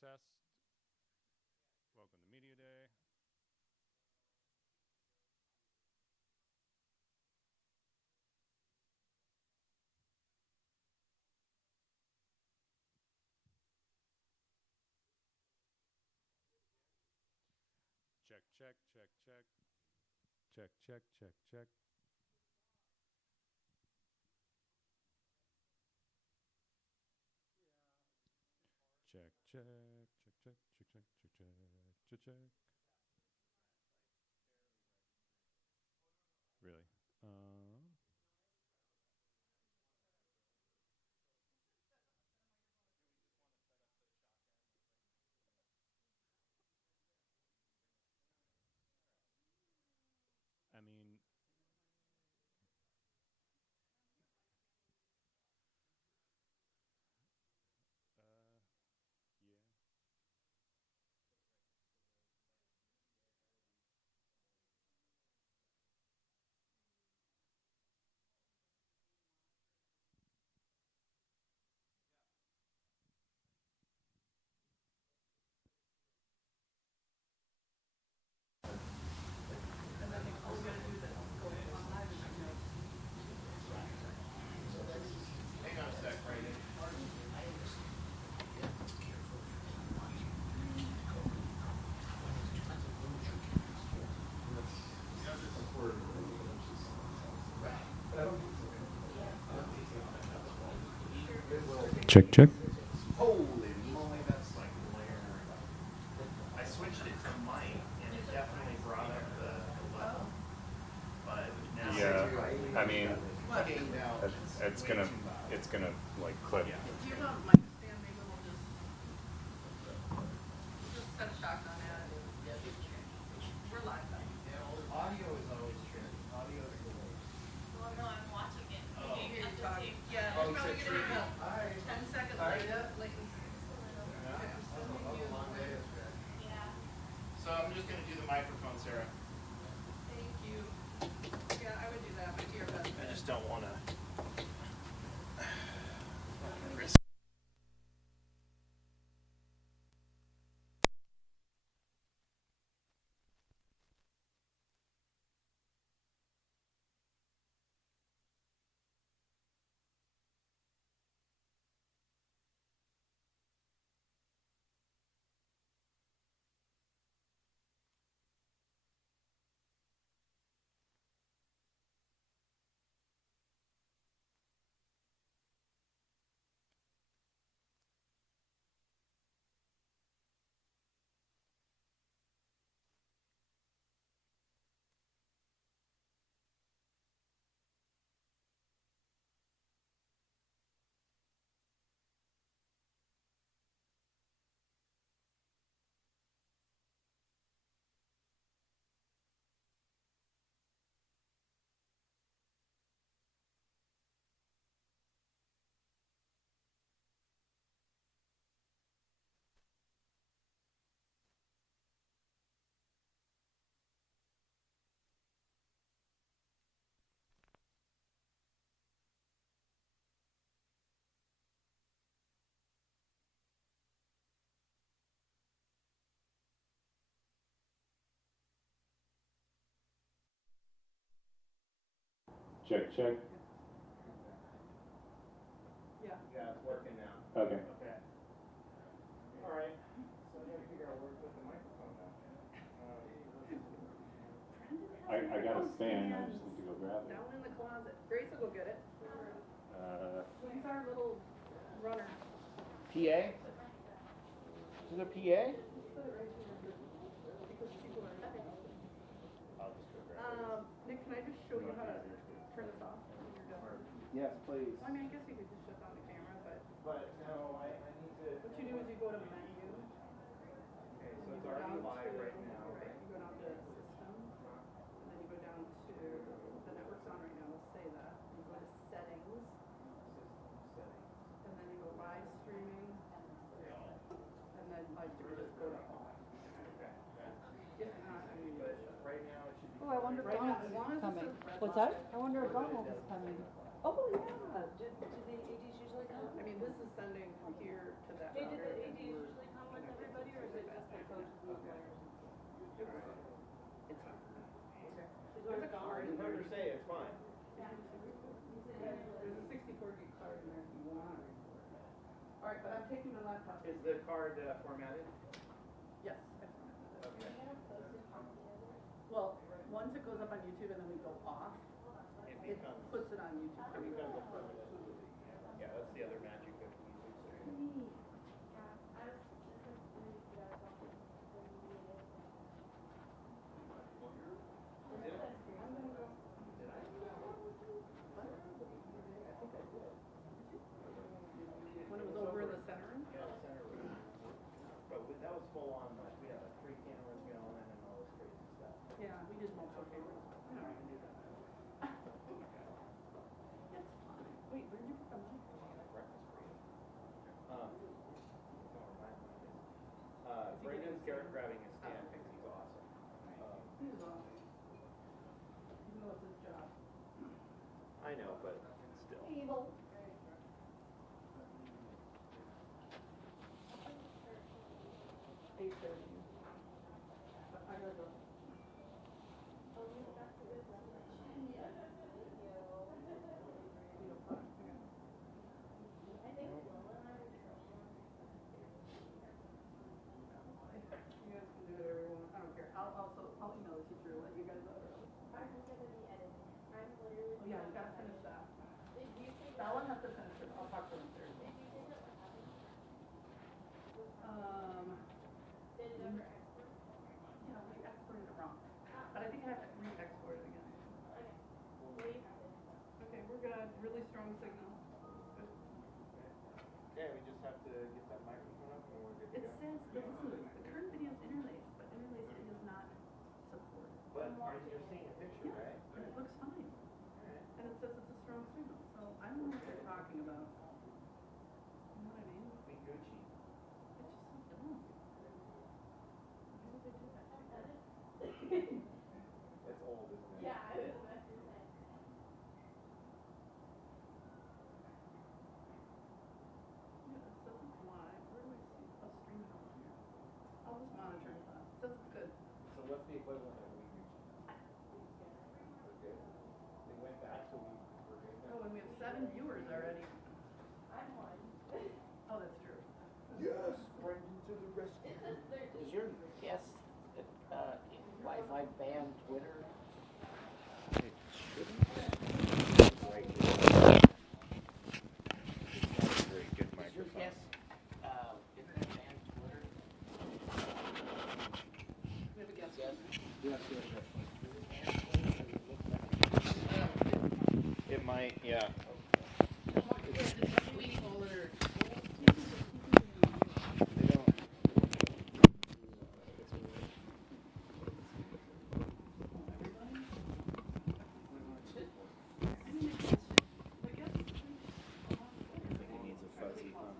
test. Welcome to Media Day. Check, check, check, check. Check, check, check, check. Check, check, check, check, check, check, check, check, check, check. Really? I mean, yeah. Check, check. Holy moly, that's like glaring. I switched it to mic and it definitely brought up the level. But now Yeah, I mean, cutting out it's gonna like clip. Yeah. If you don't like stand, maybe we'll just set a shotgun at it. We're live then. Audio is always tricky. Audio is the worst. Well, no, I'm watching it. Oh. You hear At you the talking. tape. Yeah, Oh, it's probably it's gonna be tricky. about Alright. 10-second Alright. latency. Yeah. Okay, I'm That's sending a you. long day. Yeah. So I'm just gonna do the microphone, Sarah. Thank you. Yeah, I would do that, but do your best. I just don't wanna risk. Check, check. Yeah. Yeah, it's working now. Okay. Okay. All right. So I gotta figure out where to put the microphone now. I got a stand. I just need to go grab it. Down in the closet. Grace will go get it. He's our little runner. PA? Is it a PA? Just put it right here. Because people are. I'll just go grab it. Nick, can I just show you how to turn this off when you're done? Yes, please. I mean, I guess you could just shut down the camera, but But no, I need to. what you do is you go to menu. Okay, so You it's go already down live to- right now. Right, you go down to system, and then you go down to, the network's on right now, we'll say that. You go to settings, System settings. and then you go live streaming, and then live streaming, just go to off. Okay. If not, I mean, But right now it should be. Oh, I wonder if right now, Donald as long as is it coming. says red What's light. that? I wonder if Donald is coming. Oh, yeah, do the ADs usually come? I mean, this is sending from here to that Hey, did router, the and ADs we're usually come with an or is it just the coaches and the players? It's fine. There's a card. You heard her say it's fine. There's a 64 gig card in there if you want to record. All right, but I'm taking my laptop. Is the card formatted? Yes, I formatted it. Okay. Well, once it goes up on YouTube and then we go off, It it becomes, puts it on YouTube. it becomes a permanent. Yeah, that's the other magic of YouTube. When it was over in the center room? Yeah, the center room. But that was full on, like, we had like 3 cameras going and all this crazy stuff. Yeah, we just won't show cameras. We don't even do that. It's fine. Wait, where did you put the mic? Breakfast for you. Brandon's grabbing his stand, thinks he's awesome. He's awesome. Even though it's his job. I know, but still. Evil. 8:30. But I gotta go. You guys can do whatever you want. I don't care. I'll email the teacher and let you guys know early. Oh yeah, you gotta finish that. That one has to finish it. I'll talk to him Thursday. Yeah, we exported it wrong. But I think I have to re-export it again. Okay, we're good. Really strong signal. Good. Yeah, we just have to get that microphone up and we're good to It go. says, the current video is interlaced, but interlaced it is not supported. But you're seeing a picture, right? And it looks fine. Alright. And it says it's a strong signal. So I don't know what they're talking about. You know what I mean? Be Gucci. It's just so dumb. Why would they do that? It's old, isn't it? Yeah, I was about to say. Yeah, it says it's live. Where do I see? Oh, stream it on here. I'll just monitor it. It says it's good. So what's the equivalent of We Gucci? We're good. They went back to We We're good now. Oh, and we have 7 viewers already. I'm one. Oh, that's true. Yes, Brendan to the rescue. Is your guest Wi-Fi banned Twitter? It shouldn't. Right here. That's a very good Is your microphone. guest internet banned Twitter? We have a guest. Yes. It might, yeah. They don't. It needs a fuzzy, huh?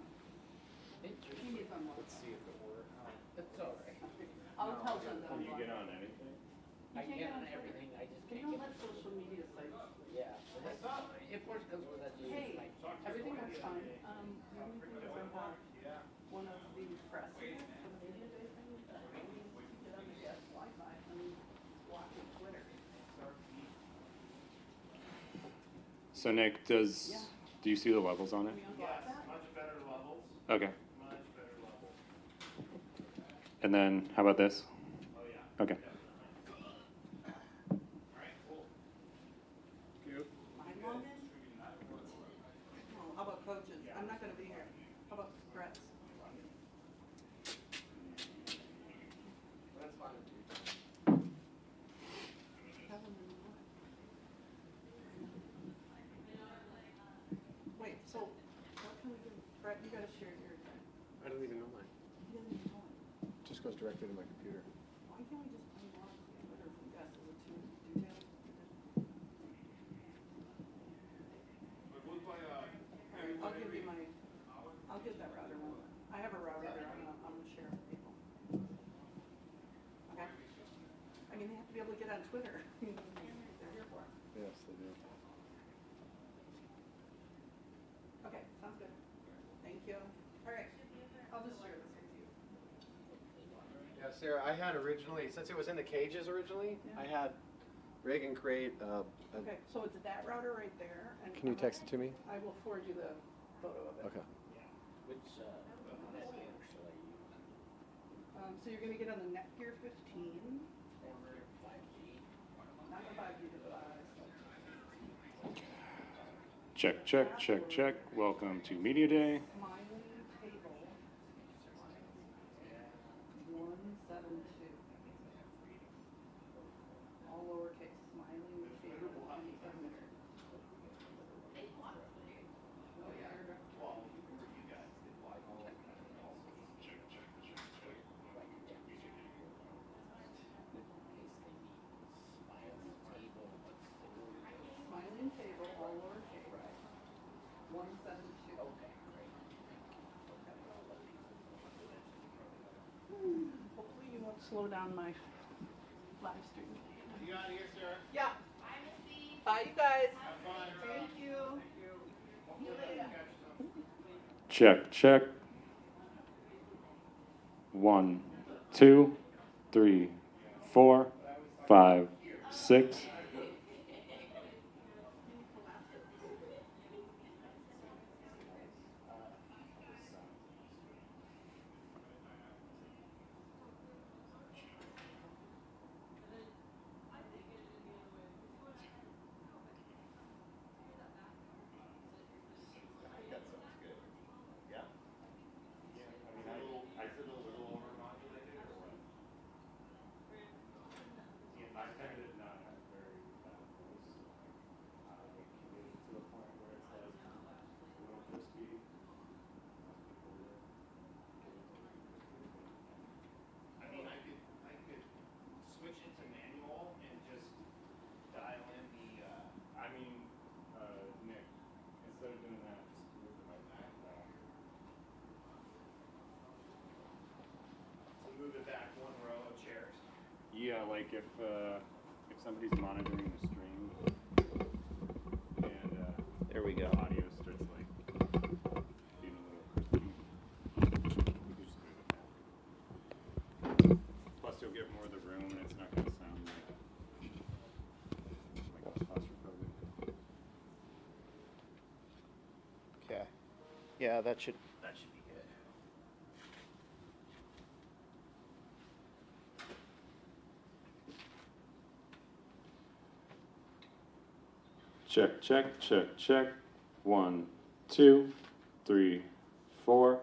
Let's see if it works. It's all right. I'll tell them that. Can you get on anything? I get on everything, I just Can can't you get let social media sites? Yeah. So that's, of course, because we're that Hey, like, everything was fine. The only thing is I have one of the press for the media day things that I need to get on the guest Wi-Fi and watching Twitter. So Nick, do you see the levels on it? Can we Yes, unblock that? much better levels. Okay. Much better levels. And then how about this? Oh, yeah. Okay. Alright, cool. Mine log in? Oh, how about coaches? I'm not gonna be here. How about Brett's? That's fine. Have them in the morning. Wait, so what can we do? Brett, you gotta share your thing. I don't even know mine. He doesn't even know it. It just goes directly to my computer. Why can't we just unlock Twitter from guests? Is it too detailed? I'll give you my, I'll give that router one. I have a router there, I'm gonna share it with people. Okay? I mean, they have to be able to get on Twitter. They're here for it. Yes, they do. Okay, sounds good. Thank you. All right, I'll just share this with you. Sarah, I had originally, since it was in the cages originally, Yeah. I had Reagan create, Okay, so it's that router right there. And can you text it to me? I will forward you the photo of it. Okay. Which, network shall I use? So you're gonna get on the Netgear 15, 5G? not the 5G device. Check, check, check, check. Welcome to Media Day. Smiling table 172. All lowercase, smiling table 172. Oh yeah, you're good. Smiling table, all lowercase, 172. Okay, great. Hopefully you won't slow down my live stream. You got here, Sarah? Yeah. Bye, Missy. Bye, you guys. Have fun. Thank you. See you later. Check, check. 1, 2, 3, 4, 5, 6. That sounds good. Yeah? Is it a little overmodulated or what? I kind of did not have very loud voice. It can get to the point where it's like a little crispy. I mean, I could switch it to manual and just dial in the, Nick, instead of doing that, just move the microphone back. so move it back one row of chairs. Yeah, like if somebody's monitoring the stream and There we go. the audio starts like being a little crispy, you can just move it back. Plus, you'll get more of the room, and it's not going to sound like claustrophobic. Okay. Yeah, that should be good. Check, check, check, check. 1, 2, 3, 4.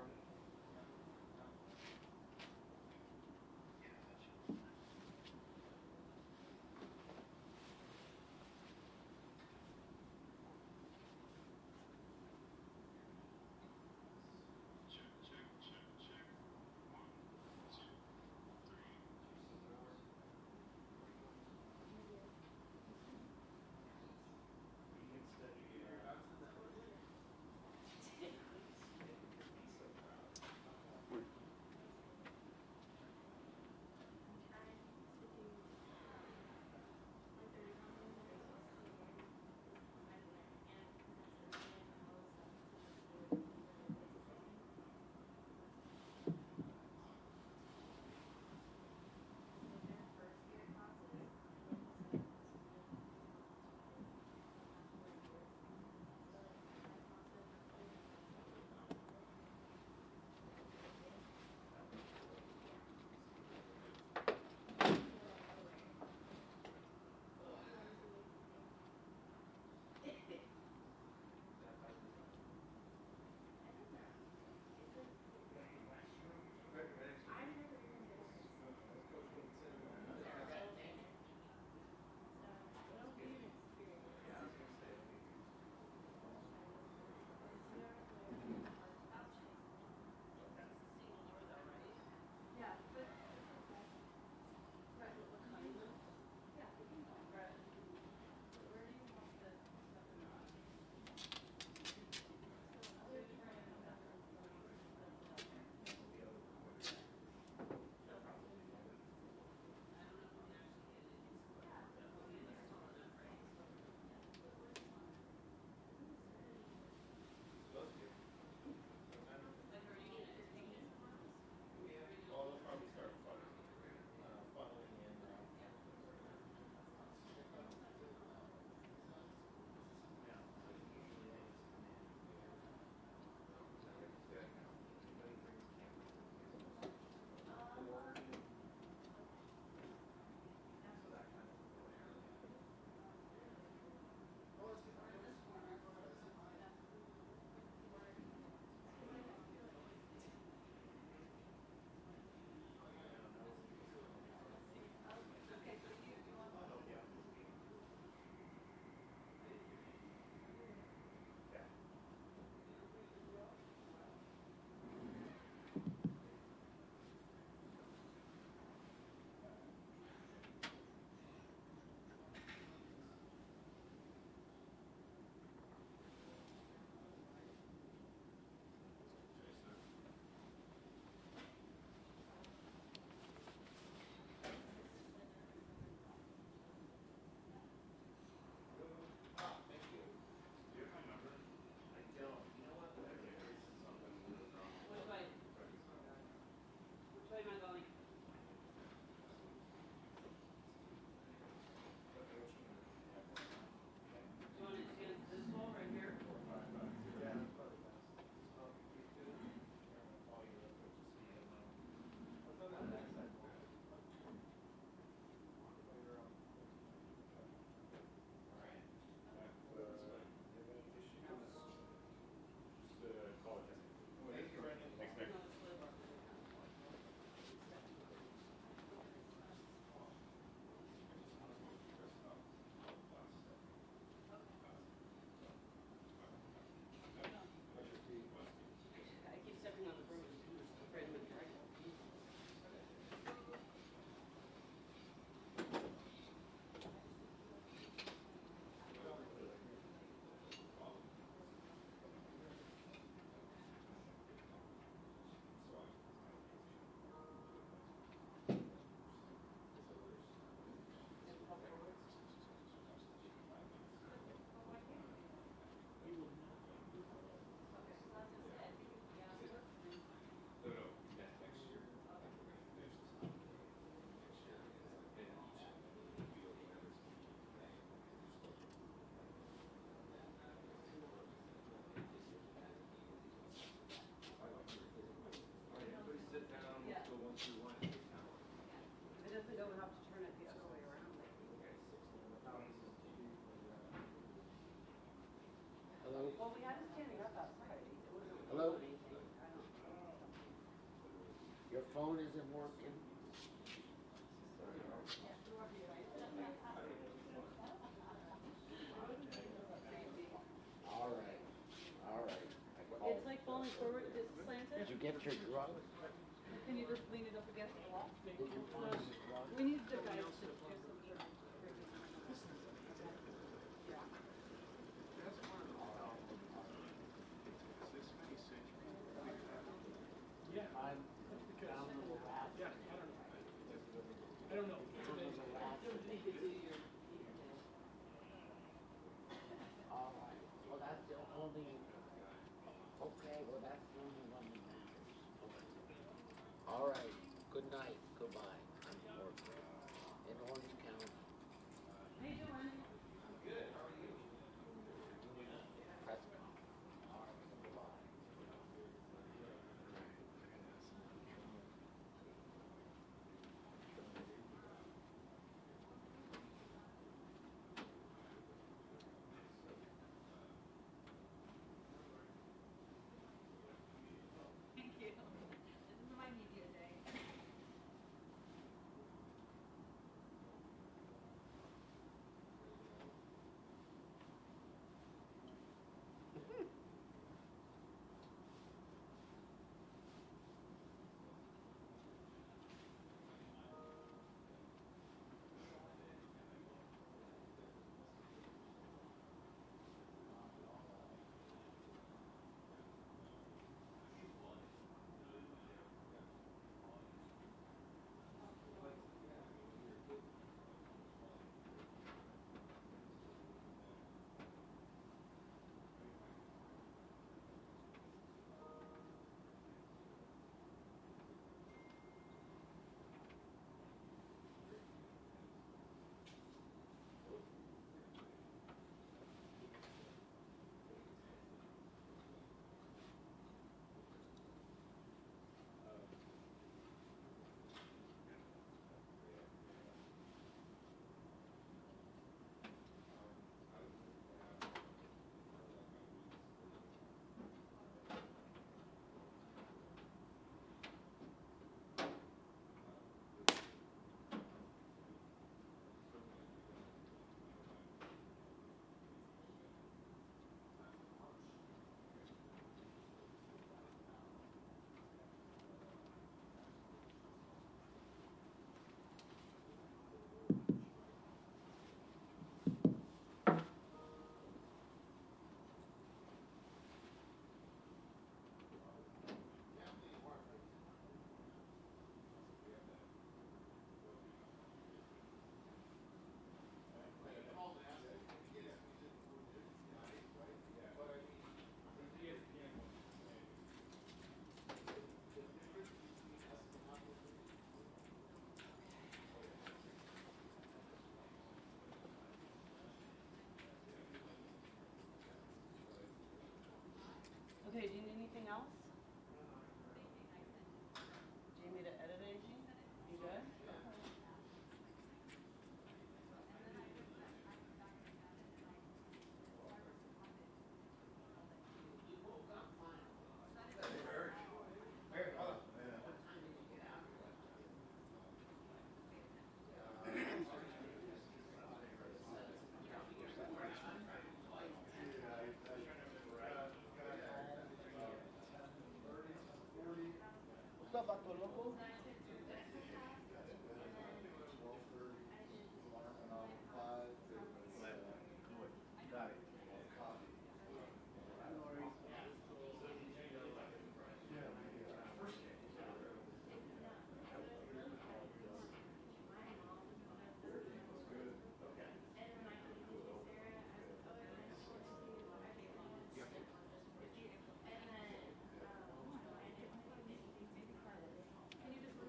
Well, we had it standing up outside. It wasn't Hello? doing anything. I don't know. Your phone isn't working? All right, all right. It's like falling forward, it's slanted. Did you get your drug? Can you just lean it up against the wall? Did you find your drug? We need the guys to do some. I'm down to the last. Yeah, I don't know. All right, well, that's the only, okay, well, that's the only one that matters. All right, good night, goodbye. I'm working in Orange County. How you doing? Press conference. All right, goodbye. Thank you. This is my media day. Okay, do you need anything else? Do you need me to edit anything? You good? What's up, Bato Loco? Can you just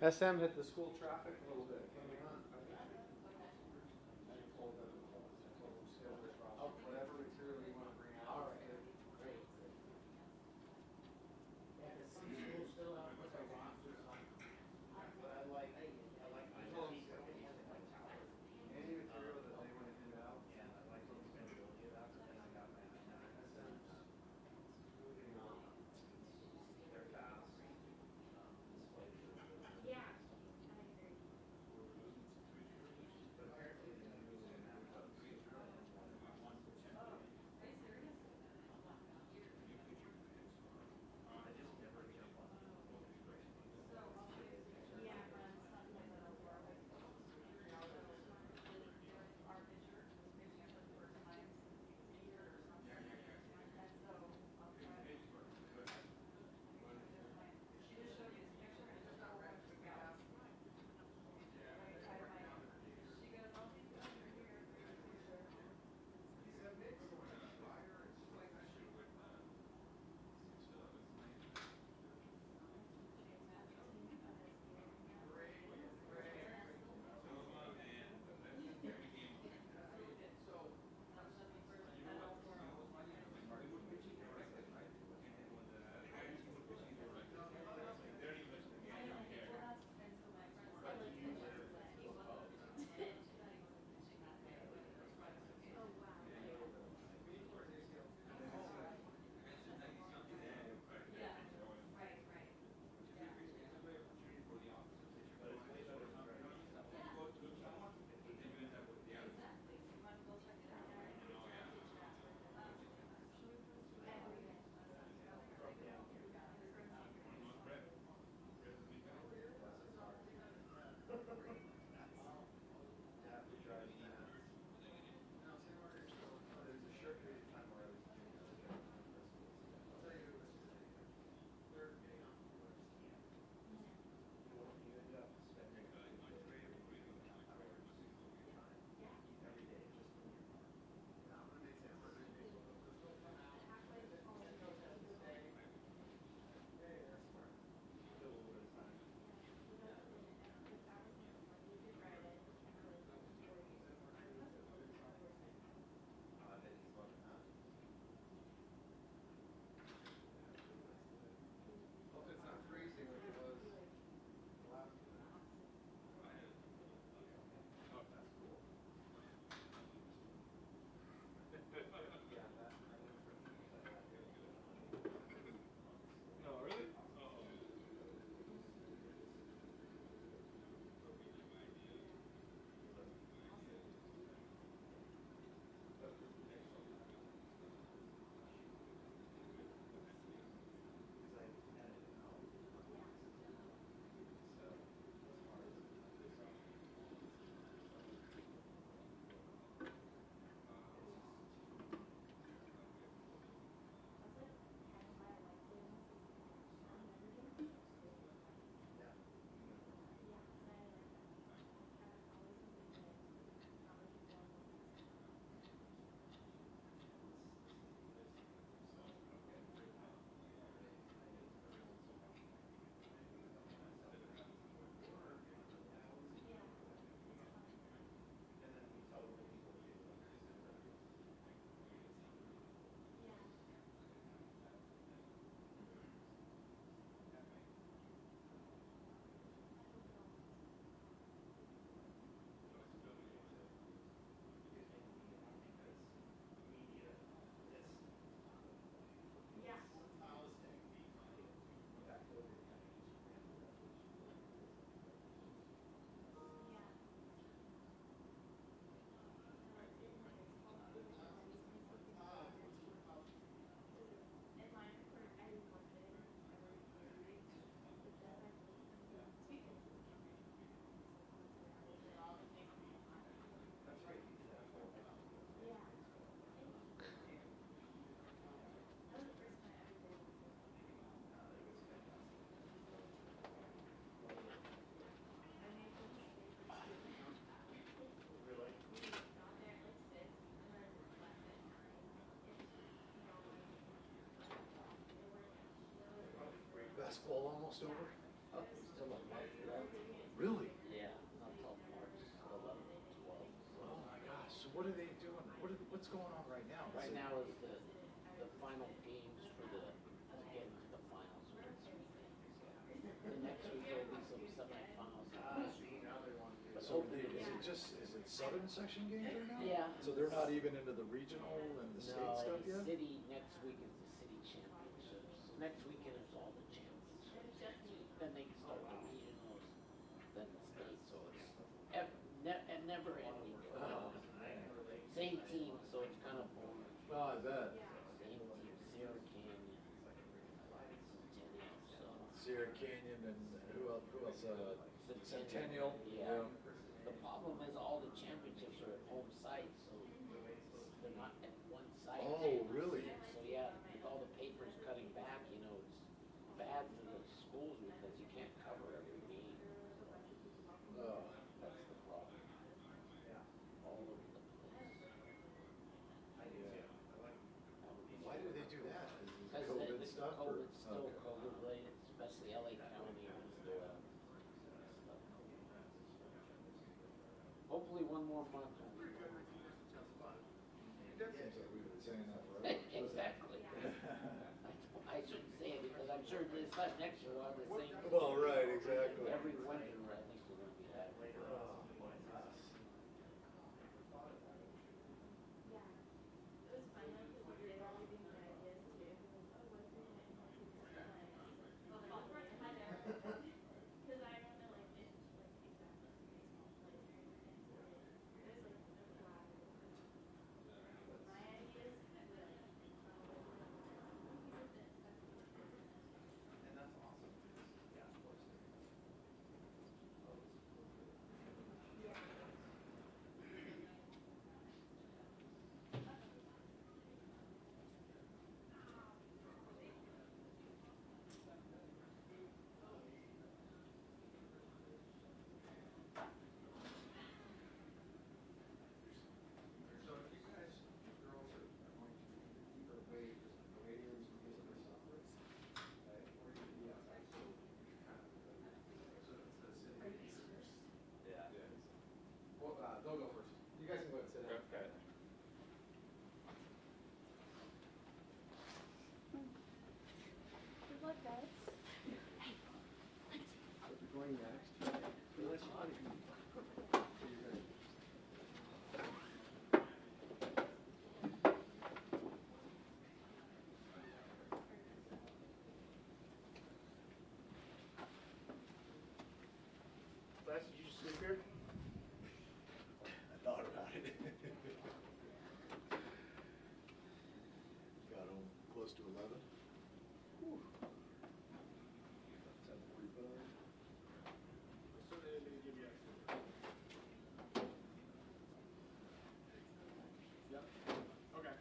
SM hit the school traffic a little bit coming on. I told them schedule it, whatever material you want to bring out. All right, great. Yeah, the school still out with the rosters on. But I like my Any material that they want to hand out. Yeah, I like the expensibility of that, but then I got my SMs. They're fast. Displays are good. Yeah. But apparently the new MacBooks. I just never jump on them. Basketball almost over? Oh, still a month left. just, is it Southern section games right now? Yeah. So they're not even into the regional and the state stuff No, yet? the city, next week is the city championships. Next weekend is all the championships. Then they start the regionals, then the state, so it's and never ending. Same team, so it's kind of boring. Oh, I bet. Same team, Sierra Canyon, Centennial, so. Sierra Canyon and who else, Centennial? Yeah. The problem is all the championships are at home sites, so they're not at one site. Oh, really? So yeah, with all the papers cutting back, you know, it's bad for the schools because you can't cover every game. Oh. That's the problem. All over the place. Why do they do that? Is it Because COVID the stuff or? COVID's still Okay. COVID related, especially LA County was doing stuff. Hopefully one more month. will be fine. Seems like we've been saying that forever. Exactly. I shouldn't say it because I'm sure this time next year we'll have the same. Well, right, exactly. Every winter, I think we're gonna be that way. Oh, my gosh. So if you guys, girls are going to keep her away, Canadians because of her suffrage, or you can be outside, so you kind of, so it's the city. Yeah. Well, they'll go first. You guys can go ahead and sit down. Okay. Good luck, guys. You're going next. Class, did you just sleep here? I thought about it. Got home close to 11. 10:45. So they didn't give you extra. Yep. Okay.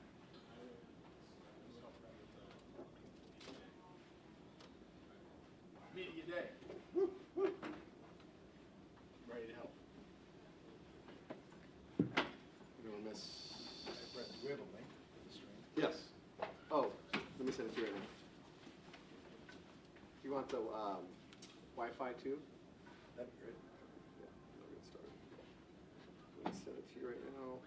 Media day. Ready to help. We're gonna miss. Brett, do we have a link for the stream? Yes. Oh, let me send it to you right now. You want the Wi-Fi too? That'd be great. Yeah, I'll get started. Let me send it to you right now.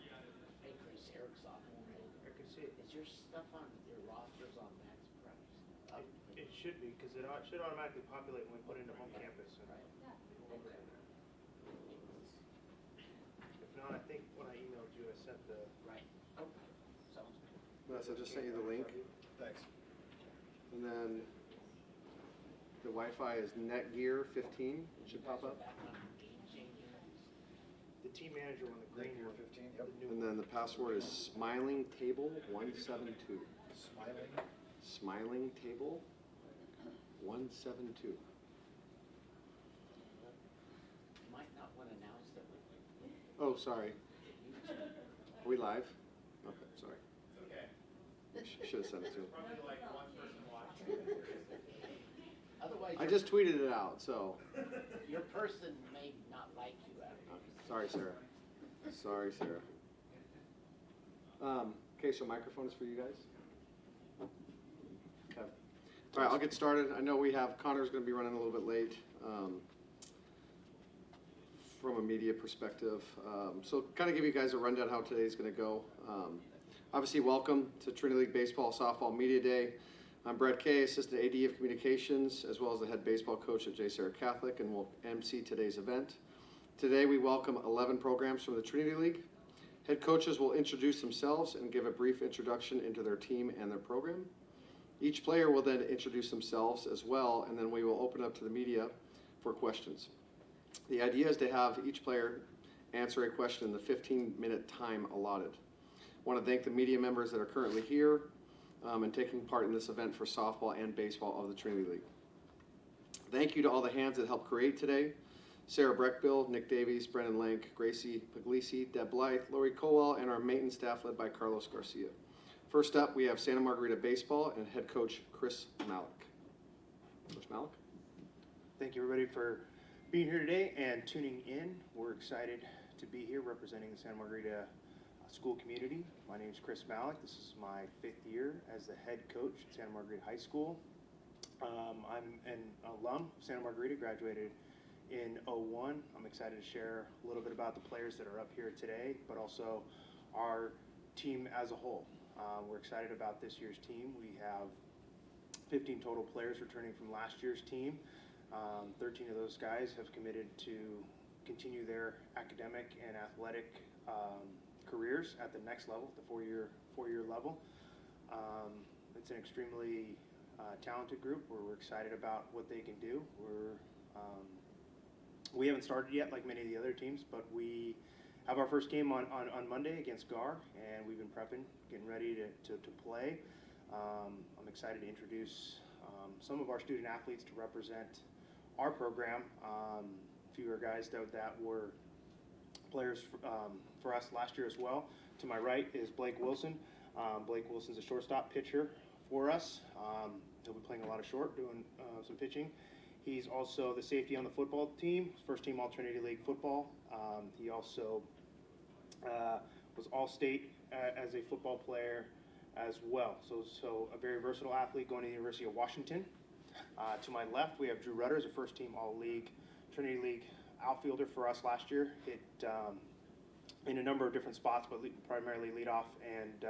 Hey Chris, Eric sophomore. I can see it. Is your stuff on, your rosters on Max Price? It should be, because it should automatically populate when we put it into home campus. Right. If not, I think when I emailed you, I sent the. Right. Okay. Sounds good. Vanessa, I just sent you the link. Thanks. And then the Wi-Fi is Netgear 15. It should pop up. Back on Game Changer. The team manager on the green Green one. 15, yep. The new And one. then the password is Smiling Table 172. Smiling. Smiling Table 172. You might not want to announce that we're. Oh, sorry. Are we live? Okay, sorry. Okay. Should have sent it to him. Probably like one person watching. Otherwise, I just tweeted it out, so. your person may not like you after. Sorry, Sarah. Sorry, Sarah. Okay, so microphone is for you guys? Okay. All right, I'll get started. I know we have, Connor's gonna be running a little bit late, from a media perspective. So kind of give you guys a rundown how today's gonna go. Obviously, welcome to Trinity League Baseball Softball Media Day. I'm Brett Kay, Assistant AD of Communications, as well as the head baseball coach at JSerra Catholic, and will MC today's event. Today we welcome 11 programs from the Trinity League. Head coaches will introduce themselves and give a brief introduction into their team and their program. Each player will then introduce themselves as well, and then we will open up to the media for questions. The idea is to have each player answer a question in the 15-minute time allotted. I want to thank the media members that are currently here and taking part in this event for softball and baseball of the Trinity League. Thank you to all the hands that helped create today. Sarah Breckbill, Nick Davies, Brennan Lank, Gracie Puglisi, Deb Blythe, Lori Colwell, and our maintenance staff led by Carlos Garcia. First up, we have Santa Margarita Baseball and head coach Chris Malik. Coach Malik? Thank you everybody for being here today and tuning in. We're excited to be here representing the Santa Margarita school community. My name is Chris Malik. This is my 5th year as the head coach at Santa Margarita High School. I'm an alum of Santa Margarita, graduated in '01. I'm excited to share a little bit about the players that are up here today, but also our team as a whole. We're excited about this year's team. We have 15 total players returning from last year's team. 13 of those guys have committed to continue their academic and athletic careers at the next level, the four-year level. It's an extremely talented group. We're excited about what they can do. We haven't started yet like many of the other teams, but we have our first game on Monday against GAR, and we've been prepping, getting ready to play. I'm excited to introduce some of our student athletes to represent our program. A few of our guys that were players for us last year as well. To my right is Blake Wilson. Blake Wilson's a shortstop pitcher for us. He'll be playing a lot of short, doing some pitching. He's also the safety on the football team, first team All-Trinity League football. He also was All-State as a football player as well. So a very versatile athlete going to the University of Washington. To my left, we have Drew Rutter as a first team All-League Trinity League outfielder for us last year. Hit in a number of different spots, but primarily leadoff and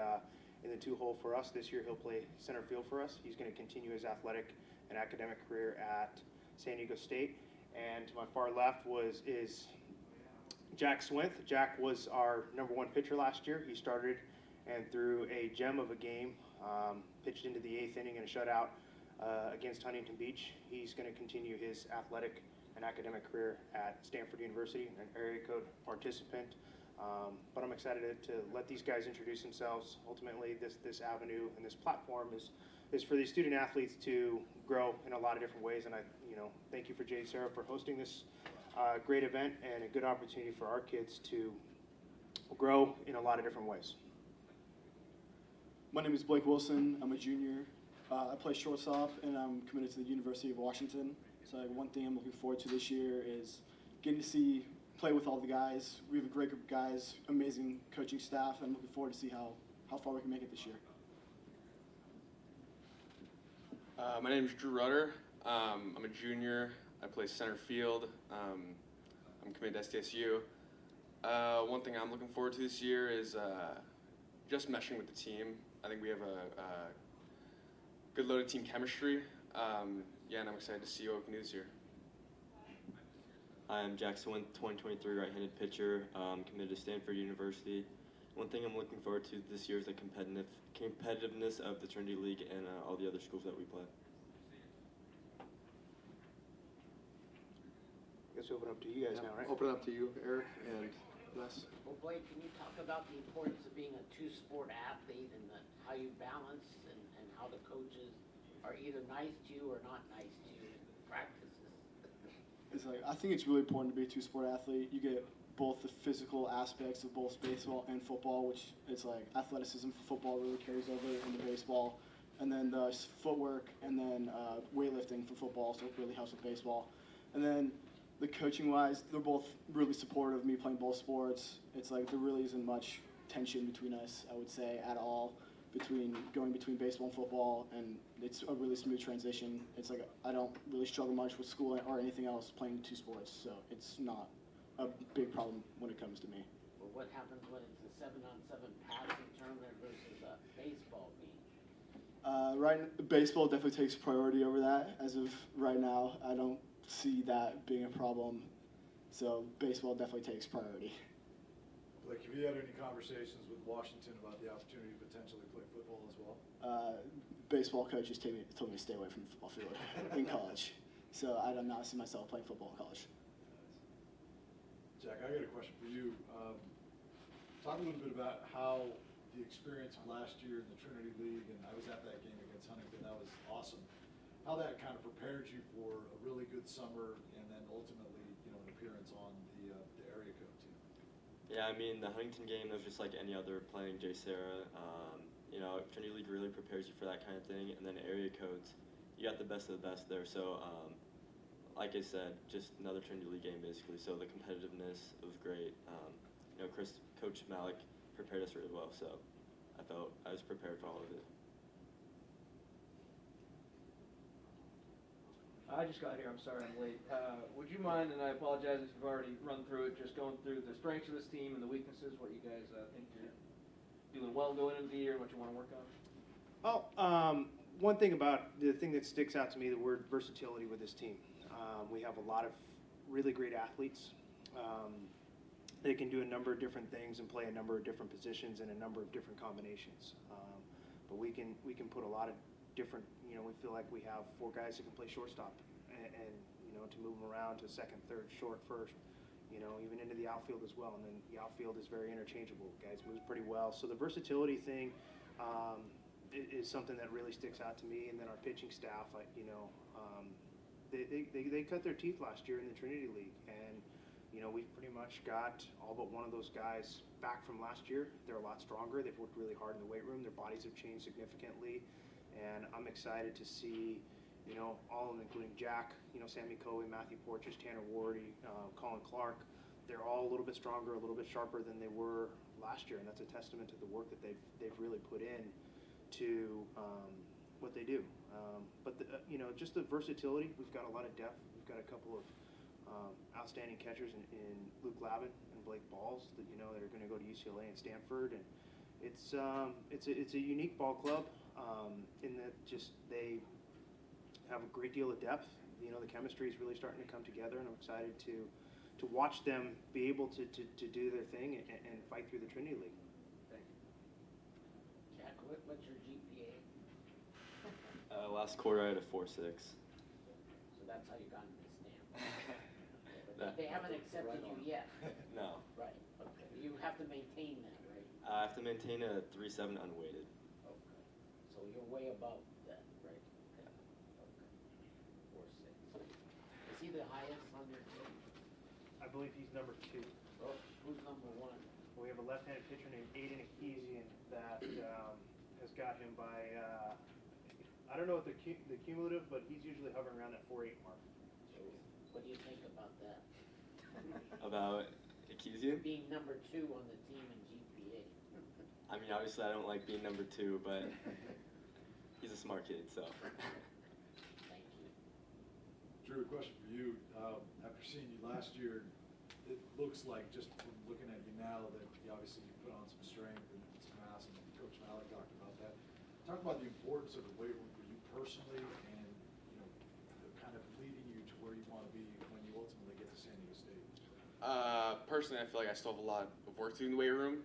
in the 2-hole for us. This year he'll play center field for us. He's going to continue his athletic and academic career at San Diego State. And to my far left is Jack Swinth. Jack was our #1 pitcher last year. He started and threw a gem of a game, pitched into the 8th inning in a shutout against Huntington Beach. He's going to continue his athletic and academic career at Stanford University, an area code participant. But I'm excited to let these guys introduce themselves. Ultimately, this avenue and this platform is for these student athletes to grow in a lot of different ways. And I thank you for JSerra for hosting this great event and a good opportunity for our kids to grow in a lot of different ways. My name is Blake Wilson. I'm a junior. I play shortstop, and I'm committed to the University of Washington. So one thing I'm looking forward to this year is getting to play with all the guys. We have a great group of guys, amazing coaching staff, and I'm looking forward to see how far we can make it this year. My name is Drew Rutter. I'm a junior. I play center field. I'm committed to SDSU. One thing I'm looking forward to this year is just meshing with the team. I think we have a good loaded team chemistry. And I'm excited to see what we can do this year. I'm Jack Swinth, 2023 right-handed pitcher, committed to Stanford University. One thing I'm looking forward to this year is the competitiveness of the Trinity League and all the other schools that we play. I guess we open up to you guys now, right? Open up to you, Eric and Les. Well, Blake, can you talk about the importance of being a 2-sport athlete and how you balance and how the coaches are either nice to you or not nice to you in practices? I think it's really important to be a 2-sport athlete. You get both the physical aspects of both baseball and football, which it's like athleticism for football really carries over into baseball, and then the footwork, and then weightlifting for football, so it really helps with baseball. And then the coaching-wise, they're both really supportive of me playing both sports. It's like there really isn't much tension between us, I would say, at all, going between baseball and football, and it's a really smooth transition. It's like I don't really struggle much with school or anything else playing 2 sports, so it's not a big problem when it comes to me. Well, what happens when it's a 7-on-7 passing tournament versus a baseball game? Baseball definitely takes priority over that. As of right now, I don't see that being a problem. So baseball definitely takes priority. Blake, have you had any conversations with Washington about the opportunity to potentially play football as well? Baseball coaches told me to stay away from the football field in college. So I do not see myself playing football in college. Jack, I got a question for you. Talk a little bit about how the experience of last year in the Trinity League, and I was at that game against Huntington, that was awesome. How that kind of prepared you for a really good summer and then ultimately, an appearance on the area code team. Yeah, I mean, the Huntington game was just like any other playing JSerra. Trinity League really prepares you for that kind of thing, and then area codes, you got the best of the best there. So, like I said, just another Trinity League game basically. So the competitiveness, it was great. Coach Malik prepared us really well, so I felt I was prepared for all of it. I just got here, I'm sorry I'm late. Would you mind, and I apologize if you've already run through it, just going through the strengths of this team and the weaknesses, what you guys think you're doing well going into the year, and what you want to work on? One thing about the thing that sticks out to me, the word versatility with this team. We have a lot of really great athletes. They can do a number of different things and play a number of different positions in a number of different combinations. But we can put a lot of different, we feel like we have 4 guys that can play shortstop and to move them around to second, third, short, first, even into the outfield as well. And then the outfield is very interchangeable. Guys move pretty well. So the versatility thing is something that really sticks out to me. And then our pitching staff, they cut their teeth last year in the Trinity League. And we've pretty much got all but one of those guys back from last year. They're a lot stronger. They've worked really hard in the weight room. Their bodies have changed significantly. And I'm excited to see, all of them, including Jack, Sammy Coe, Matthew Porches, Tanner Wardy, Colin Clark. They're all a little bit stronger, a little bit sharper than they were last year. And that's a testament to the work that they've really put in to what they do. But just the versatility. We've got a lot of depth. We've got a couple of outstanding catchers in Luke Lavin and Blake Balls that that are going to go to UCLA and Stanford, and it's a unique ball club in that just they have a great deal of depth. The chemistry is really starting to come together, and I'm excited to watch them be able to do their thing and fight through the Trinity League. Thank you. Jack, what's your GPA? Last quarter I had a 4.6. So that's how you got into But they haven't accepted you yet. No. Right. Okay. You have to maintain that, right? I have to maintain a 3.7 unweighted. Okay. So you're way above that, right? Okay. Okay. 4.6. Is he the highest on your team? I believe he's number 2. Oh, who's number 1? We have a left-handed pitcher named Aiden Akesian that has got him by, I don't know what the cumulative, but he's usually hovering around that 4.8 mark. What do you think about that? About Akesian? Being number 2 on the team in GPA. I mean, obviously I don't like being number 2, but he's a smart kid, so. Thank you. Drew, a question for you. After seeing you last year, it looks like, just from looking at you now, that you obviously you put on some strength and some mass, and Coach Malik talked about that. Talk about the importance of the weight room for you personally, and kind of leading you to where you want to be when you ultimately get to San Diego State. Personally, I feel like I still have a lot of work to do in the weight room.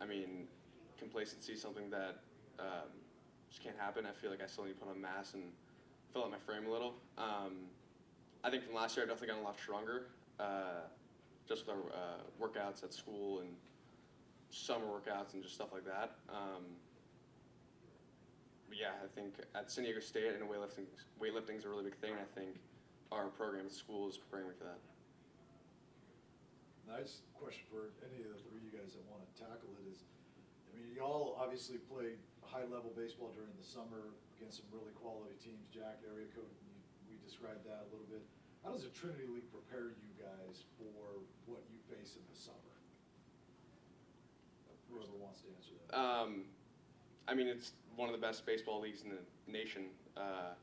I mean, complacency is something that just can't happen. I feel like I still need to put on mass and fill out my frame a little. I think from last year, I've definitely gotten a lot stronger, just with our workouts at school and summer workouts and just stuff like that. But yeah, I think at San Diego State, I know weightlifting is a really big thing. I think our program at school is preparing me for that. Nice question for any of the 3 of you guys that want to tackle it is, I mean, you all obviously played high-level baseball during the summer against some really quality teams. Jack, area code, we described that a little bit. How does the Trinity League prepare you guys for what you face in the summer? Whoever wants to answer that. I mean, it's one of the best baseball leagues in the nation. I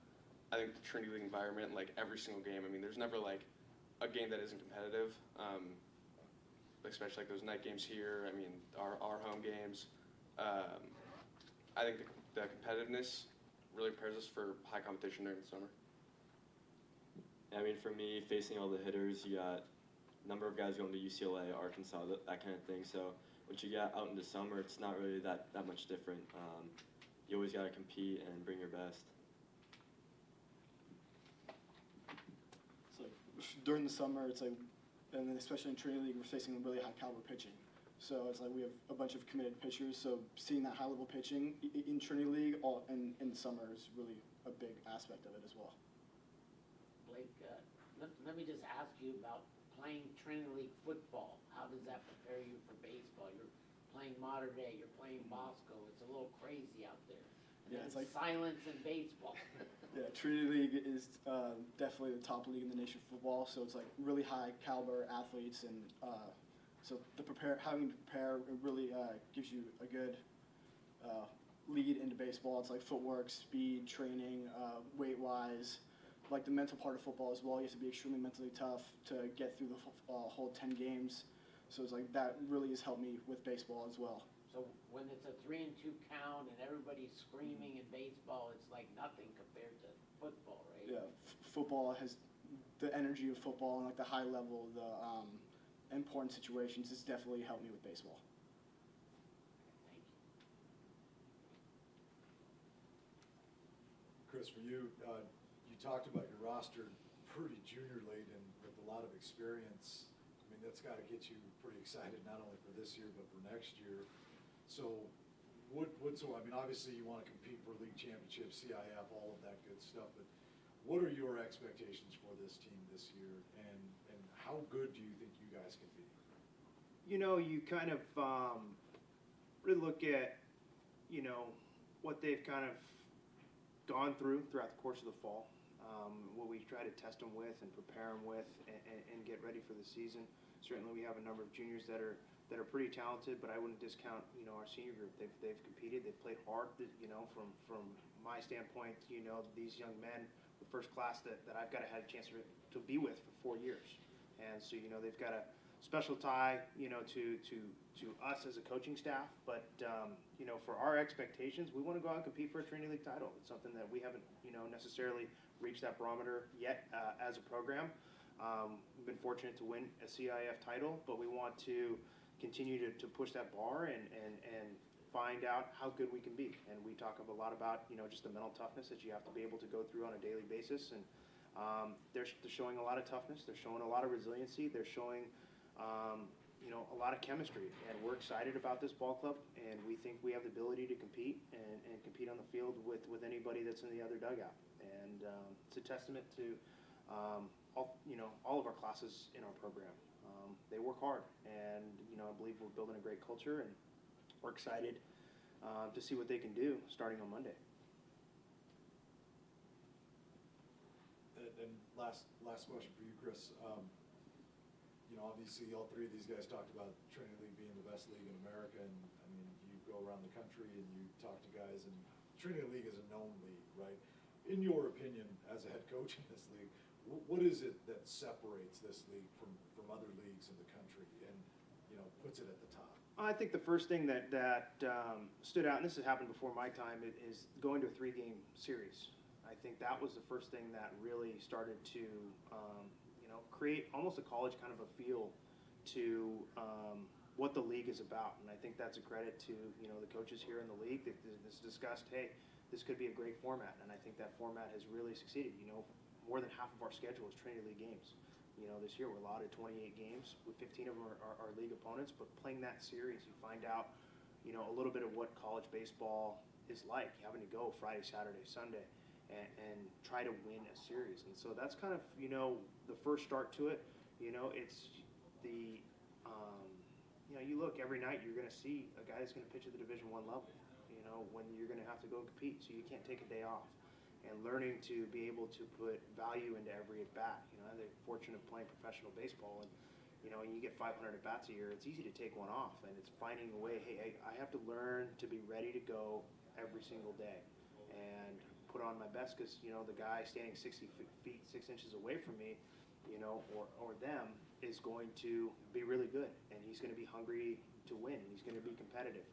think the Trinity League environment, like every single game, I mean, there's never like a game that isn't competitive. Especially like those night games here. I mean, our home games. I think the competitiveness really prepares us for high competition during the summer. I mean, for me, facing all the hitters, you got a number of guys going to UCLA, Arkansas, that kind of thing. So once you get out into summer, it's not really that much different. You always got to compete and bring your best. It's like during the summer, it's like, and then especially in Trinity League, we're facing really high caliber pitching. So it's like we have a bunch of committed pitchers. So seeing that high level pitching in Trinity League and in the summer is really a big aspect of it as well. Blake, let me just ask you about playing Trinity League football. How does that prepare you for baseball? You're playing modern day, you're playing Bosco. It's a little crazy out there. And Yeah, then it's like silence in baseball. Yeah, Trinity League is definitely the top league in the nation for football. So it's like really high caliber athletes, and so having to prepare it really gives you a good lead into baseball. It's like footwork, speed, training, weight wise, like the mental part of football as well. You have to be extremely mentally tough to get through the whole 10 games. So it's like that really has helped me with baseball as well. So when it's a 3-2 count and everybody's screaming in baseball, it's like nothing compared to football, right? Yeah, football has the energy of football and like the high level, the important situations has definitely helped me with baseball. Thank you. Chris, for you, you talked about your roster pretty junior laden and with a lot of experience. I mean, that's got to get you pretty excited, not only for this year, but for next year. So I mean, obviously you want to compete for league championships, CIF, all of that good stuff, but what are your expectations for this team this year, and how good do you think you guys can be? You know, you kind of really look at, you know, what they've kind of gone throughout the course of the fall, what we try to test them with and prepare them with and get ready for the season. Certainly we have a number of juniors that are pretty talented, but I wouldn't discount, you know, our senior group. They've competed, they've played hard. You know, from my standpoint, you know, these young men, the first class that I've got had a chance to be with for 4 years, and so you know they've got a special tie, you know, to us as a coaching staff. But you know, for our expectations, we want to go out and compete for a Trinity League title. It's something that we haven't, you know, necessarily reached that barometer yet as a program. We've been fortunate to win a CIF title, but we want to continue to push that bar and find out how good we can be. And we talk a lot about, you know, just the mental toughness that you have to be able to go through on a daily basis. And they're showing a lot of toughness. They're showing a lot of resiliency. They're showing, you know, a lot of chemistry. And we're excited about this ball club. And we think we have the ability to compete and compete on the field with anybody that's in the other dugout. And it's a testament to all of our classes in our program. They work hard, and you know, I believe we're building a great culture, and we're excited to see what they can do starting on Monday. And last question for you, Chris. You know, obviously all three of these guys talked about Trinity League being the best league in America, and I mean, you go around the country and you talk to guys, and Trinity League is a known league, right? In your opinion, as a head coach in this league, what is it that separates this league from other leagues in the country and, you know, puts it at the top? I think the first thing that stood out, and this has happened before my time, is going to a 3-game series. I think that was the first thing that really started to, you know, create almost a college kind of a feel to what the league is about. And I think that's a credit to, you know, the coaches here in the league that has discussed, hey, this could be a great format. And I think that format has really succeeded. You know, more than half of our schedule is Trinity League games. You know, this year we're allotted 28 games, with 15 of them are league opponents, but playing that series, you find out, you know, a little bit of what college baseball is like, having to go Friday, Saturday, Sunday, and try to win a series. And so that's kind of, you know, the first start to it. You know, it's the, you know, you look every night, you're going to see a guy that's going to pitch at the Division I level, you know, when you're going to have to go compete, so you can't take a day off. And learning to be able to put value into every at-bat. You know, I'm fortunate of playing professional baseball, and, you know, you get 500 at-bats a year, it's easy to take one off, and it's finding a way, hey, I have to learn to be ready to go every single day and put on my best, because, you know, the guy standing 60 feet, 6 inches away from me, you know, or them, is going to be really good, and he's going to be hungry to win, and he's going to be competitive.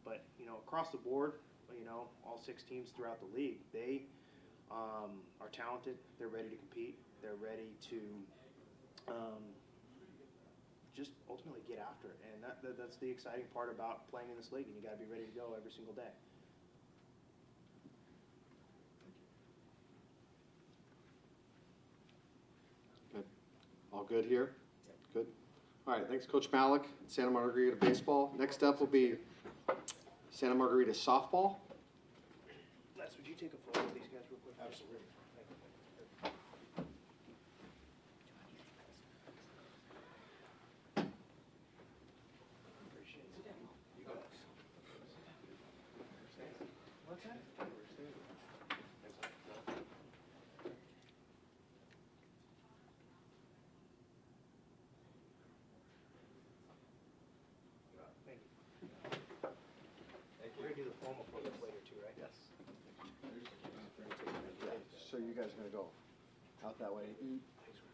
But, you know, across the board, you know, all 6 teams throughout the league, they are talented. They're ready to compete. They're ready to just ultimately get after it. And that's the exciting part about playing in this league, and you got to be ready to go every single day. Good. All good here? Good. All right, thanks, Coach Malik, Santa Margarita Baseball. Next up will be Santa Margarita Softball. Les, would you take a photo of these guys real quick? Absolutely. What's that? Thank you. We're gonna do the formal photos later too, right? Yes. So you guys are gonna go out that way, eat,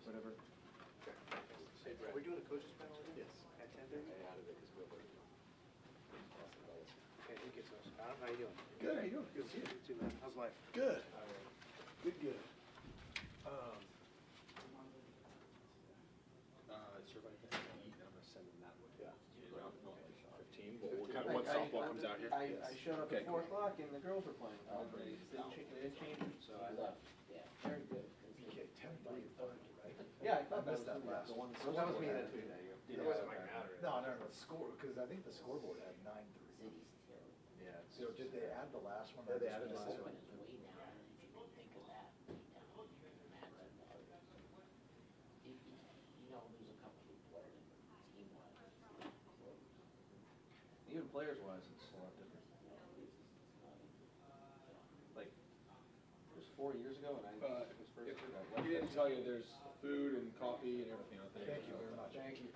whatever. Are we doing a coaches panel already? Yes. At 10:30? I added it because we're okay, who gets those? Adam, how you doing? Good, how you doing? Good to see you. You too, man. How's life? Good. Good, good. Servite can eat, I'm gonna send them that way. Yeah. 15, but what softball comes out here? I showed up Okay, at 4 o'clock and the girls were playing. They didn't change it, so I left. Yeah, very good. We kicked 10-3, right? Yeah, I thought I missed that that last the one. one. That was me that tweeted at you. It wasn't my matter. No, the score, because I think the scoreboard had 9-3. City's terrible. Yeah. So did they add the last one? Yeah, they added the last last one. It's way down, and if you can think of that, way down. You know, there's a couple of players, team-wise. Even players-wise, it's a lot different. Like, it was 4 years ago when I took his first year. We didn't tell you there's food and coffee and everything out there. Thank you very much. Thank you.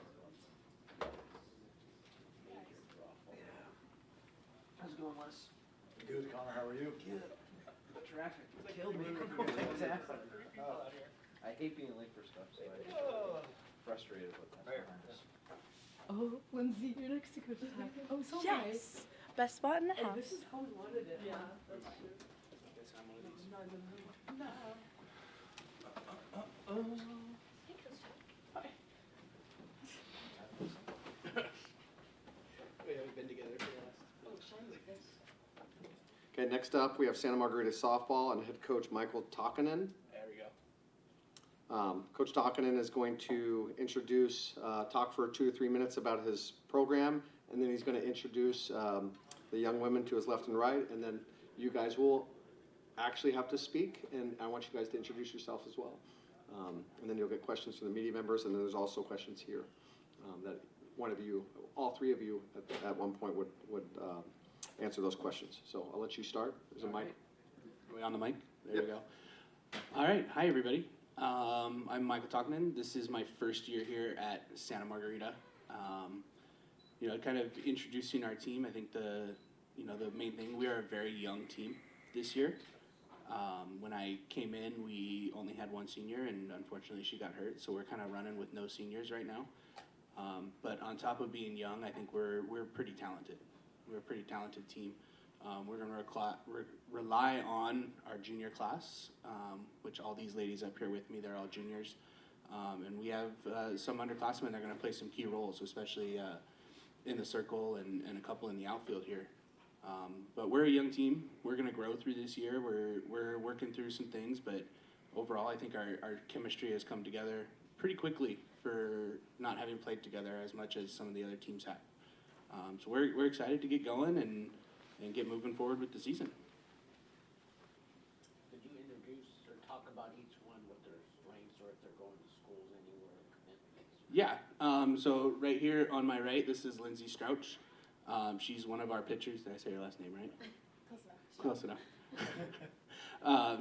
How's it going, Les? Good, Connor, how are you? Good. The traffic killed me. Exactly. I hate being late for stuff, so I get frustrated with that. Oh, Lindsay, you're next to Coach Ty. Oh, so Yes. Best spot in the Oh, house. this is how we wanted it. Yeah. That's true. Guess I'm one of these. Not even me. We haven't been together for the last. Okay, next up, we have Santa Margarita Softball and head coach Michael Takinen. There we go. Coach Takinen is going to introduce, talk for 2 to 3 minutes about his program, and then he's going to introduce the young women to his left and right, and then you guys will actually have to speak, and I want you guys to introduce yourself as well. And then you'll get questions from the media members, and then there's also questions here that one of you, all 3 of you at one point would answer those questions. So I'll let you start. There's a mic. Are we on the mic? There we go. All right. Hi, everybody. I'm Michael Takinen. This is my first year here at Santa Margarita. Kind of introducing our team. I think the main thing, we are a very young team this year. When I came in, we only had 1 senior, and unfortunately she got hurt, so we're kind of running with no seniors right now. But on top of being young, I think we're pretty talented. We're a pretty talented team. We're going to rely on our junior class, which all these ladies up here with me, they're all juniors. And we have some underclassmen that are going to play some key roles, especially in the circle and a couple in the outfield here. But we're a young team. We're going to grow through this year. We're working through some things, but overall, I think our chemistry has come together pretty quickly for not having played together as much as some of the other teams have. So we're excited to get going and get moving forward with the season. Could you introduce or talk about each one, what their strengths or if they're going to schools anywhere? Yeah, so right here on my right, this is Lindsay Strouch. She's one of our pitchers. Did I say her last name right? Close enough.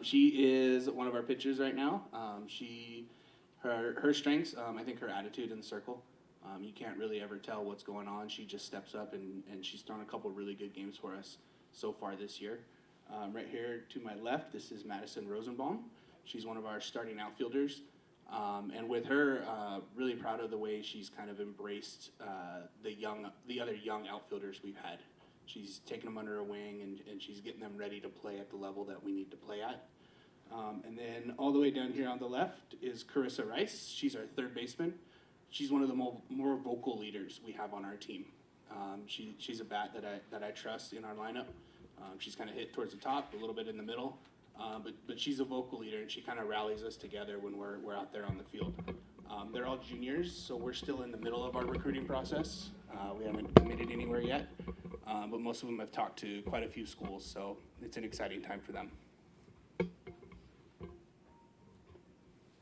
She is one of our pitchers right now. Her strengths, I think her attitude in the circle. You can't really ever tell what's going on. She just steps up and she's thrown a couple really good games for us so far this year. Right here to my left, this is Madison Rosenbaum. She's one of our starting outfielders. And with her, really proud of the way she's kind of embraced the other young outfielders we've had. She's taken them under her wing and she's getting them ready to play at the level that we need to play at. And then all the way down here on the left is Carissa Rice. She's our third baseman. She's one of the more vocal leaders we have on our team. She's a bat that I trust in our lineup. She's kind of hit towards the top, a little bit in the middle, but she's a vocal leader, and she kind of rallies us together when we're out there on the field. They're all juniors, so we're still in the middle of our recruiting process. We haven't committed anywhere yet, but most of them have talked to quite a few schools, so it's an exciting time for them.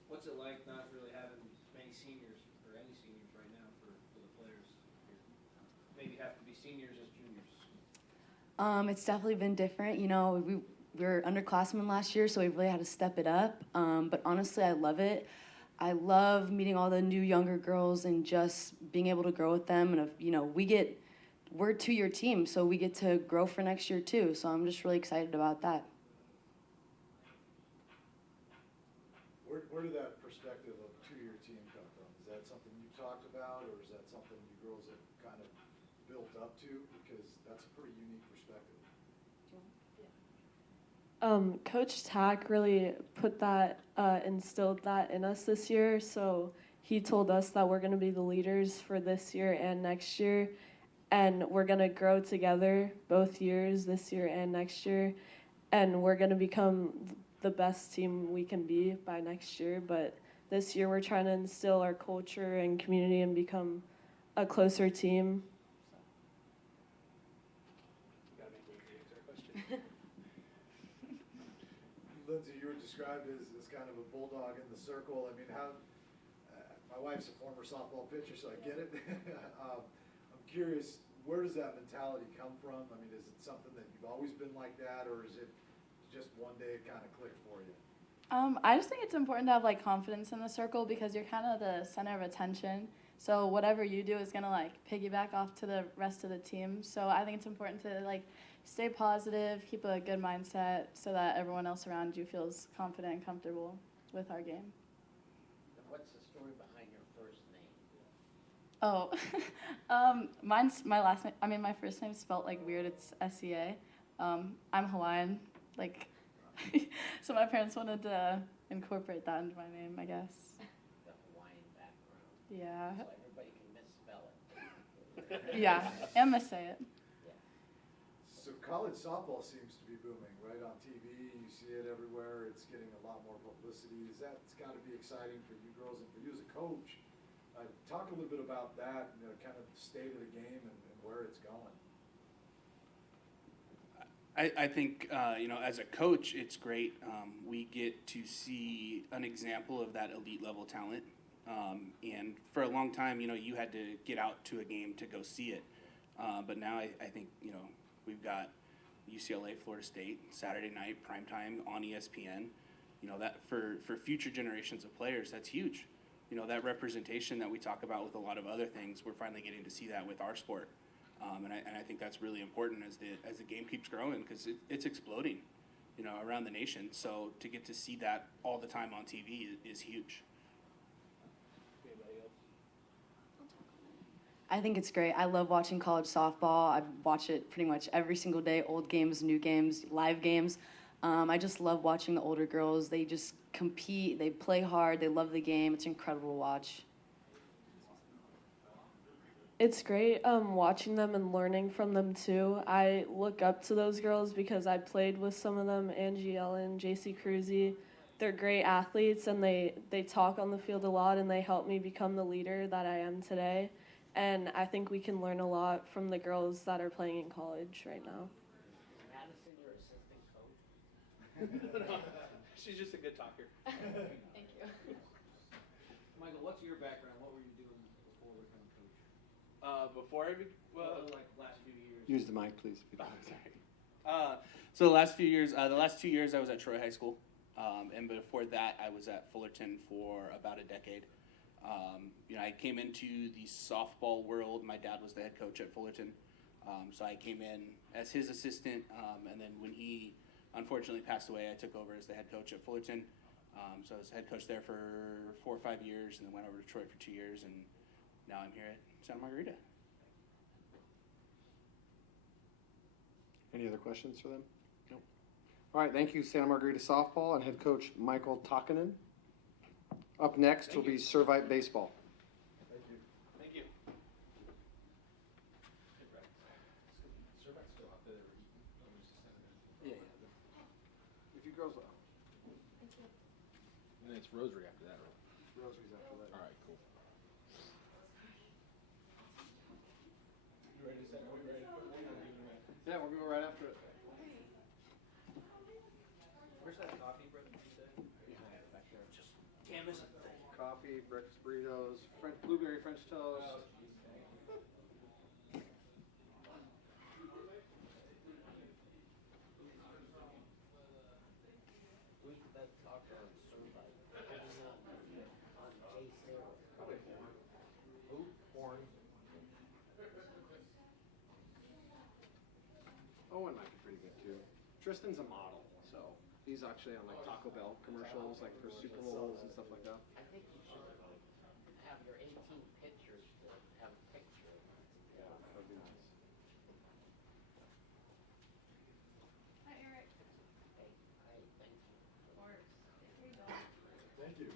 What's it like not really having many seniors or any seniors right now for the players? Maybe have to be seniors as juniors. It's definitely been different. You know, we were underclassmen last year, so we really had to step it up. But honestly, I love it. I love meeting all the new younger girls and just being able to grow with them. And, you know, we're a 2-year team, so we get to grow for next year too. So I'm just really excited about that. Where did that perspective of 2-year team come from? Is that something you talked about, or is that something you girls have kind of built up to? Because that's a pretty unique perspective. Coach Tack really put that, instilled that in us this year. So he told us that we're going to be the leaders for this year and next year. And we're going to grow together both years, this year and next year. And we're going to become the best team we can be by next year. But this year we're trying to instill our culture and community and become a closer team. Lindsay, you were described as kind of a bulldog in the circle. I mean, my wife's a former softball pitcher, so I get it. I'm curious, where does that mentality come from? I mean, is it something that you've always been like that, or is it just one day it kind of clicked for you? I just think it's important to have like confidence in the circle because you're kind of the center of attention. So whatever you do is gonna like piggyback off to the rest of the team. So I think it's important to like stay positive, keep a good mindset so that everyone else around you feels confident and comfortable with our game. And what's the story behind your first name? Oh, mine's my last name. I mean, my first name's spelled like weird. It's S-E-A. I'm Hawaiian, like, so my parents wanted to incorporate that into my name, I guess. The Hawaiian background. Yeah. So everybody can misspell it. Yeah, and missay it. So college softball seems to be booming, right? On TV, you see it everywhere. It's getting a lot more publicity. It's got to be exciting for you girls and for you as a coach. Talk a little bit about that, you know, kind of the state of the game and where it's going. I think, you know, as a coach, it's great. We get to see an example of that elite level talent. And for a long time, you know, you had to get out to a game to go see it. But now I think, you know, we've got UCLA, Florida State, Saturday night, primetime on ESPN. You know, that for future generations of players, that's huge. You know, that representation that we talk about with a lot of other things, we're finally getting to see that with our sport. And I think that's really important as the game keeps growing because it's exploding, you know, around the nation. So to get to see that all the time on TV is huge. I think it's great. I love watching college softball. I watch it pretty much every single day, old games, new games, live games. I just love watching the older girls. They just compete, they play hard, they love the game. It's incredible to watch. It's great watching them and learning from them too. I look up to those girls because I played with some of them, Angie Ellen, JC Cruzy. They're great athletes and they talk on the field a lot and they help me become the leader that I am today. And I think we can learn a lot from the girls that are playing in college right now. Madison, your assistant coach? No, she's just a good talker. Thank you. Michael, what's your background? What were you doing before becoming coach? Before I Like last few years. Use the mic, please. Oh, sorry. So the last 2 years I was at Troy High School, and before that I was at Fullerton for about a decade. You know, I came into the softball world. My dad was the head coach at Fullerton, so I came in as his assistant, and then when he unfortunately passed away, I took over as the head coach at Fullerton. So I was head coach there for 4 or 5 years, and then went over to Troy for 2 years, and now I'm here at Santa Margarita. Any other questions for them? No. All right, thank you, Santa Margarita softball and head coach Michael Takinen. Up next will be Servite baseball. Thank you. Thank you. Yeah. If you girls will. And then it's Rosary after that, right? Rosary's after that. All right, cool. You ready to set? Are we ready? Yeah, we're going right after it. Where's that coffee, brother? You said? Behind, back there. Just can't miss it. Coffee, breakfast burritos, blueberry French toast. Let's talk on Servite. On JSerra. Who? Horn. Owen might be pretty good too. Tristan's a model, so he's actually on like Taco Bell commercials, like for Super Bowls and stuff like that. I think you should have your 18 pictures to have a picture. Yeah, that'd be nice. Hi, Eric. Hey, thank you. Of course. Here you go. Thank you.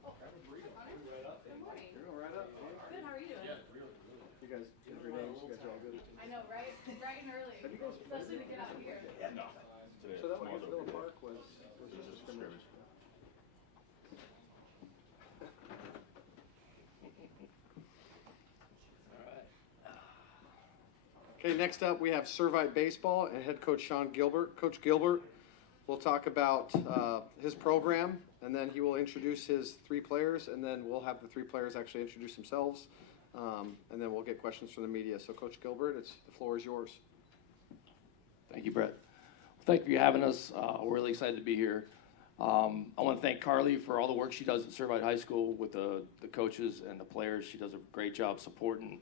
Oh, Grab a burrito. Right up. Good morning. You're going right up. Good, how are you doing? You guys, every day, you guys are all good. I know, right? Bright and early. Have you guys- Especially to get out here. Yeah, no. Today, So that one tomorrow's against Villa open day. Park was just a scrimmage. Okay, next up we have Servite baseball and head coach Sean Gilbert. Coach Gilbert will talk about his program, and then he will introduce his three players, and then we'll have the three players actually introduce themselves, and then we'll get questions from the media. So, Coach Gilbert, the floor is yours. Thank you, Brett. Thank you for having us. We're really excited to be here. I want to thank Carly for all the work she does at Servite High School with the coaches and the players. She does a great job supporting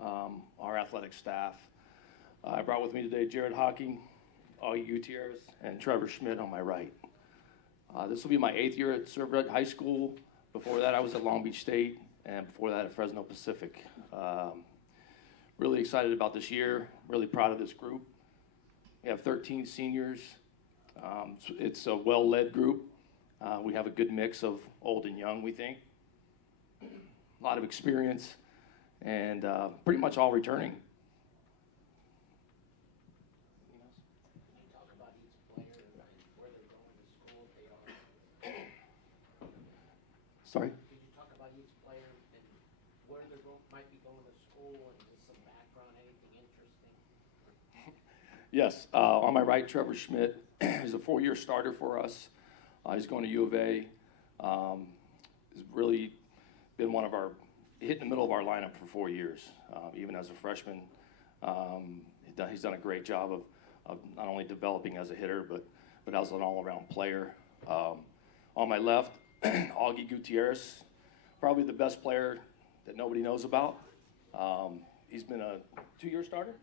our athletic staff. I brought with me today Jared Hocking, Augie Gutierrez, and Trevor Schmidt on my right. This will be my 8th year at Servite High School. Before that, I was at Long Beach State, and before that at Fresno Pacific. Really excited about this year, really proud of this group. We have 13 seniors. It's a well-led group. We have a good mix of old and young, we think. A lot of experience, and pretty much all returning. Can you talk about each player and where they're going to school if they are? Sorry? Could you talk about each player and where they might be going to school and just some background, anything interesting? Yes, on my right, Trevor Schmidt is a 4-year starter for us. He's going to U of A. He's really been hit in the middle of our lineup for 4 years, even as a freshman. He's done a great job of not only developing as a hitter, but as an all-around player. On my left, Augie Gutierrez, probably the best player that nobody knows about. He's been a 2-year starter?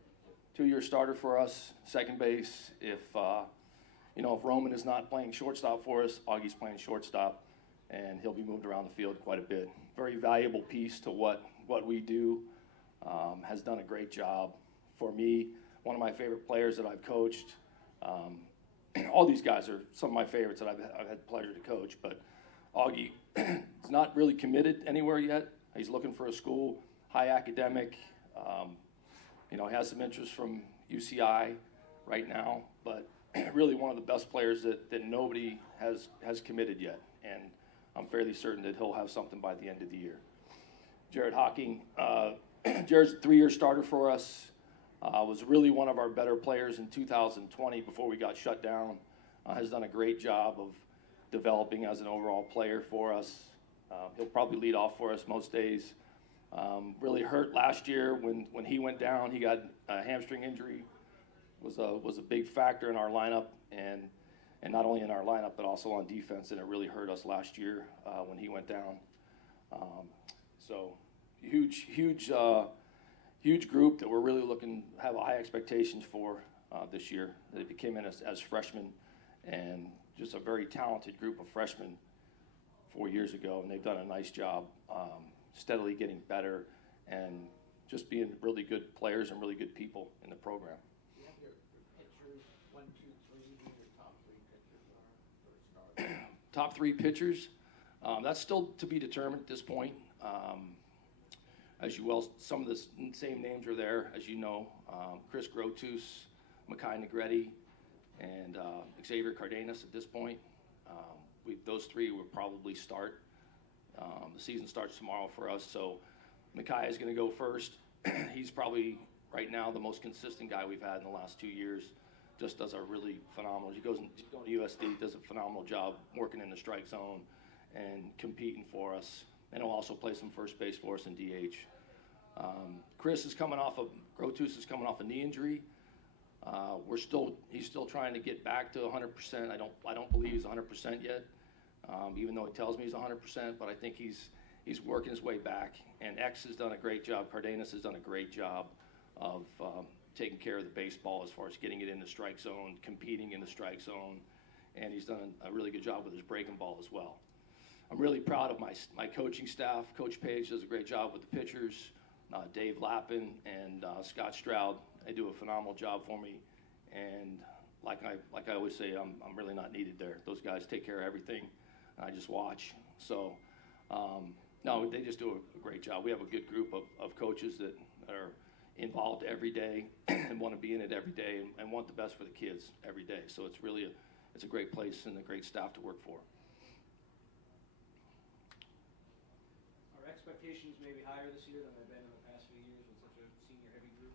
2-year starter for us, second base. If Roman is not playing shortstop for us, Augie's playing shortstop, and he'll be moved around the field quite a bit. Very valuable piece to what we do. Has done a great job for me. One of my favorite players that I've coached. All these guys are some of my favorites that I've had the pleasure to coach, but Augie is not really committed anywhere yet. He's looking for a school, high academic. He has some interest from UCI right now, but really one of the best players that nobody has committed yet. And I'm fairly certain that he'll have something by the end of the year. Jared Hocking, Jared's a 3-year starter for us. Was really one of our better players in 2020 before we got shut down. Has done a great job of developing as an overall player for us. He'll probably lead off for us most days. Really hurt last year when he went down. He got a hamstring injury. Was a big factor in our lineup, and not only in our lineup but also on defense. And it really hurt us last year when he went down. So huge group that we're really have high expectations for this year. They came in as freshmen, and just a very talented group of freshmen 4 years ago, and they've done a nice job steadily getting better and just being really good players and really good people in the program. You have your pictures, 1, 2, 3, top 3 pitchers, that's still to be determined at this point. As you well, some of the same names are there, as you know. Chris Grotus, Makai Negretti, and Xavier Cardenas at this point. Those 3 will probably start. The season starts tomorrow for us, so Makai is going to go first. He's probably, right now, the most consistent guy we've had in the last 2 years. Just does a really phenomenal, he's going to USD, does a phenomenal job working in the strike zone and competing for us. And he'll also play some first base for us in DH. Grotus is coming off a knee injury. He's still trying to get back to 100%. I don't believe he's 100% yet, even though he tells me he's 100%. But I think he's working his way back. And X has done a great job. Cardenas has done a great job of taking care of the baseball as far as getting it in the strike zone, competing in the strike zone, and he's done a really good job with his breaking ball as well. I'm really proud of my coaching staff. Coach Page does a great job with the pitchers. Dave Lappin and Scott Stroud, they do a phenomenal job for me. And like I always say, I'm really not needed there. Those guys take care of everything. I just watch. So, no, they just do a great job. We have a good group of coaches that are involved every day and want to be in it every day and want the best for the kids every day. So it's really it's a great place and a great staff to work for. Are expectations maybe higher this year than they've been in the past few years with such a senior-heavy group?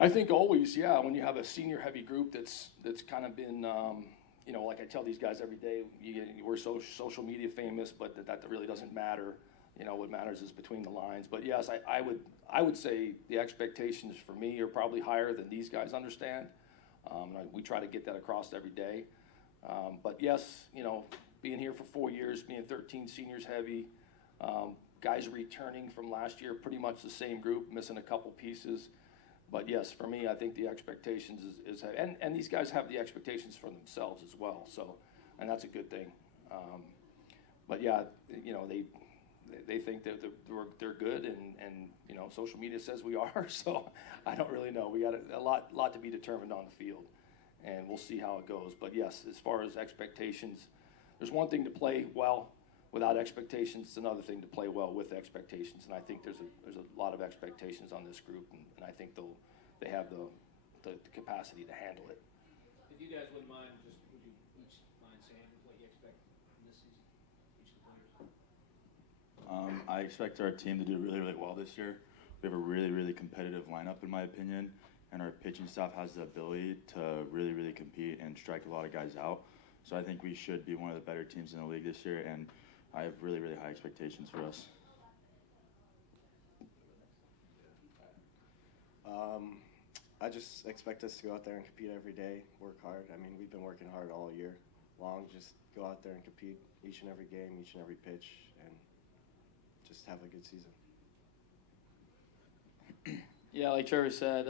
I think always, yeah. When you have a senior-heavy group that's kind of been, like I tell these guys every day, we're social media famous, but that really doesn't matter. What matters is between the lines. But yes, I would say the expectations for me are probably higher than these guys understand. We try to get that across every day. But yes, being here for 4 years, being 13 seniors heavy, guys returning from last year, pretty much the same group, missing a couple pieces. But yes, for me, I think the expectations is and these guys have the expectations for themselves as well. So, and that's a good thing. But yeah, they think that they're good, and social media says we are. So I don't really know. We got a lot to be determined on the field, and we'll see how it goes. But yes, as far as expectations, there's one thing to play well without expectations. It's another thing to play well with expectations. And I think there's a lot of expectations on this group, and I think they have the capacity to handle it. If you guys wouldn't mind, would you each mind saying what you expect from this season, each of the players? I expect our team to do really, really well this year. We have a really, really competitive lineup, in my opinion, and our pitching staff has the ability to really, really compete and strike a lot of guys out. So I think we should be one of the better teams in the league this year, and I have really, really high expectations for us. I just expect us to go out there and compete every day, work hard. I mean, we've been working hard all year long. Just go out there and compete each and every game, each and every pitch, and just have a good season. Yeah, like Trevor said,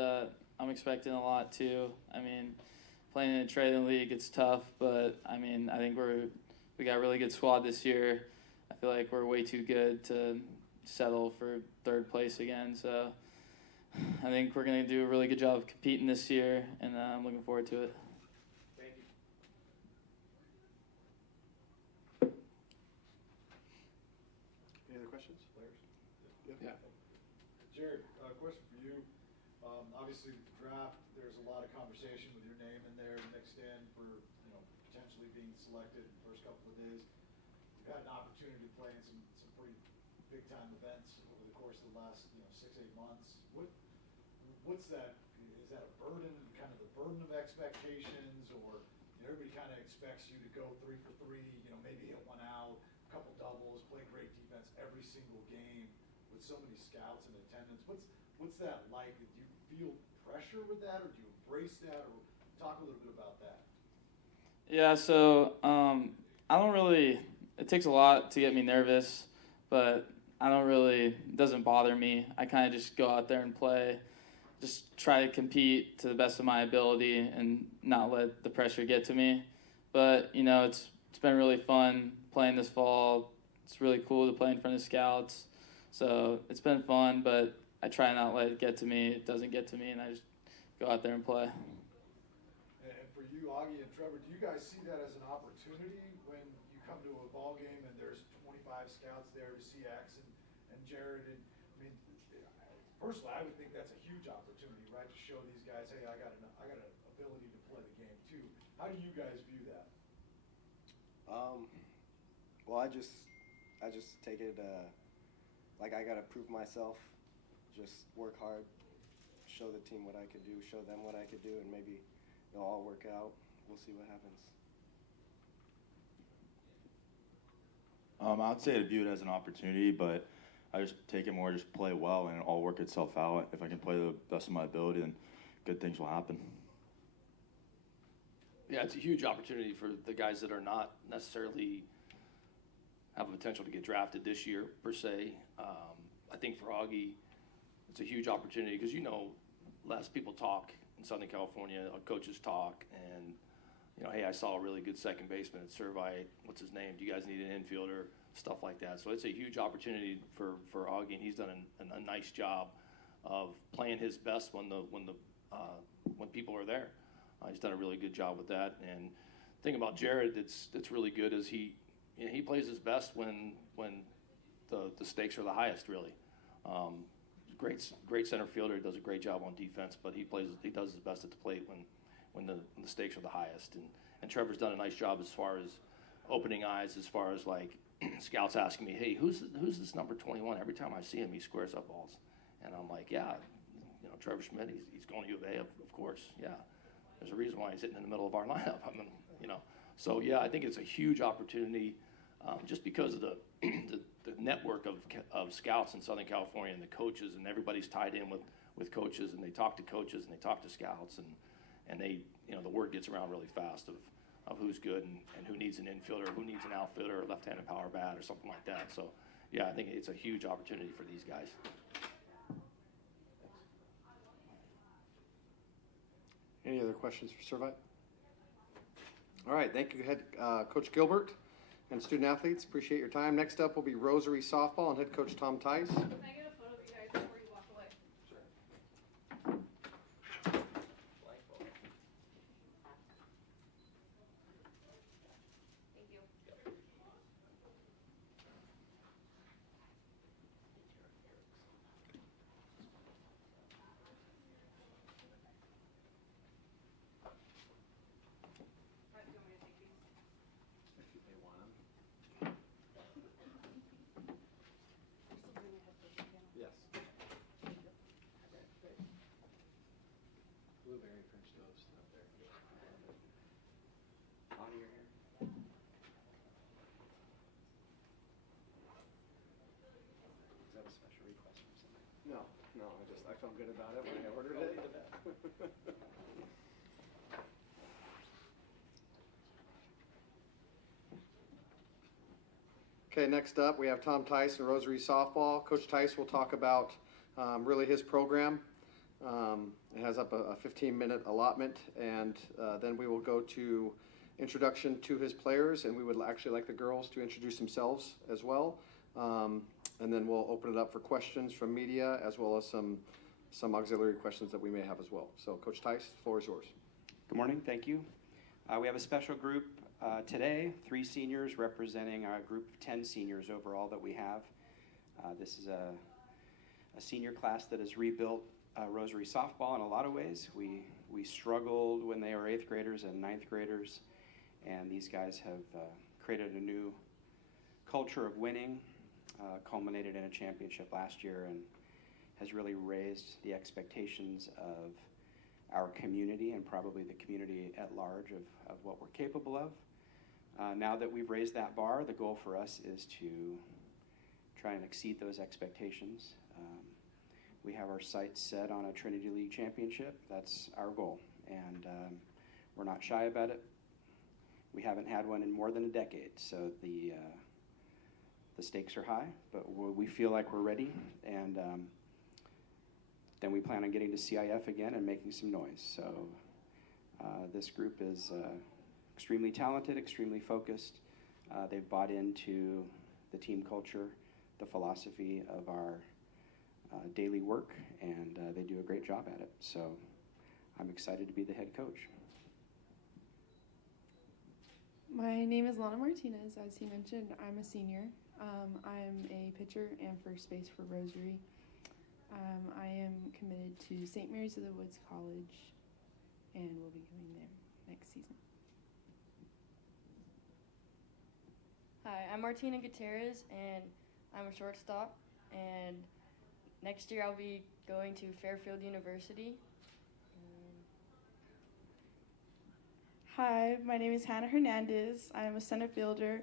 I'm expecting a lot too. I mean, playing in a trailing league, it's tough, but I mean, I think we got a really good squad this year. I feel like we're way too good to settle for third place again. So I think we're going to do a really good job of competing this year, and I'm looking forward to it. Thank you. Any other questions? Yeah. Jared, question for you. Obviously, with the draft, there's a lot of conversation with your name in there mixed in for potentially being selected in the first couple of days. You've had an opportunity to play in some pretty big time events over the course of the last 6-8 months. What's that? Is that a burden? Kind of the burden of expectations, or everybody kind of expects you to go 3 for 3, maybe hit one out, a couple doubles, play great defense every single game with so many scouts in attendance. What's that like? Do you feel pressure with that, or do you embrace that, or talk a little bit about that? Yeah, so I don't really. It takes a lot to get me nervous, but it doesn't bother me. I kind of just go out there and play. Just try to compete to the best of my ability and not let the pressure get to me. But, it's been really fun playing this fall. It's really cool to play in front of scouts. So it's been fun, but I try not to let it get to me. It doesn't get to me, and I just go out there and play. And for you, Augie and Trevor, do you guys see that as an opportunity when come to a ball game and there's 25 scouts there to see X and Jared, and I mean, personally, I would think that's a huge opportunity, right, to show these guys, hey, I got an ability to play the game too. How do you guys view that? Well, I just take it like I gotta prove myself, just work hard, show the team what I could do, show them what I could do, and maybe it'll all work out. We'll see what happens. I'd say to view it as an opportunity, but I just take it more, just play well, and it'll all work itself out. If I can play the best of my ability, then good things will happen. Yeah, it's a huge opportunity for the guys that are not necessarily have a potential to get drafted this year, per se. I think for Augie, it's a huge opportunity because, less people talk in Southern California, coaches talk, and, hey, I saw a really good second baseman at Servite. What's his name? Do you guys need an infielder? Stuff like that. So it's a huge opportunity for Augie, and he's done a nice job of playing his best when people are there. He's done a really good job with that. And the thing about Jared that's really good is he plays his best when the stakes are the highest, really. Great center fielder, does a great job on defense, but he does his best at the plate when the stakes are the highest. And Trevor's done a nice job as far as opening eyes, as far as like scouts asking me, hey, who's this number 21? Every time I see him, he squares up balls. And I'm like, yeah, Trevor Schmidt, he's going to U of A, of course, yeah. There's a reason why he's hitting in the middle of our lineup. I mean, So yeah, I think it's a huge opportunity, just because of the network of scouts in Southern California and the coaches, and everybody's tied in with coaches, and they talk to coaches and they talk to scouts, and they the word gets around really fast of who's good and who needs an infielder, who needs an outfielder, or left-handed power bat, or something like that. So yeah, I think it's a huge opportunity for these guys. Any other questions for Servite? All right, thank you, Head Coach Gilbert and student athletes. Appreciate your time. Next up will be Rosary softball and Head Coach Tom Tice. Can I get a photo of you guys before you walk away? Thank you. Blueberry French toast up there. Out of your hair. Is that a special request from somebody? No, I felt good about it when I ordered it. Okay, next up we have Tom Tice and Rosary softball. Coach Tice will talk about really his program. It has up a 15-minute allotment, and then we will go to introduction to his players, and we would actually like the girls to introduce themselves as well. And then we'll open it up for questions from media, as well as some auxiliary questions that we may have as well. So Coach Tice, the floor is yours. Good morning, thank you. We have a special group today, 3 seniors representing our group of 10 seniors overall that we have. This is a senior class that has rebuilt Rosary softball in a lot of ways. We struggled when they were 8th graders and 9th graders, and these guys have created a new culture of winning, culminated in a championship last year, and has really raised the expectations of our community and probably the community at large of what we're capable of. Now that we've raised that bar, the goal for us is to try and exceed those expectations. We have our sights set on a Trinity League championship. That's our goal, and we're not shy about it. We haven't had one in more than a decade, so the stakes are high, but we feel like we're ready, and then we plan on getting to CIF again and making some noise. So this group is extremely talented, extremely focused. They've bought into the team culture, the philosophy of our daily work, and they do a great job at it. So I'm excited to be the head coach. My name is Lana Martinez. As he mentioned, I'm a senior. I'm a pitcher and first base for Rosary. I am committed to St. Mary's of the Woods College and will be going there next season. Hi, I'm Martina Gutierrez, and I'm a shortstop. And next year I'll be going to Fairfield University. Hi, my name is Hannah Hernandez. I'm a center fielder,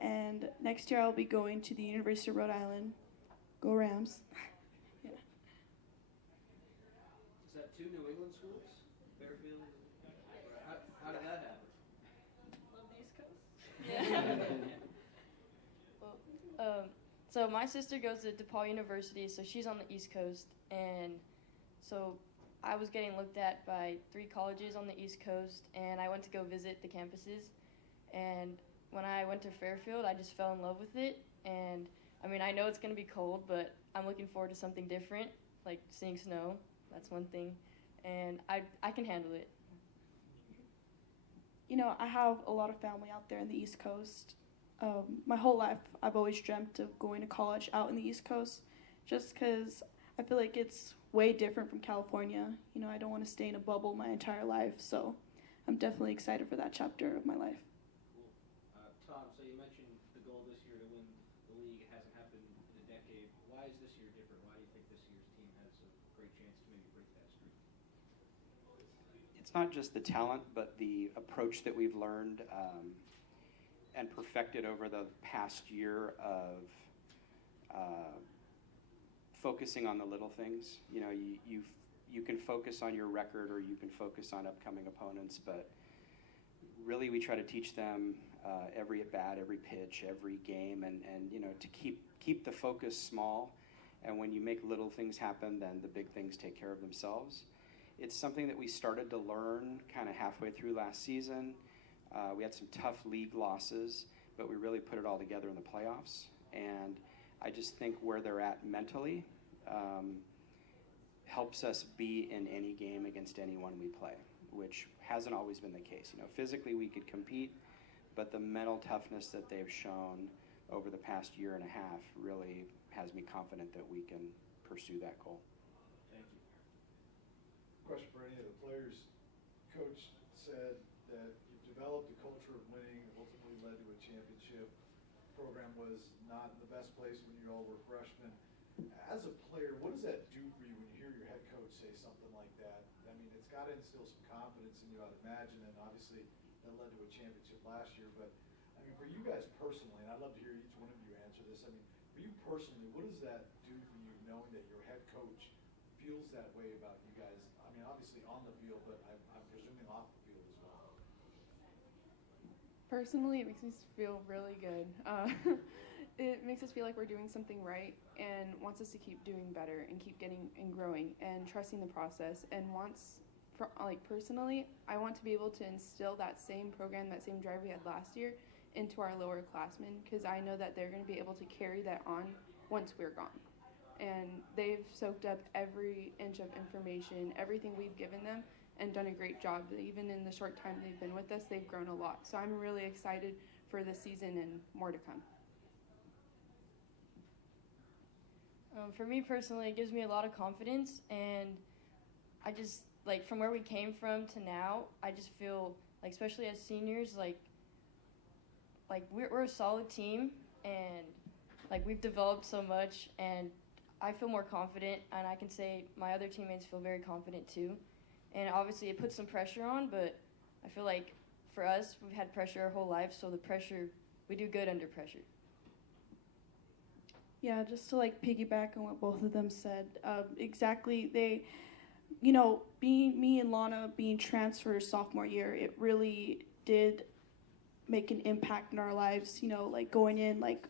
and next year I'll be going to the University of Rhode Island. Go Rams. Yeah. Is that 2 New England schools? Fairfield? How did that happen? Love the East Coast. Well, so my sister goes to DePaul University, so she's on the East Coast, and so I was getting looked at by 3 colleges on the East Coast, and I went to go visit the campuses. And when I went to Fairfield, I just fell in love with it. And I mean, I know it's going to be cold, but I'm looking forward to something different, like seeing snow. That's one thing. And I can handle it. You know, I have a lot of family out there in the East Coast. My whole life, I've always dreamt of going to college out in the East Coast, just because I feel like it's way different from California. You know, I don't want to stay in a bubble my entire life, so I'm definitely excited for that chapter of my life. Cool. Tom, so you mentioned the goal this year to win the league. It hasn't happened in a decade. Why is this year different? Why do you think this year's team has a great chance to maybe break that streak? It's not just the talent, but the approach that we've learned and perfected over the past year of focusing on the little things. You know, you can focus on your record or you can focus on upcoming opponents, but really we try to teach them every at-bat, every pitch, every game, and you know, to keep the focus small. And when you make little things happen, then the big things take care of themselves. It's something that we started to learn kind of halfway through last season. We had some tough league losses, but we really put it all together in the playoffs. And I just think where they're at mentally helps us be in any game against anyone we play, which hasn't always been the case. You know, physically we could compete, but the mental toughness that they've shown over the past year and a half really has me confident that we can pursue that goal. Thank you. Question for any of the players. Coach said that you've developed a culture of winning, ultimately led to a championship. Program was not in the best place when you all were freshmen. As a player, what does that do for you when you hear your head coach say something like that? I mean, it's got to instill some confidence in you, I'd imagine, and obviously that led to a championship last year. But, I mean, for you guys personally, and I'd love to hear each one of you answer this, I mean, for you personally, what does that do for you knowing that your head coach feels that way about you guys? I mean, obviously on the field, but I'm presuming off the field as well. Personally, it makes me feel really good. It makes us feel like we're doing something right and wants us to keep doing better and keep getting and growing and trusting the process, and personally, I want to be able to instill that same program, that same drive we had last year into our lower classmen, because I know that they're going to be able to carry that on once we're gone. And they've soaked up every inch of information, everything we've given them, and done a great job. Even in the short time they've been with us, they've grown a lot. So I'm really excited for this season and more to come. For me personally, it gives me a lot of confidence, and I just, like, from where we came from to now, I just feel, like, especially as seniors, like we're a solid team, and, like, we've developed so much, and I feel more confident, and I can say my other teammates feel very confident too. And obviously it puts some pressure on, but I feel like for us, we've had pressure our whole life, so the pressure, we do good under pressure. Yeah, just to like piggyback on what both of them said, exactly. They, you know, me and Lana being transferred sophomore year, it really did make an impact in our lives. You know, like going in, like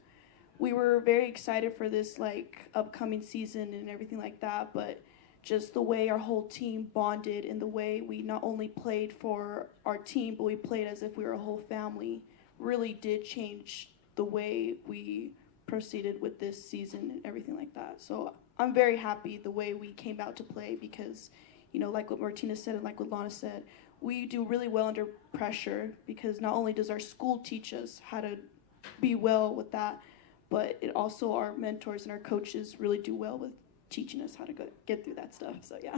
we were very excited for this like upcoming season and everything like that, but just the way our whole team bonded and the way we not only played for our team, but we played as if we were a whole family, really did change the way we proceeded with this season and everything like that. So I'm very happy the way we came out to play because, you know, like what Martina said and like what Lana said, we do really well under pressure because not only does our school teach us how to be well with that, but it also our mentors and our coaches really do well with teaching us how to get through that stuff. So yeah.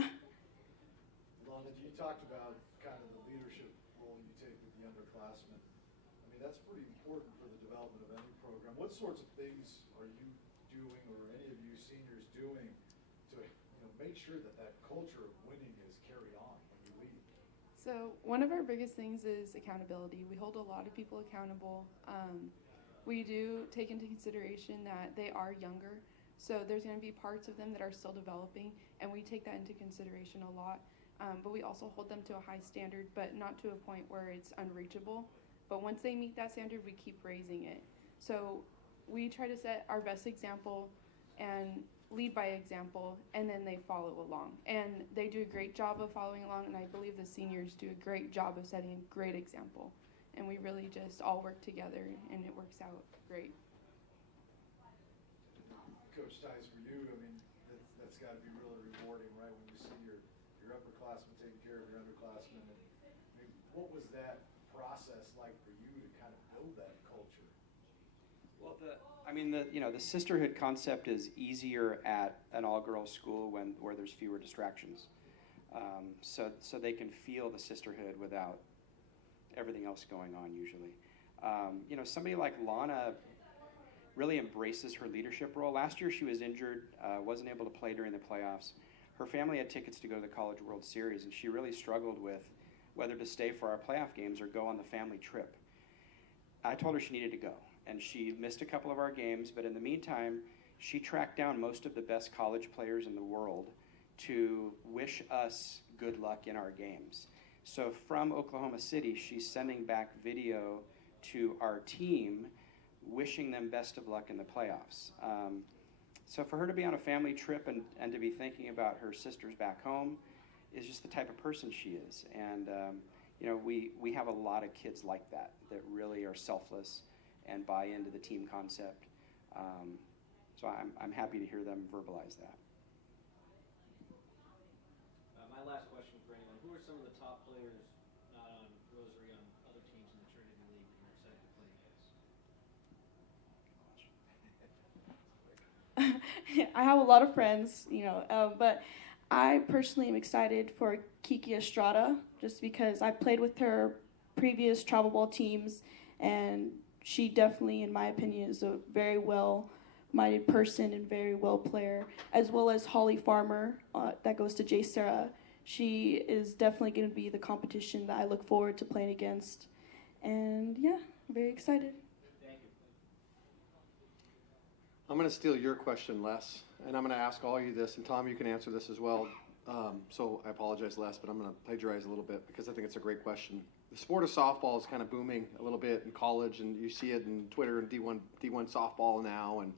Lana, you talked about kind of the leadership role you take with the underclassmen. I mean, that's pretty important for the development of any program. What sorts of things are you doing, or any of you seniors doing, to make sure that that culture of winning is carried on when you lead? So one of our biggest things is accountability. We hold a lot of people accountable. We do take into consideration that they are younger, so there's going to be parts of them that are still developing, and we take that into consideration a lot. But we also hold them to a high standard, but not to a point where it's unreachable. But once they meet that standard, we keep raising it. So we try to set our best example and lead by example, and then they follow along. And they do a great job of following along, and I believe the seniors do a great job of setting a great example. And we really just all work together, and it works out great. Coach Tice, for you, I mean, that's got to be really rewarding, right? When you see your upperclassmen taking care of your underclassmen. And, I mean, what was that process like for you to kind of build that culture? Well, the sisterhood concept is easier at an all-girls school where there's fewer distractions. So they can feel the sisterhood without everything else going on usually. Somebody like Lana really embraces her leadership role. Last year she was injured, wasn't able to play during the playoffs. Her family had tickets to go to the College World Series, and she really struggled with whether to stay for our playoff games or go on the family trip. I told her she needed to go, and she missed a couple of our games, but in the meantime, she tracked down most of the best college players in the world to wish us good luck in our games. So from Oklahoma City, she's sending back video to our team, wishing them best of luck in the playoffs. So for her to be on a family trip and to be thinking about her sisters back home is just the type of person she is. And we have a lot of kids like that really are selfless and buy into the team concept. So I'm happy to hear them verbalize that. My last question for anyone: who are some of the top players not on Rosary on other teams in the Trinity League that you're excited to play against? I have a lot of friends, but I personally am excited for Kiki Estrada just because I played with her previous travel ball teams, and she definitely, in my opinion, is a very well-minded person and very well player, as well as Holly Farmer that goes to JSerra. She is definitely going to be the competition that I look forward to playing against. And yeah, I'm very excited. Thank you. I'm going to steal your question, Les, and I'm going to ask all you this, and Tom, you can answer this as well. So I apologize, Les, but I'm going to plagiarize a little bit because I think it's a great question. The sport of softball is kind of booming a little bit in college, and you see it in Twitter and D1 softball now, and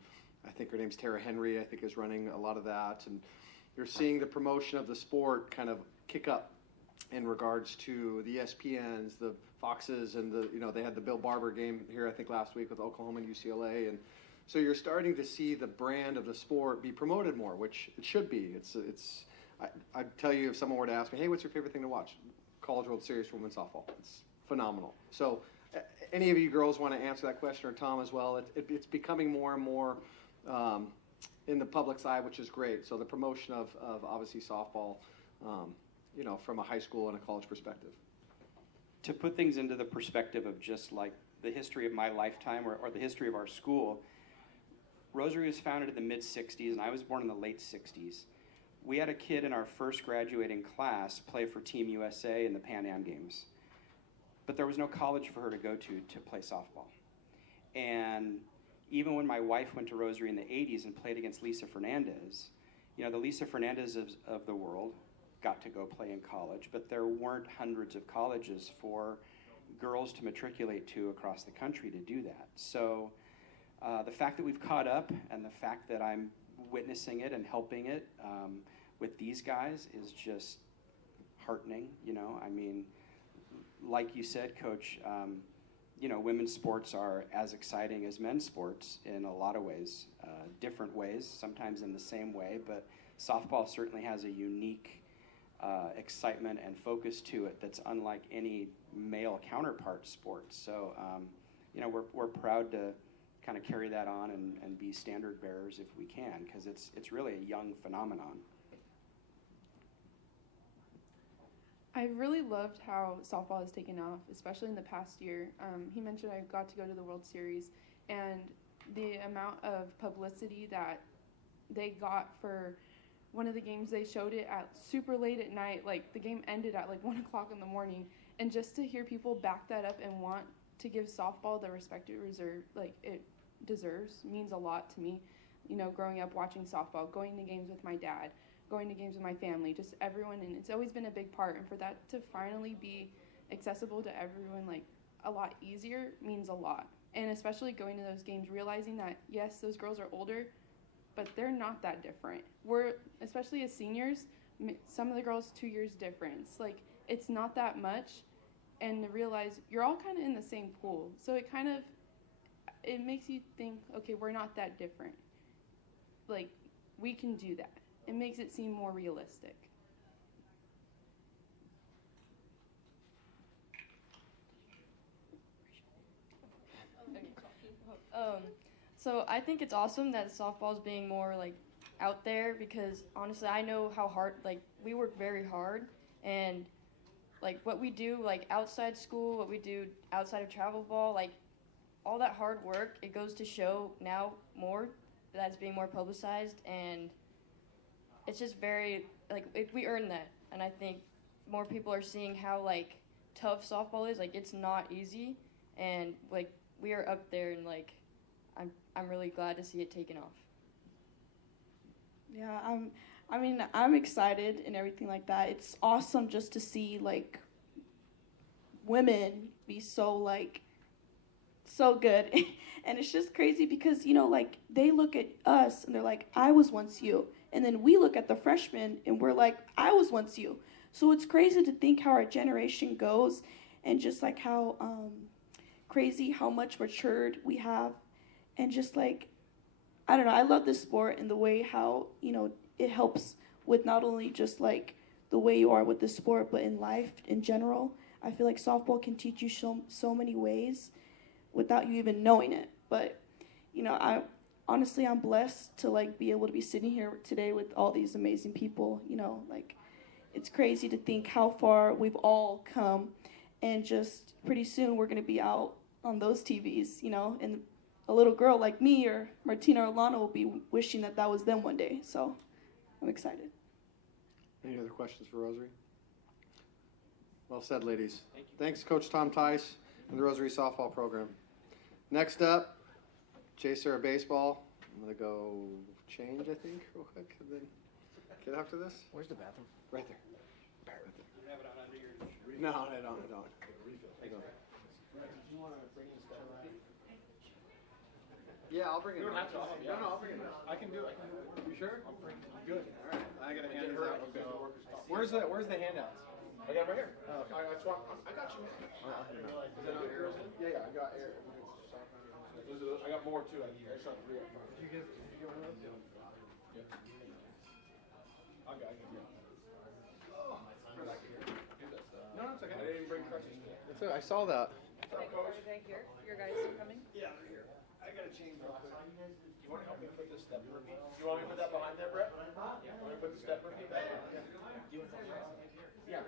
I think her name's Tara Henry, I think, is running a lot of that, and you're seeing the promotion of the sport kind of kick up in regards to the ESPNs, the Foxes, and they had the Bill Barber game here, I think, last week with Oklahoma and UCLA, and so you're starting to see the brand of the sport be promoted more, which it should be. I'd tell you if someone were to ask me, hey, what's your favorite thing to watch? College World Series for women's softball. It's phenomenal. So any of you girls want to answer that question, or Tom as well? It's becoming more and more in the public's eye, which is great. So the promotion of obviously softball, from a high school and a college perspective. To put things into the perspective of just like the history of my lifetime or the history of our school, Rosary was founded in the mid-'60s, and I was born in the late '60s. We had a kid in our first graduating class play for Team USA in the Pan Am Games. But there was no college for her to go to play softball. And even when my wife went to Rosary in the 80s and played against Lisa Fernandez, the Lisa Fernandez of the world got to go play in college, but there weren't hundreds of colleges for girls to matriculate to across the country to do that. So the fact that we've caught up and the fact that I'm witnessing it and helping it with these guys is just heartening. Like you said, Coach, women's sports are as exciting as men's sports in a lot of ways, different ways, sometimes in the same way, but softball certainly has a unique excitement and focus to it that's unlike any male counterpart sport. So, you know, we're proud to kind of carry that on and be standard bearers if we can, because it's really a young phenomenon. I really loved how softball has taken off, especially in the past year. He mentioned I got to go to the World Series, and the amount of publicity that they got for one of the games, they showed it at super late at night. Like, the game ended at like 1 o'clock in the morning, and just to hear people back that up and want to give softball the respect it deserves means a lot to me. You know, growing up watching softball, going to games with my dad, going to games with my family, just everyone, and it's always been a big part. And for that to finally be accessible to everyone, like, a lot easier means a lot. And especially going to those games, realizing that, yes, those girls are older, but they're not that different. We're, especially as seniors, some of the girls 2 years difference. Like, it's not that much, and to realize you're all kind of in the same pool. So it makes you think, okay, we're not that different. Like, we can do that. It makes it seem more realistic. So I think it's awesome that softball's being more like out there, because honestly I know how hard, like, we work very hard, and like what we do like outside school, what we do outside of travel ball, like all that hard work, it goes to show now more that's being more publicized, and it's just very like we earned that. And I think more people are seeing how like tough softball is. Like, it's not easy, and like we are up there, and like I'm really glad to see it taken off. Yeah, I'm excited and everything like that. It's awesome just to see like women be so good. And it's just crazy because, you know, like, they look at us and they're like, I was once you. And then we look at the freshmen and we're like, I was once you. So it's crazy to think how our generation goes, and just like how crazy how much matured we have. And just like, I don't know, I love this sport and the way how, you know, it helps with not only just like the way you are with the sport, but in life in general. I feel like softball can teach you so many ways without you even knowing it. But, you know, I'm blessed to like be able to be sitting here today with all these amazing people. You know, like, it's crazy to think how far we've all come, and just pretty soon we're going to be out on those TVs, you know, and a little girl like me or Martina or Lana will be wishing that was them one day. So I'm excited. Any other questions for Rosary? Well said, ladies. Thanks, Coach Tom Tice and the Rosary softball program. Next up, JSerra baseball. I'm going to go change, I think, real quick, and then get after this. Where's the bathroom? Right there. You have it on under your No, I don't. Did you want to bring this down? Yeah, I'll bring it. You don't have to. I'll bring it. I can do it. You sure? I'm free. Good. All right. I gotta hand this out. Okay. Where's the handouts? I got it right here. I got you. Is that not yours? Yeah, I got air. I got more too. I got three up front. Did you get one of those? Yeah. I got it. No, it's okay. I didn't even bring crutches today. That's it. I saw that. Thank you. Your guys are coming? Yeah, they're here. I gotta change real quick. You want to help me put this step repeat? You want me to put that behind there, Brett? Yeah. Want me to put the step repeat back? Yeah.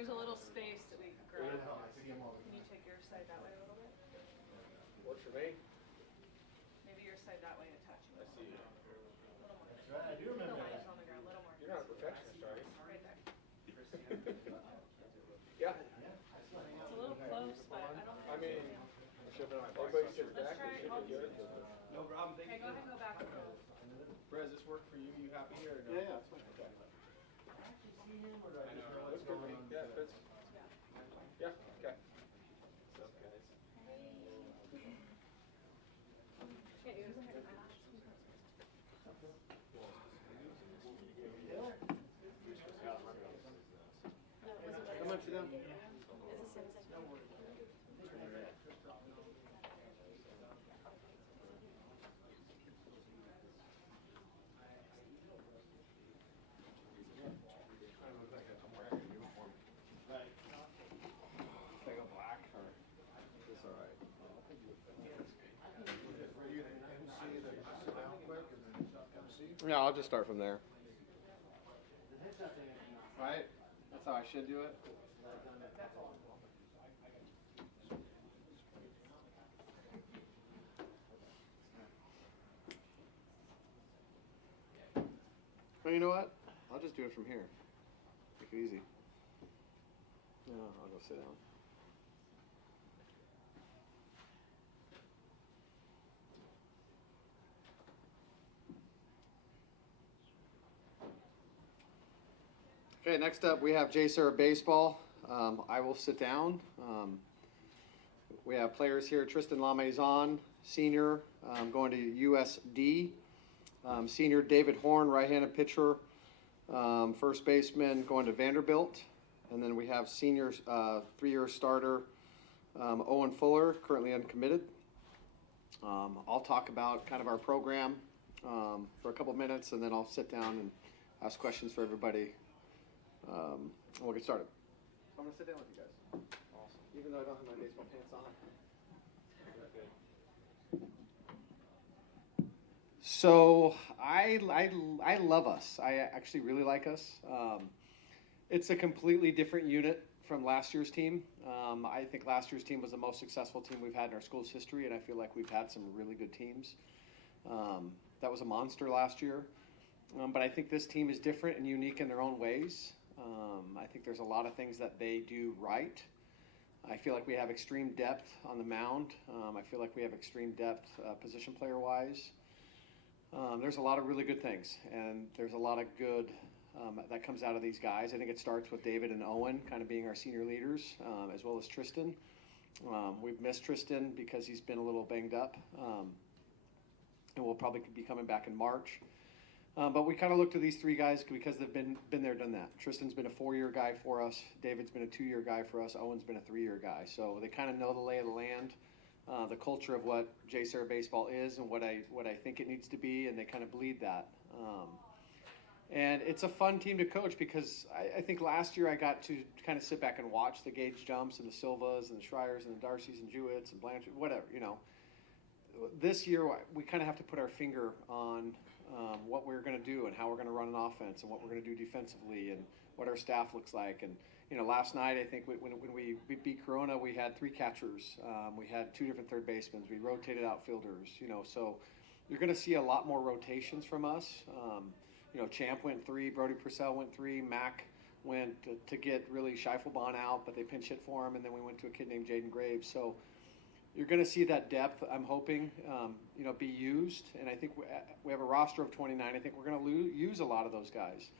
There's a little space that we can grab. Can you take your side that way a little bit? Works for me. Maybe your side that way to touch. I see. A little more. That's right. I do remember The that. line's on the ground, a little more. You're not a perfectionist, are you? Right there. Yeah. It's a little close. Everybody sits back. It should be good. No problem, thank you. Okay, go ahead and go back. Brad, does this work for you? You happy here or no? Yeah, it's fine. Okay. I know, Looks good to me. Yeah, it fits. Yeah, okay. What's up, guys? Come on, sit down. Yeah, I'll just start from there. Right? That's how I should do it. Well, you know what? I'll just do it from here. Make it easy. No, I'll go sit down. Okay, next up we have JSerra baseball. I will sit down. We have players here: Tristan LaMaison, senior, going to USD. Senior David Horn, right-handed pitcher, first baseman, going to Vanderbilt. And then we have senior 3-year starter Owen Fuller, currently uncommitted. I'll talk about kind of our program for a couple minutes, and then I'll sit down and ask questions for everybody. And we'll get started. So I'm going to sit down with you guys. Awesome. Even though I don't have my baseball pants on. So I love us. I actually really like us. It's a completely different unit from last year's team. I think last year's team was the most successful team we've had in our school's history, and I feel like we've had some really good teams. That was a monster last year. But I think this team is different and unique in their own ways. I think there's a lot of things that they do right. I feel like we have extreme depth on the mound. I feel like we have extreme depth position player-wise. There's a lot of really good things, and there's a lot of good that comes out of these guys. I think it starts with David and Owen kind of being our senior leaders, as well as Tristan. We've missed Tristan because he's been a little banged up, and we'll probably be coming back in March. But we kind of look to these three guys because they've been there, done that. Tristan's been a 4-year guy for us. David's been a 2-year guy for us. Owen's been a 3-year guy. So they kind of know the lay of the land, the culture of what JSerra baseball is and what I think it needs to be, and they kind of bleed that. And it's a fun team to coach because I think last year I got to kind of sit back and watch the Gage Jumps and the Silvas and the Schreiers and the Darcys and Jewitts and Blanchard, whatever, you know. This year we kind of have to put our finger on what we're going to do and how we're going to run an offense and what we're going to do defensively and what our staff looks like. And, you know, last night I think when we beat Corona, we had 3 catchers. We had 2 different third basemen. We rotated outfielders, you know. So you're going to see a lot more rotations from us. You know, Champ went 3, Brody Purcell went 3, Mac went to get really Scheiffelbahn out, but they pinch hit for him, and then we went to a kid named Jaden Graves. So you're going to see that depth, I'm hoping, you know, be used. And I think we have a roster of 29. I think we're going to use a lot of those guys.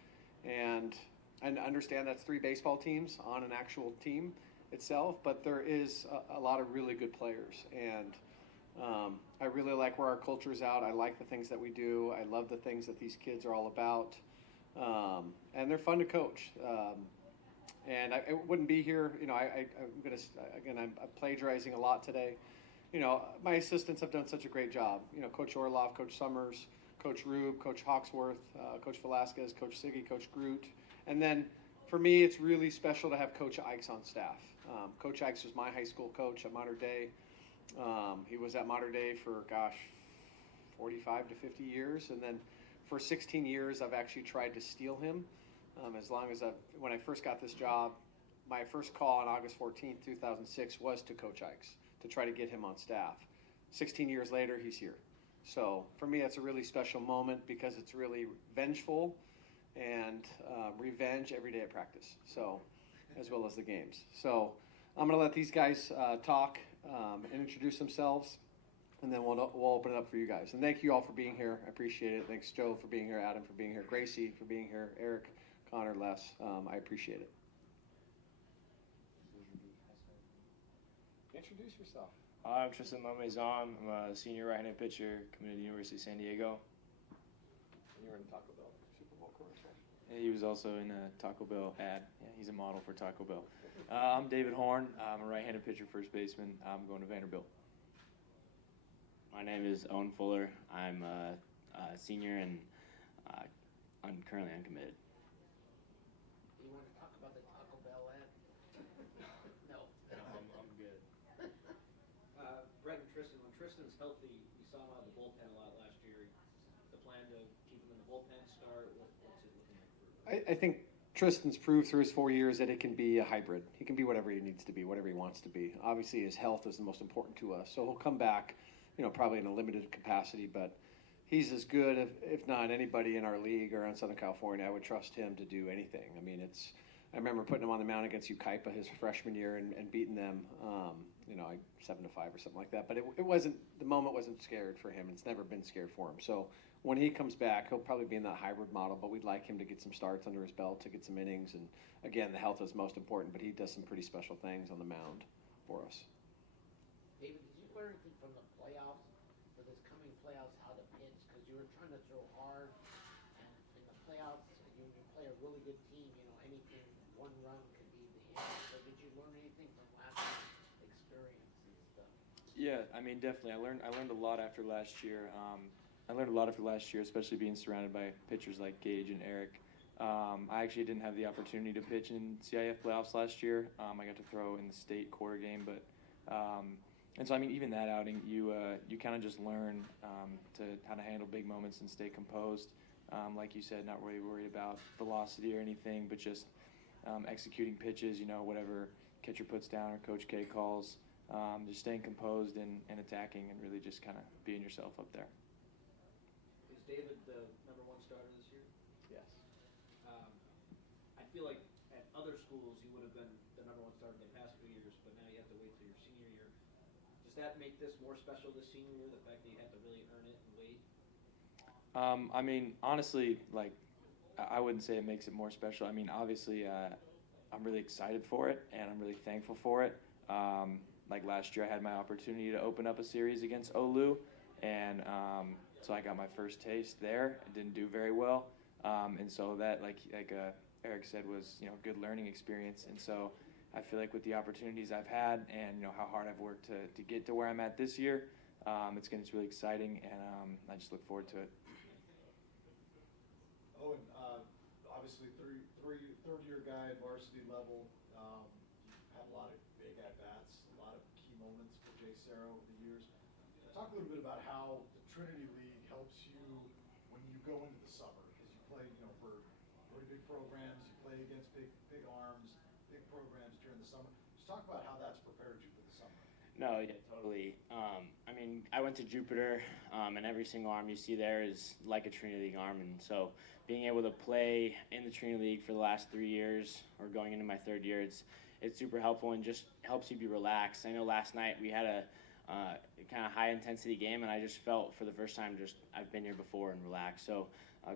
And I understand that's 3 baseball teams on an actual team itself, but there is a lot of really good players. And I really like where our culture's out. I like the things that we do. I love the things that these kids are all about. And they're fun to coach. And I wouldn't be here, you know, I'm plagiarizing a lot today. You know, my assistants have done such a great job. You know, Coach Orloff, Coach Summers, Coach Rube, Coach Hawksworth, Coach Velasquez, Coach Siggy, Coach Groot. And then for me, it's really special to have Coach Ikes on staff. Coach Ikes was my high school coach at Mater Dei. He was at Mater Dei for, 45 to 50 years. And then for 16 years, I've actually tried to steal him. As long as when I first got this job, my first call on August 14th, 2006 was to Coach Ikes to try to get him on staff. 16 years later, he's here. So for me, that's a really special moment because it's really vengeful and revenge every day at practice, so as well as the games. So I'm going to let these guys talk, and introduce themselves, and then we'll open it up for you guys. And thank you all for being here. I appreciate it. Thanks, Joe, for being here, Adam for being here, Gracie for being here, Eric, Connor, Les. I appreciate it. Introduce yourself. I'm Tristan Lamezon. I'm a senior right-handed pitcher coming to the University of San Diego. You were in Taco Bell Super Bowl commercial. And he was also in a Taco Bell ad. Yeah, he's a model for Taco Bell. I'm David Horn. I'm a right-handed pitcher, first baseman. I'm going to Vanderbilt. My name is Owen Fuller. I'm a senior and I'm currently uncommitted. Do you want to talk about the Taco Bell ad? No. I'm good. Brett and Tristan, when Tristan's healthy, we saw him out of the bullpen a lot last year. The plan to keep him in the bullpen start, what's it looking like for I think Tristan's proved through his 4 years that it can be a hybrid. He can be whatever he needs to be, whatever he wants to be. Obviously, his health is the most important to us, so he'll come back, probably in a limited capacity, but he's as good, if not anybody in our league or in Southern California. I would trust him to do anything. I remember putting him on the mound against Ukaipa his freshman year and beating them, 7-5 or something like that. But the moment wasn't scared for him. It's never been scared for him. So when he comes back, he'll probably be in that hybrid model, but we'd like him to get some starts under his belt, to get some innings. And again, the health is most important, but he does some pretty special things on the mound for us. David, did you learn anything from the playoffs, for this coming playoffs, how to pitch? Because you were trying to throw hard, and in the playoffs, you play a really good team, anything, one run could be the end. So did you learn anything from last year's experience and stuff? Yeah, definitely. I learned a lot after last year. Especially being surrounded by pitchers like Gage and Eric. I actually didn't have the opportunity to pitch in CIF playoffs last year. I got to throw in the state quarter game, but and so even that outing, you kind of just learn to how to handle big moments and stay composed. Like you said, not really worried about velocity or anything, but just executing pitches. Whatever catcher puts down or Coach K calls. Just staying composed and attacking, and really just kind of being yourself up there. Is David the number one starter this year? Yes. I feel like at other schools you would have been the number one starter the past few years, but now you have to wait till your senior year. Does that make this more special this senior year, the fact that you have to really earn it and wait? Honestly, I wouldn't say it makes it more special. Obviously, I'm really excited for it, and I'm really thankful for it. Last year, I had my opportunity to open up a series against Olu, and so I got my first taste there. I didn't do very well, and so that, Eric said, was good learning experience. And so I feel like with the opportunities I've had, and how hard I've worked to get to where I'm at this year, it's really exciting, and I just look forward to it. Oh, and obviously third-year guy at varsity level, had a lot of big at-bats, a lot of key moments for JSerra over the years. Talk a little bit about how the Trinity League helps you when you go into the summer, because you play, for very big programs, you play against big arms, big programs during the summer. Just talk about how that's prepared you for the summer. No, yeah, totally. I went to Jupiter, and every single arm you see there is like a Trinity League arm, and so being able to play in the Trinity League for the last 3 years, or going into my third year, it's super helpful and just helps you be relaxed. I know last night we had a kind of high-intensity game, and I just felt for the first time I've been here before and relaxed. So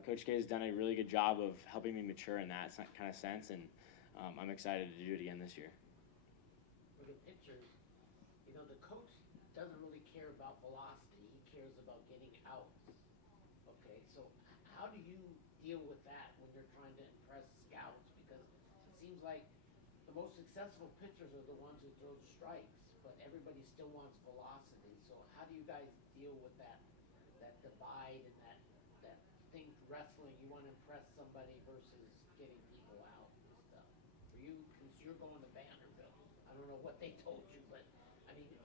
Coach K has done a really good job of helping me mature in that kind of sense, and I'm excited to do it again this year. For the pitchers, the coach doesn't really care about velocity. He cares about getting outs. Okay, so how do you deal with that when you're trying to impress scouts? Because it seems like the most successful pitchers are the ones who throw the strikes, but everybody still wants velocity. So how do you guys deal with that divide and that thing wrestling? You want to impress somebody versus getting people out and stuff. For you, since you're going to Vanderbilt, I don't know what they told you, but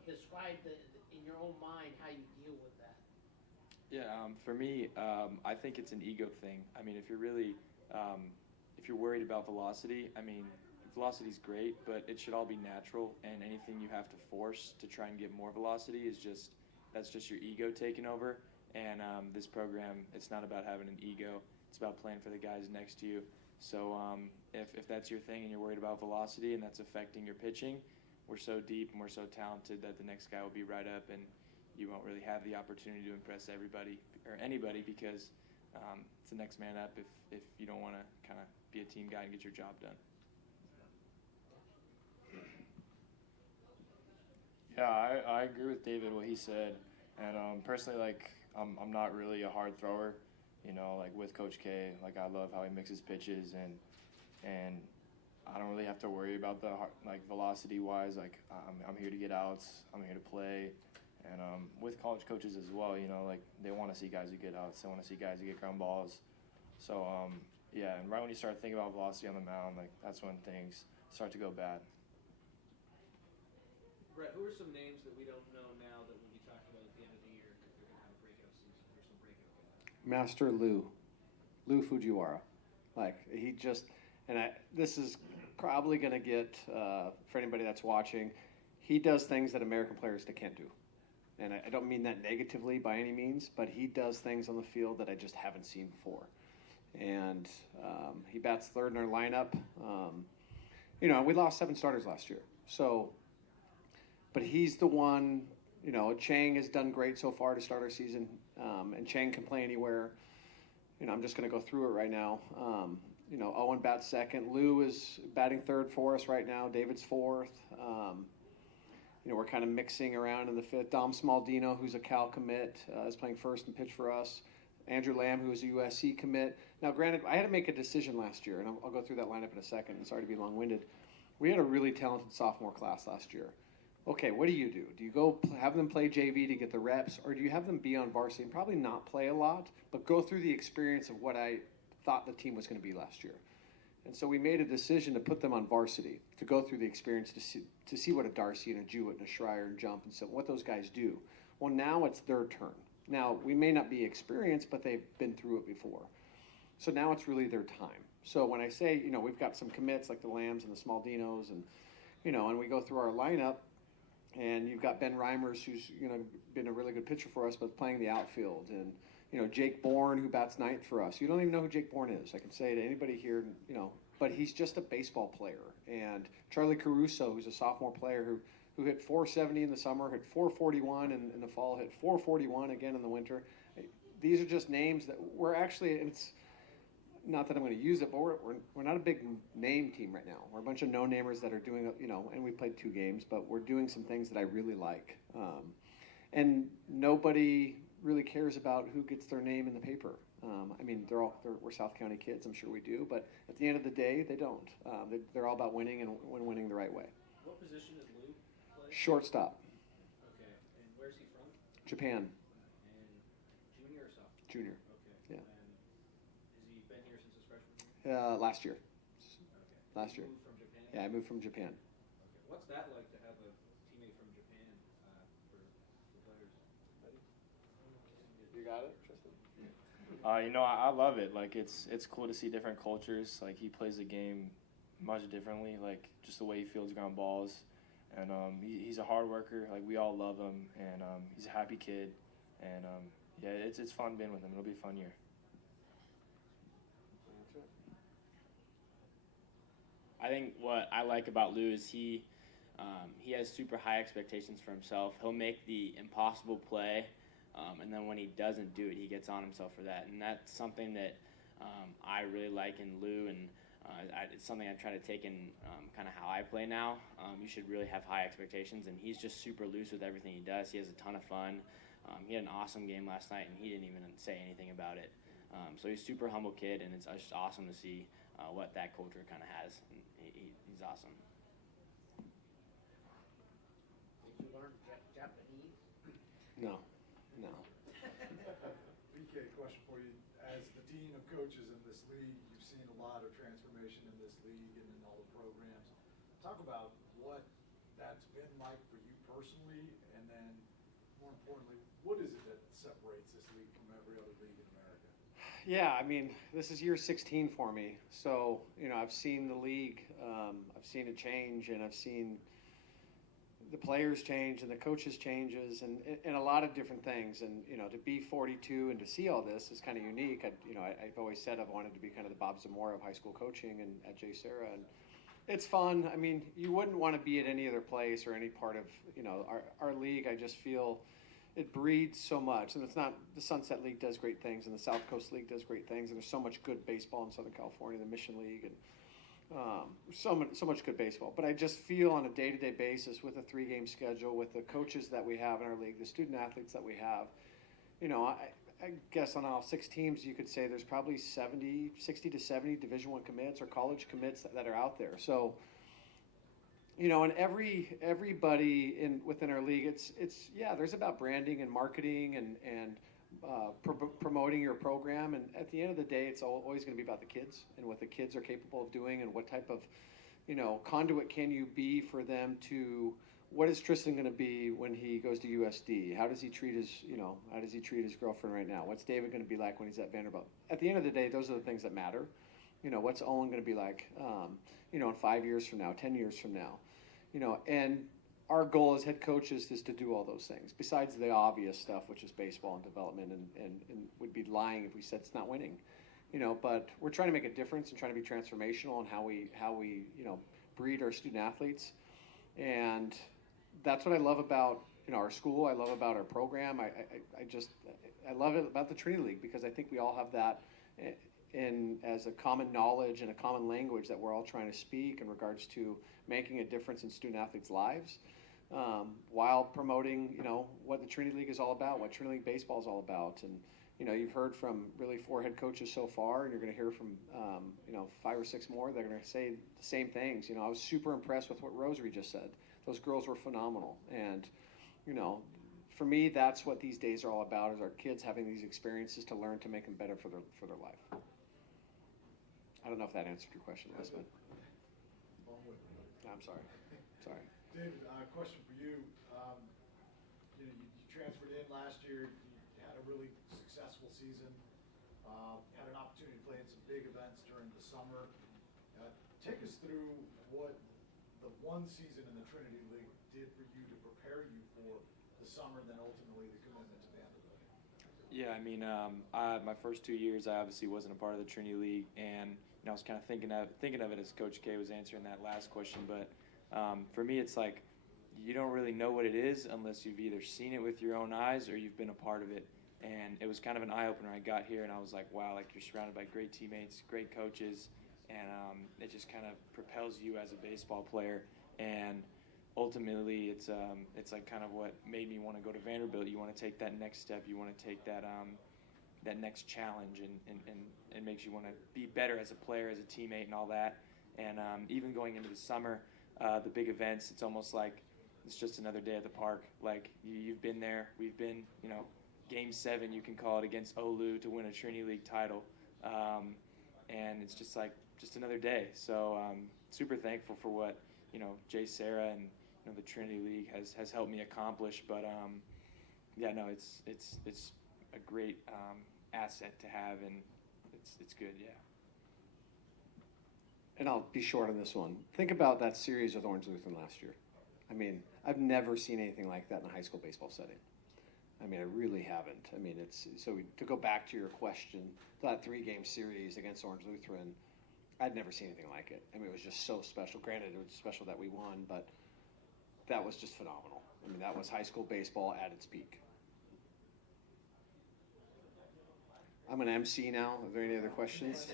describe in your own mind how you deal with that. Yeah, for me, I think it's an ego thing. If you're really, if you're worried about velocity, velocity's great, but it should all be natural, and anything you have to force to try and get more velocity that's just your ego taking over. And this program, it's not about having an ego. It's about playing for the guys next to you. So if that's your thing and you're worried about velocity and that's affecting your pitching, we're so deep and we're so talented that the next guy will be right up, and you won't really have the opportunity to impress everybody or anybody because it's the next man up if you don't want to kind of be a team guy and get your job done. Yeah, I agree with David what he said, and personally, like I'm not really a hard thrower, you know, like with Coach K, like I love how he mixes pitches and I don't really have to worry about the like velocity wise. Like I'm here to get outs, I'm here to play, and with college coaches as well, you know, like they want to see guys who get outs, they want to see guys who get ground balls. So yeah, and right when you start thinking about velocity on the mound, like that's when things start to go bad. Brett, who are some names that we don't know now that we'll be talking about at the end of the year if they're going to have a breakout season or some breakout guys? Master Lou Fujiwara. Like, he just, this is probably going to get, for anybody that's watching, he does things that American players can't do. And I don't mean that negatively by any means, but he does things on the field that I just haven't seen before. And he bats third in our lineup. You know, we lost 7 starters last year. So, but he's the one, you know, Chang has done great so far to start our season, and Chang can play anywhere. You know, I'm just going to go through it right now. You know, Owen bats second. Lou is batting third for us right now. David's fourth. You know, we're kind of mixing around in the fifth. Dom Smaldino, who's a Cal commit, is playing first and pitch for us. Andrew Lamb, who is a USC commit. Now, granted, I had to make a decision last year, and I'll go through that lineup in a second. I'm sorry to be long-winded. We had a really talented sophomore class last year. Okay, what do? Do you go have them play JV to get the reps, or do you have them be on varsity and probably not play a lot, but go through the experience of what I thought the team was going to be last year? And so we made a decision to put them on varsity, to go through the experience, to see what a Darcy and a Jewett and a Schreier and Jump and so what those guys do. Well, now it's their turn. Now, we may not be experienced, but they've been through it before. So now it's really their time. So when I say, you know, we've got some commits like the Lambs and the Smaldinos and, you know, and we go through our lineup, and you've got Ben Reimers, who's, you know, been a really good pitcher for us, but playing the outfield. And, you know, Jake Bourne, who bats ninth for us. You don't even know who Jake Bourne is. I can say to anybody here, you know, but he's just a baseball player. And Charlie Caruso, who's a sophomore player who hit 470 in the summer, hit 441 in the fall, hit 441 again in the winter. These are just names that we're actually, and it's not that I'm going to use it, but we're not a big name team right now. We're a bunch of no-namers that are doing, you know, and we played 2 games, but we're doing some things that I really like. And nobody really cares about who gets their name in the paper. I mean, we're South County kids, I'm sure we do, but at the end of the day, they don't. They're all about winning and winning the right way. What position does Lou play? Shortstop. Okay, and where's he from? Japan. And junior or sophomore? Junior. Okay. Yeah. And has he been here since his freshman year? Last year. Okay. Last year. You moved from Japan? Yeah, I moved from Japan. Okay. What's that like to have a teammate from Japan for players? You got it, Tristan? You know, I love it. Like it's cool to see different cultures. Like he plays the game much differently. Like just the way he fields ground balls, and he's a hard worker. Like we all love him, and he's a happy kid, and yeah, it's fun being with him. It'll be a fun year. I think what I like about Lou is he has super high expectations for himself. He'll make the impossible play. And then when he doesn't do it, he gets on himself for that. And that's something that I really like in Lou, and it's something I try to take in kind of how I play now. You should really have high expectations, and he's just super loose with everything he does. He has a ton of fun. He had an awesome game last night, and he didn't even say anything about it. So he's a super humble kid, and it's just awesome to see what that culture kind of has. And he's awesome. Did you learn Japanese? No. BK, question for you. As the dean of coaches in this league, you've seen a lot of transformation in this league and in all the programs. Talk about what that's been like for you personally, and then, more importantly, what is it that separates this league from every other league in America? Yeah, I mean, this is year 16 for me. So, you know, I've seen the league, I've seen it change, and I've seen the players change and the coaches changes and a lot of different things. And, you know, to be 42 and to see all this is kind of unique. I've always said I've wanted to be kind of the Bob Zamora of high school coaching and at JSerra. It's fun. I mean, you wouldn't want to be at any other place or any part of, our league. I just feel it breeds so much. And it's not, the Sunset League does great things and the South Coast League does great things. And there's so much good baseball in Southern California, the Mission League, and so much good baseball. But I just feel on a day-to-day basis with a 3-game schedule, with the coaches that we have in our league, the student athletes that we have, I guess on all 6 teams, you could say there's probably 60 to 70 Division I commits or college commits that are out there. So, and everybody within our league, it's there's about branding and marketing and promoting your program. And at the end of the day, it's always going to be about the kids and what the kids are capable of doing and what type of, conduit can you be for them to. What is Tristan going to be when he goes to USD? How does he treat his girlfriend right now? What's David going to be like when he's at Vanderbilt? At the end of the day, those are the things that matter. What's Owen going to be like, in 5 years from now, 10 years from now? And our goal as head coaches is to do all those things, besides the obvious stuff, which is baseball and development, and we'd be lying if we said it's not winning. But we're trying to make a difference and trying to be transformational in how we breed our student athletes. And that's what I love about our school. I love about our program. I love it about the Trinity League because I think we all have that as a common knowledge and a common language that we're all trying to speak in regards to making a difference in student athletes' lives, while promoting what the Trinity League is all about, what Trinity League baseball is all about. And you've heard from really 4 head coaches so far, and you're going to hear from 5 or 6 more. They're going to say the same things. I was super impressed with what Rosary just said. Those girls were phenomenal, and for me, that's what these days are all about: is our kids having these experiences to learn to make them better for their life. I don't know if that answered your question, Lisbon. I'm sorry. David, question for you. You transferred in last year. You had a really successful season. Had an opportunity to play in some big events during the summer. Take us through what the one season in the Trinity League did for you to prepare you for the summer, then ultimately the commitment to Vanderbilt. Yeah, I mean, my first 2 years, I obviously wasn't a part of the Trinity League, and I was kind of thinking of it as Coach K was answering that last question. But for me, it's like you don't really know what it is unless you've either seen it with your own eyes or you've been a part of it. And it was kind of an eye-opener. I got here, and I was like, wow, like you're surrounded by great teammates, great coaches, and it just kind of propels you as a baseball player. And ultimately, it's like kind of what made me want to go to Vanderbilt. You want to take that next step. You want to take that next challenge, and makes you want to be better as a player, as a teammate, and all that. And even going into the summer, the big events, it's almost like it's just another day at the park. Like you've been there. We've been, Game 7, you can call it, against Olu to win a Trinity League title. And it's just another day. So super thankful for what, JSerra and the Trinity League has helped me accomplish. But it's a great asset to have, and it's good, yeah. And I'll be short on this one. Think about that series with Orange Lutheran last year. I mean, I've never seen anything like that in a high school baseball setting. I mean, I really haven't. I mean, to go back to your question, that 3-game series against Orange Lutheran, I'd never seen anything like it. I mean, it was just so special. Granted, it was special that we won, but that was just phenomenal. I mean, that was high school baseball at its peak. I'm going to MC now. Are there any other questions?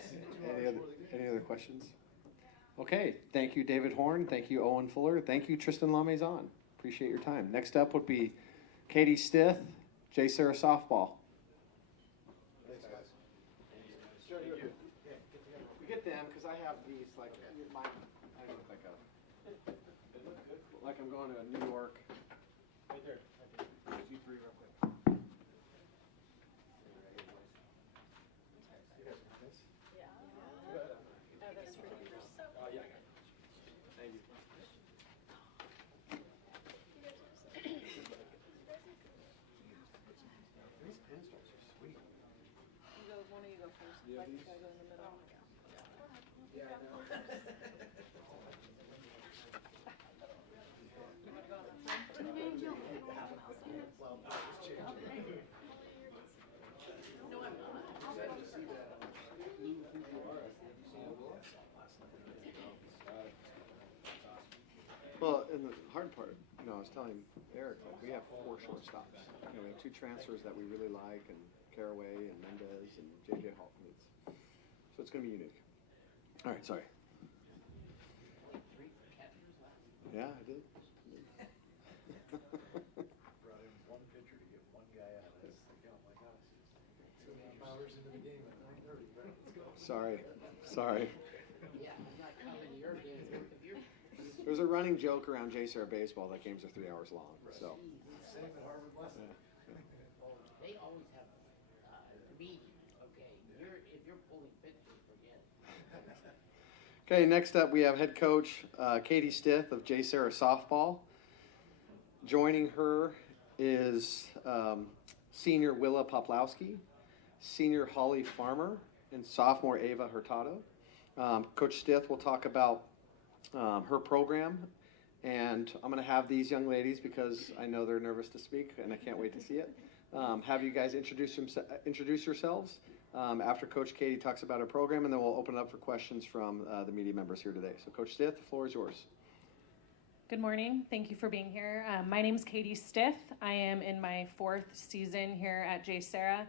Any other questions? Okay. Thank you, David Horn. Thank you, Owen Fuller. Thank you, Tristan LaMaison. Appreciate your time. Next up would be Katie Stith, JSerra softball. Thanks, guys. We get them because I have these I look like I'm going to New York. Right there. You 3 real quick. Thank you. These pen stripes are sweet. One of you go first. Yeah, Like, these- gotta go in the middle. Yeah, I know. Well, it's changing. No, I'm not. Did you see that Lou Fujiwara? Have you seen it? I saw it last night. and the hard part, I was telling Eric, like, we have 4 shortstops. We have 2 transfers that we really like, and Caraway and Mendez and JJ Hawkins. So it's going to be unique. All right, sorry. Yeah, I did. Brought in 1 pitcher to get 1 guy out. That's like, oh my gosh. 2.5 hours into the game at 9:30. Let's go. Sorry. Yeah, I'm not coming to your game. There's a running joke around JSerra baseball that games are 3 hours long. So. Same at Harvard Wesleyan. They always have meetings, okay? If you're pulling pitchers, forget it. Okay, next up we have head coach Katie Stith of JSerra softball. Joining her is senior Willa Poplowski, senior Holly Farmer, and sophomore Ava Hurtado. Coach Stith will talk about her program, and I'm going to have these young ladies, because I know they're nervous to speak and I can't wait to see it, have you guys introduce yourselves after Coach Katie talks about her program, and then we'll open it up for questions from the media members here today. So Coach Stith, the floor is yours. Good morning. Thank you for being here. My name is Katie Stith. I am in my 4th season here at JSerra.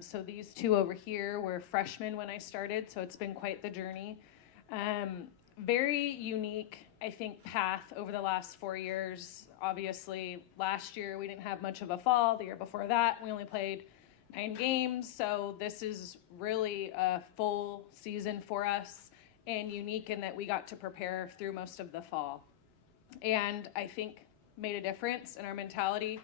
So these 2 over here were freshmen when I started, so it's been quite the journey. Very unique, I think, path over the last 4 years. Obviously, last year we didn't have much of a fall. The year before that, we only played 9 games. So this is really a full season for us, and unique in that we got to prepare through most of the fall. And I think made a difference in our mentality.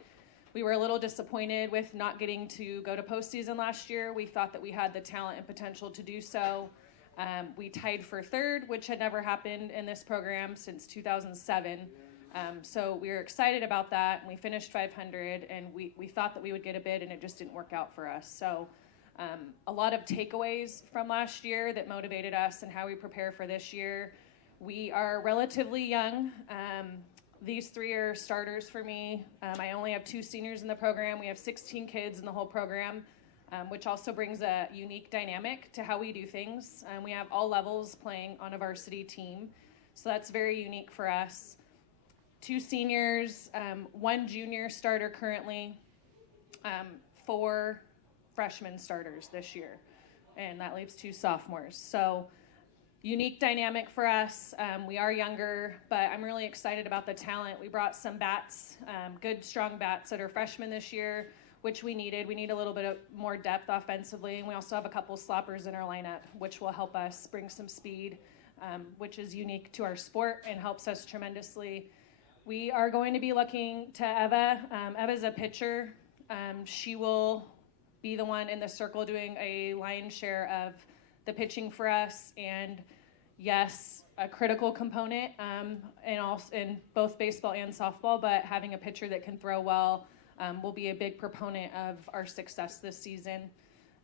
We were a little disappointed with not getting to go to postseason last year. We thought that we had the talent and potential to do so. We tied for 3rd, which had never happened in this program since 2007. So we were excited about that, and we finished 500, and we thought that we would get a bid, and it just didn't work out for us. So a lot of takeaways from last year that motivated us and how we prepare for this year. We are relatively young. These 3 are starters for me. I only have 2 seniors in the program. We have 16 kids in the whole program, which also brings a unique dynamic to how we do things. We have all levels playing on a varsity team, so that's very unique for us. 2 seniors, 1 junior starter currently, 4 freshman starters this year, and that leaves 2 sophomores. So unique dynamic for us. We are younger, but I'm really excited about the talent. We brought some bats, good, strong bats that are freshmen this year, which we needed. We need a little bit of more depth offensively, and we also have a couple sloppers in our lineup, which will help us bring some speed, which is unique to our sport and helps us tremendously. We are going to be looking to Eva. Eva's a pitcher. She will be the one in the circle doing a lion's share of the pitching for us, and yes, a critical component in both baseball and softball, but having a pitcher that can throw well will be a big proponent of our success this season.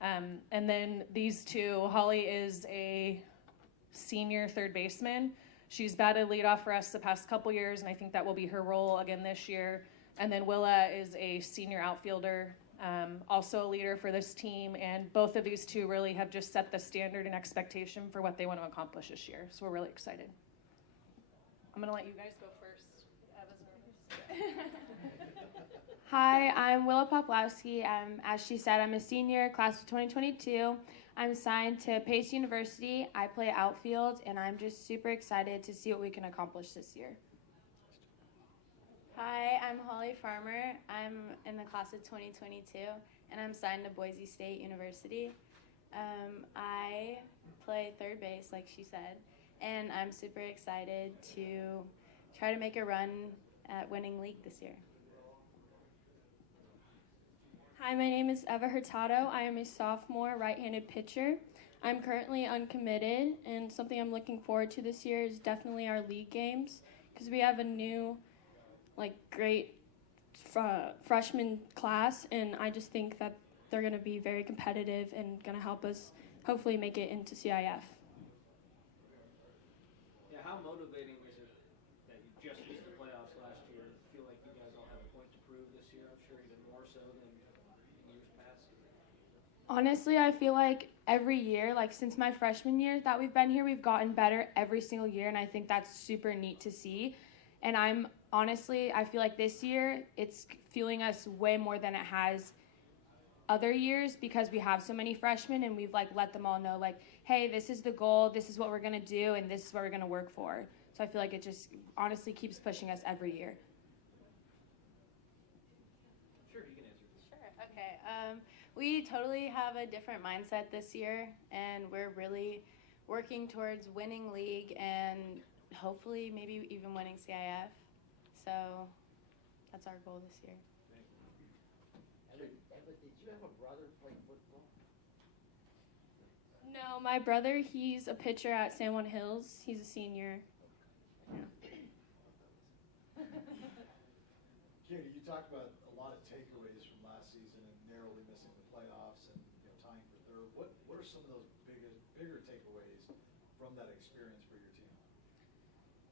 And then these 2, Holly is a senior 3rd baseman. She's batted leadoff for us the past couple years, and I think that will be her role again this year. And then Willa is a senior outfielder, also a leader for this team, and both of these 2 really have just set the standard and expectation for what they want to accomplish this year, so we're really excited. I'm going to let you guys go first. Eva's nervous. Hi, I'm Willa Poplowski. As she said, I'm a senior, class of 2022. I'm signed to Pace University. I play outfield, and I'm just super excited to see what we can accomplish this year. Hi, I'm Holly Farmer. I'm in the class of 2022, and I'm signed to Boise State University. I play 3rd base, like she said, and I'm super excited to try to make a run at winning league this year. Hi, my name is Eva Hurtado. I am a sophomore right-handed pitcher. I'm currently uncommitted, and something I'm looking forward to this year is definitely our league games, because we have a new, great freshman class, and I just think that they're going to be very competitive and going to help us hopefully make it into CIF. Yeah, how motivating is it that you just missed the playoffs last year? I feel like you guys all have a point to prove this year. I'm sure even more so than in years past. Honestly, I feel like every year, since my freshman year that we've been here, we've gotten better every single year, and I think that's super neat to see. And I feel like this year it's fueling us way more than it has other years because we have so many freshmen and we've like let them all know like, hey, this is the goal, this is what we're gonna do, and this is what we're gonna work for. So I feel like it just honestly keeps pushing us every year. Sure, you can answer this. Sure. Okay. We totally have a different mindset this year, and we're really working towards winning league and hopefully maybe even winning CIF. So that's our goal this year. Eva, did you have a brother play football? No, my brother, he's a pitcher at San Juan Hills. He's a senior. Katie, you talked about a lot of takeaways from last season and narrowly missing the playoffs and tying for third. What are some of those bigger takeaways from that experience for your team?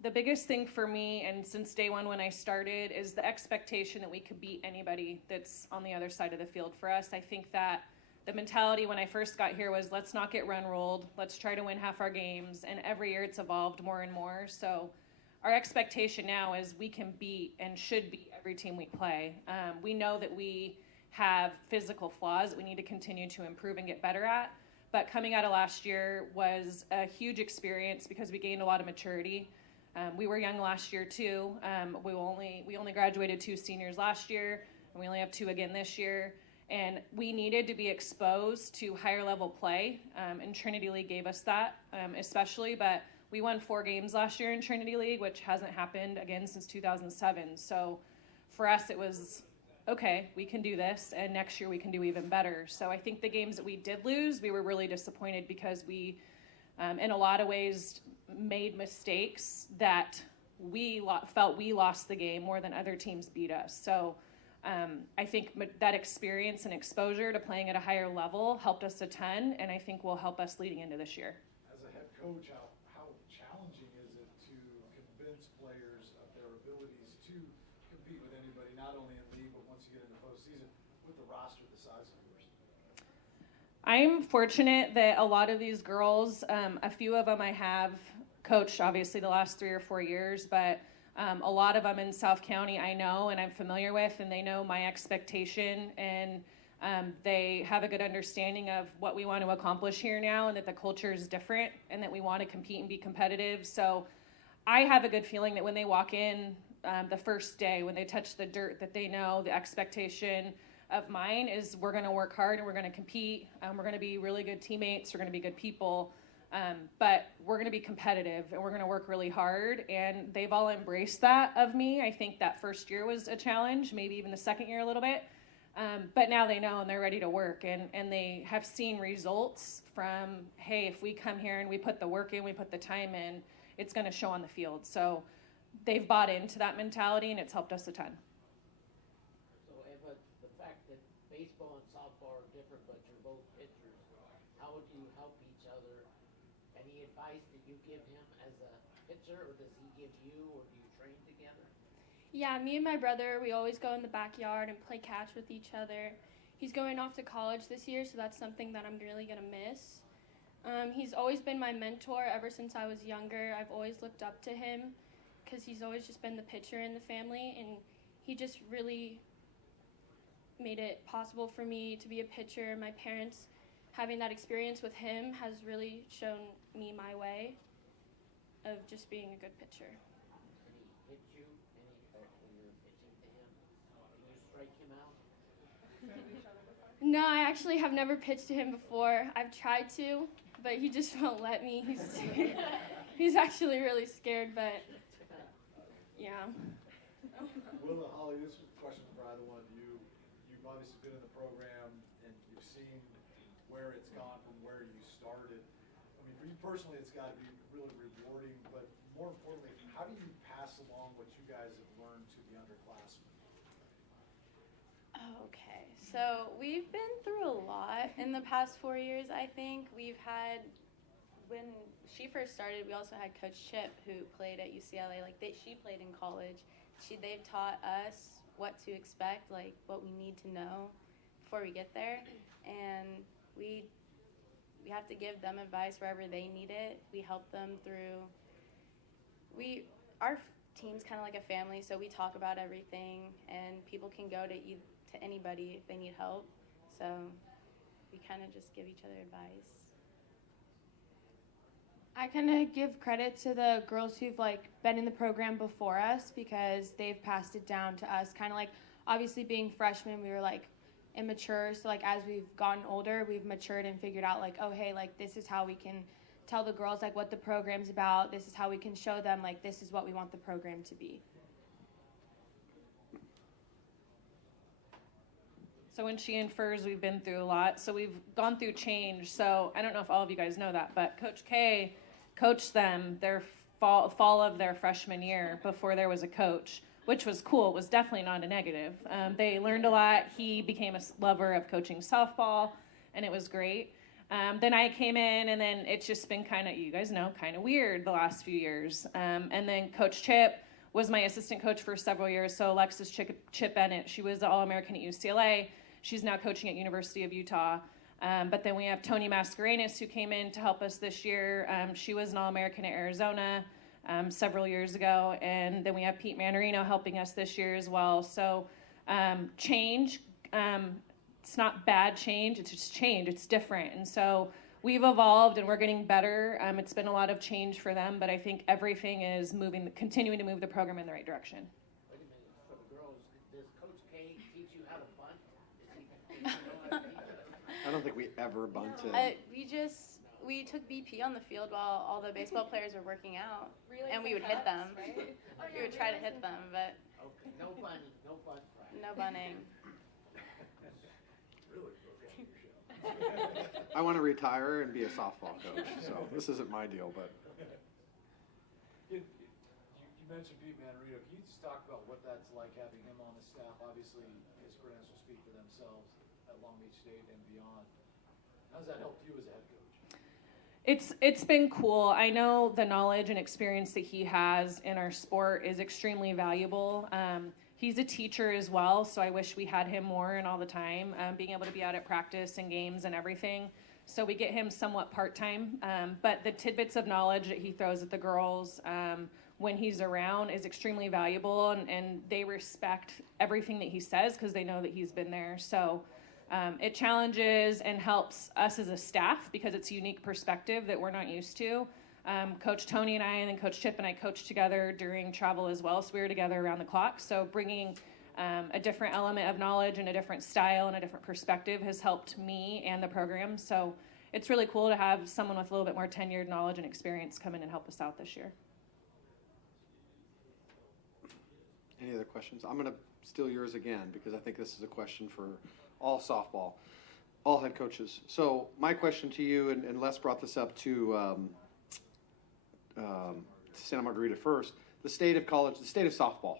The biggest thing for me, and since day one when I started, is the expectation that we could beat anybody that's on the other side of the field for us. I think that the mentality when I first got here was let's not get run rolled, let's try to win half our games, and every year it's evolved more and more. So our expectation now is we can beat and should beat every team we play. We know that we have physical flaws that we need to continue to improve and get better at, but coming out of last year was a huge experience because we gained a lot of maturity. We were young last year too. We only graduated 2 seniors last year, and we only have 2 again this year. And we needed to be exposed to higher level play, and Trinity League gave us that, especially. But we won 4 games last year in Trinity League, which hasn't happened again since 2007. So for us, it was okay. We can do this, and next year we can do even better. So I think the games that we did lose, we were really disappointed because we, in a lot of ways, made mistakes that we felt we lost the game more than other teams beat us. So I think that experience and exposure to playing at a higher level helped us a ton, and I think will help us leading into this year. As a head coach, how challenging is it to convince players of their abilities to compete with anybody, not only in league, but once you get into postseason, with the roster the size of yours? I'm fortunate that a lot of these girls, a few of them I have coached obviously the last 3 or 4 years, but a lot of them in South County I know and I'm familiar with, and they know my expectation, and they have a good understanding of what we want to accomplish here now, and that the culture is different and that we want to compete and be competitive. So I have a good feeling that when they walk in the first day, when they touch the dirt, that they know the expectation of mine is we're going to work hard and we're going to compete. We're going to be really good teammates. We're going to be good people. But we're going to be competitive and we're going to work really hard, and they've all embraced that of me. I think that first year was a challenge, maybe even the second year a little bit. But now they know and they're ready to work, and they have seen results from, hey, if we come here and we put the work in, we put the time in, it's going to show on the field. So they've bought into that mentality, and it's helped us a ton. So Eva, the fact that baseball and softball are different, but you're both pitchers, how would you help each other? Any advice that you give him as a pitcher, or does he give you, or do you train together? Yeah, me and my brother, we always go in the backyard and play catch with each other. He's going off to college this year, so that's something that I'm really going to miss. He's always been my mentor ever since I was younger. I've always looked up to him because he's always just been the pitcher in the family, and he just really made it possible for me to be a pitcher. My parents, having that experience with him, has really shown me my way of just being a good pitcher. Did he hit you when you were pitching to him? Did you strike him out? No, I actually have never pitched to him before. I've tried to, but he just won't let me. He's actually really scared, but yeah. Willa, Holly, this is a question for either one of you. You've obviously been in the program and you've seen where it's gone from where you started. I mean, for you personally, it's got to be really rewarding, but more importantly, how do you pass along what you guys have learned to the underclassmen? Okay, so we've been through a lot in the past 4 years, I think. We've had, when she first started, we also had Coach Chip, who played at UCLA. She played in college. They've taught us what to expect, what we need to know before we get there. And we have to give them advice wherever they need it. We help them through, team's kind of like a family, so we talk about everything, and people can go to anybody if they need help. So we kind of just give each other advice. I kind of give credit to the girls who've like been in the program before us because they've passed it down to us. Kind of like, obviously being freshmen, we were like immature. So like as we've gotten older, we've matured and figured out like, oh hey, like this is how we can tell the girls like what the program's about. This is how we can show them like this is what we want the program to be. So in She Infers, we've been through a lot. So we've gone through change. So I don't know if all of you guys know that, but Coach K coached them their fall of their freshman year before there was a coach, which was cool. It was definitely not a negative. They learned a lot. He became a lover of coaching softball, and it was great. Then I came in, and then it's just been kind of, you guys know, kind of weird the last few years. And then Coach Chip was my assistant coach for several years. So Alexis Chip Bennett, she was the All-American at UCLA. She's now coaching at University of Utah. But then we have Tony Mascarenas, who came in to help us this year. She was an All-American at Arizona several years ago. And then we have Pete Manarino helping us this year as well. So change, it's not bad change, it's just change, it's different. And so we've evolved and we're getting better. It's been a lot of change for them, but I think everything is continuing to move the program in the right direction. Wait a minute, for the girls, does Coach K teach you how to bunt? Does he know how to teach you? I don't think we ever bunted. We took BP on the field while all the baseball players were working out, and we would hit them. We would try to hit them, but Okay, no bunting, no bunt practice. no bunting. I want to retire and be a softball coach, so this isn't my deal, but. You mentioned Pete Manarino. Can you just talk about what that's like having him on the staff? Obviously, his credentials speak for themselves at Long Beach State and beyond. How's that helped you as a head coach? It's been cool. I know the knowledge and experience that he has in our sport is extremely valuable. He's a teacher as well, so I wish we had him more and all the time, being able to be out at practice and games and everything. So we get him somewhat part-time, but the tidbits of knowledge that he throws at the girls when he's around is extremely valuable, and they respect everything that he says because they know that he's been there. So it challenges and helps us as a staff because it's a unique perspective that we're not used to. Coach Tony and I, and then Coach Chip and I coached together during travel as well, so we were together around the clock. So bringing a different element of knowledge and a different style and a different perspective has helped me and the program. So it's really cool to have someone with a little bit more tenured knowledge and experience come in and help us out this year. Any other questions? I'm going to steal yours again because I think this is a question for all softball, all head coaches. So my question to you, and Les brought this up to Santa Margarita first, the state of college, the state of softball,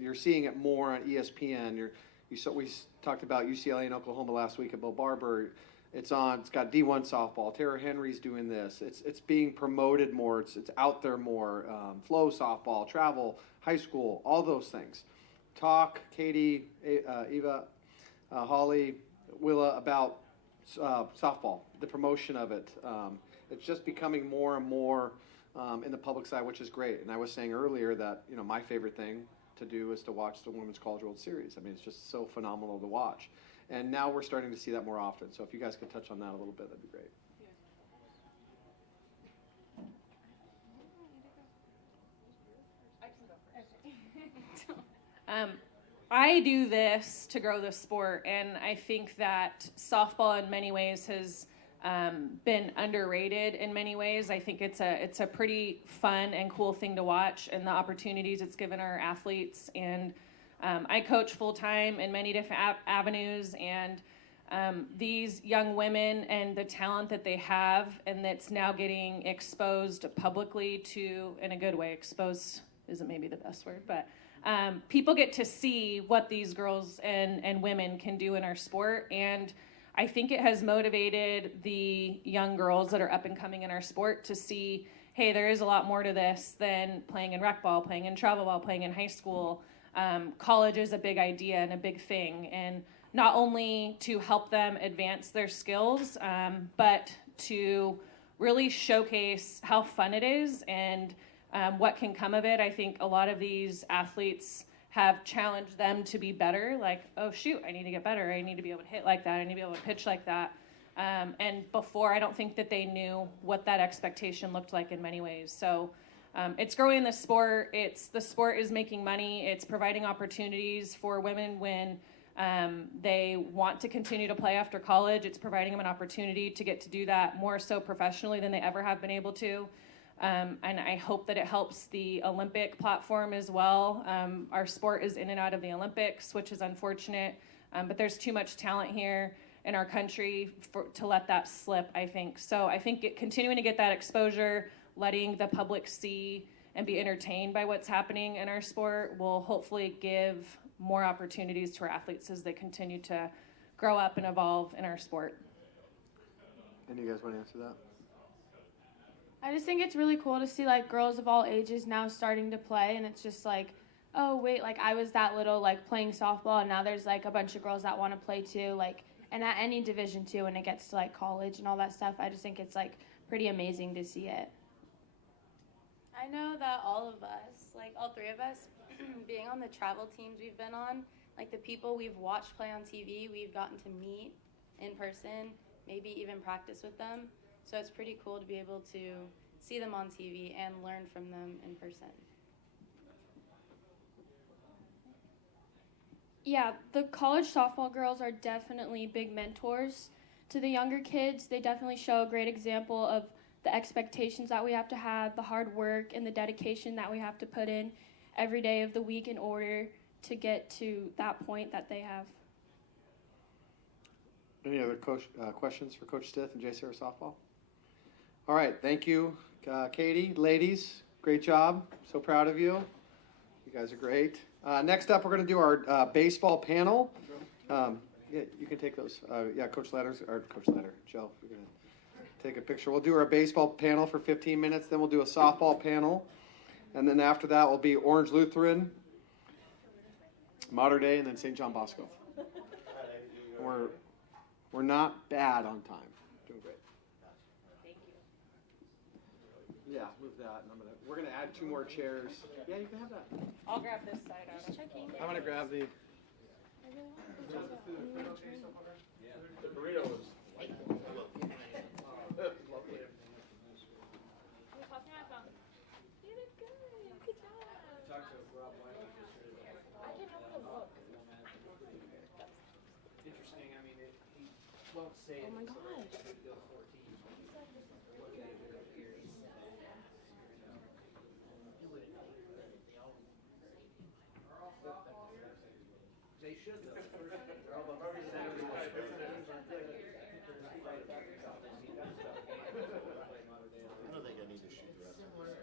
you're seeing it more on ESPN. We talked about UCLA and Oklahoma last week at Bo Barber. It's got D1 softball. Tara Henry's doing this. It's being promoted more. It's out there more. Flow softball, travel, high school, all those things. Talk, Katie, Eva, Holly, Willa, about softball, the promotion of it. It's just becoming more and more in the public side, which is great. And I was saying earlier that my favorite thing to do is to watch the Women's College World Series. I mean, it's just so phenomenal to watch. And now we're starting to see that more often. So if you guys could touch on that a little bit, that'd be great. I do this to grow the sport, and I think that softball in many ways has been underrated in many ways. I think it's a pretty fun and cool thing to watch, and the opportunities it's given our athletes. And I coach full-time in many different avenues, and these young women and the talent that they have and that's now getting exposed publicly to, in a good way, exposed isn't maybe the best word, but people get to see what these girls and women can do in our sport. And I think it has motivated the young girls that are up and coming in our sport to see, hey, there is a lot more to this than playing in rec ball, playing in travel ball, playing in high school. College is a big idea and a big thing. And not only to help them advance their skills, but to really showcase how fun it is and what can come of it. I think a lot of these athletes have challenged them to be better, like, oh shoot, I need to get better, I need to be able to hit like that, I need to be able to pitch like that. And before, I don't think that they knew what that expectation looked like in many ways. So it's growing the sport. The sport is making money. It's providing opportunities for women when they want to continue to play after college. It's providing them an opportunity to get to do that more so professionally than they ever have been able to. And I hope that it helps the Olympic platform as well. Our sport is in and out of the Olympics, which is unfortunate. But there's too much talent here in our country to let that slip, I think. So I think continuing to get that exposure, letting the public see and be entertained by what's happening in our sport will hopefully give more opportunities to our athletes as they continue to grow up and evolve in our sport. Any of you guys want to answer that? I just think it's really cool to see like girls of all ages now starting to play, and it's just like, oh wait, like I was that little like playing softball, and now there's like a bunch of girls that want to play too, like, and at any Division II when it gets to like college and all that stuff. I just think it's like pretty amazing to see it. I know that all of us, like all three of us, being on the travel teams we've been on, like the people we've watched play on TV, we've gotten to meet in person, maybe even practice with them. So it's pretty cool to be able to see them on TV and learn from them in person. Yeah, the college softball girls are definitely big mentors to the younger kids. They definitely show a great example of the expectations that we have to have, the hard work and the dedication that we have to put in every day of the week in order to get to that point that they have. Any other questions for Coach Stith and JSerra softball? All right, thank you, Katie. Ladies, great job. So proud of you. You guys are great. Next up, we're going to do our baseball panel. Yeah, you can take those. Yeah, Coach Joe, we're going to take a picture. We'll do our baseball panel for 15 minutes, then we'll do a softball panel. And then after that will be Orange Lutheran, Mater Dei, and then St. John Bosco. We're not bad on time. Doing great. Thank you. Yeah, move that. And we're gonna add 2 more chairs. Yeah, you can have that. I'll grab this side out. I'm gonna grab the. The burrito was Interesting. I mean, he won't say it. Oh my so God. it's good to go to 14. Look at it up here. They should though. I don't think I need to shoot the rest of this.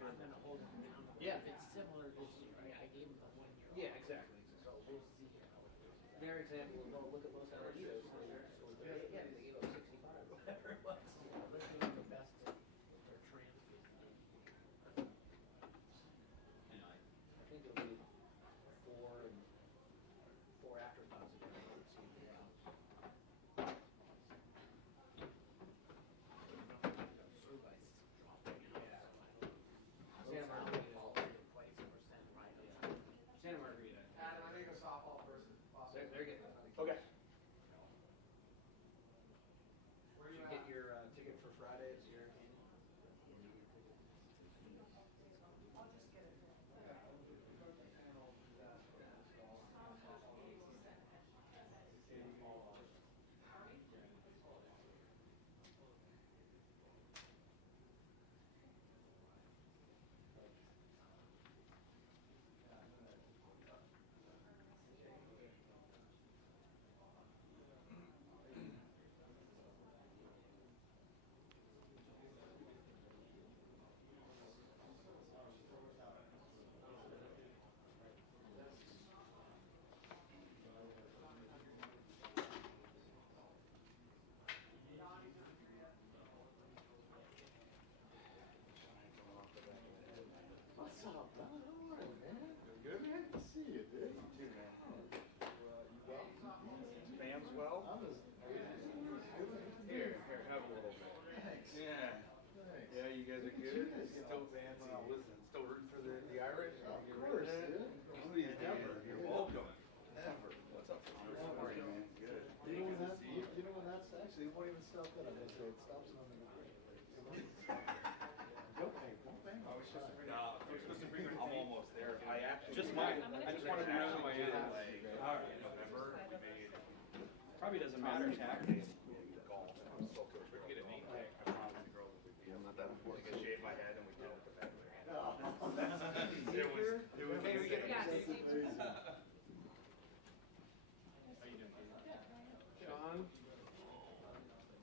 I'm gonna hold it down. Yeah, it's similar this year. I gave him the 1 year. Yeah, exactly. So we'll see how it goes. Their example, well, look at Los Alamitos. Yeah, they gave up 65 or whatever it was. They're doing the best with their transfer. I think it'll be 4 and 4 afterthoughts. Santa Margarita. Adam, I need a softball person. They're getting it. Okay. Probably doesn't matter, Jack. Sean?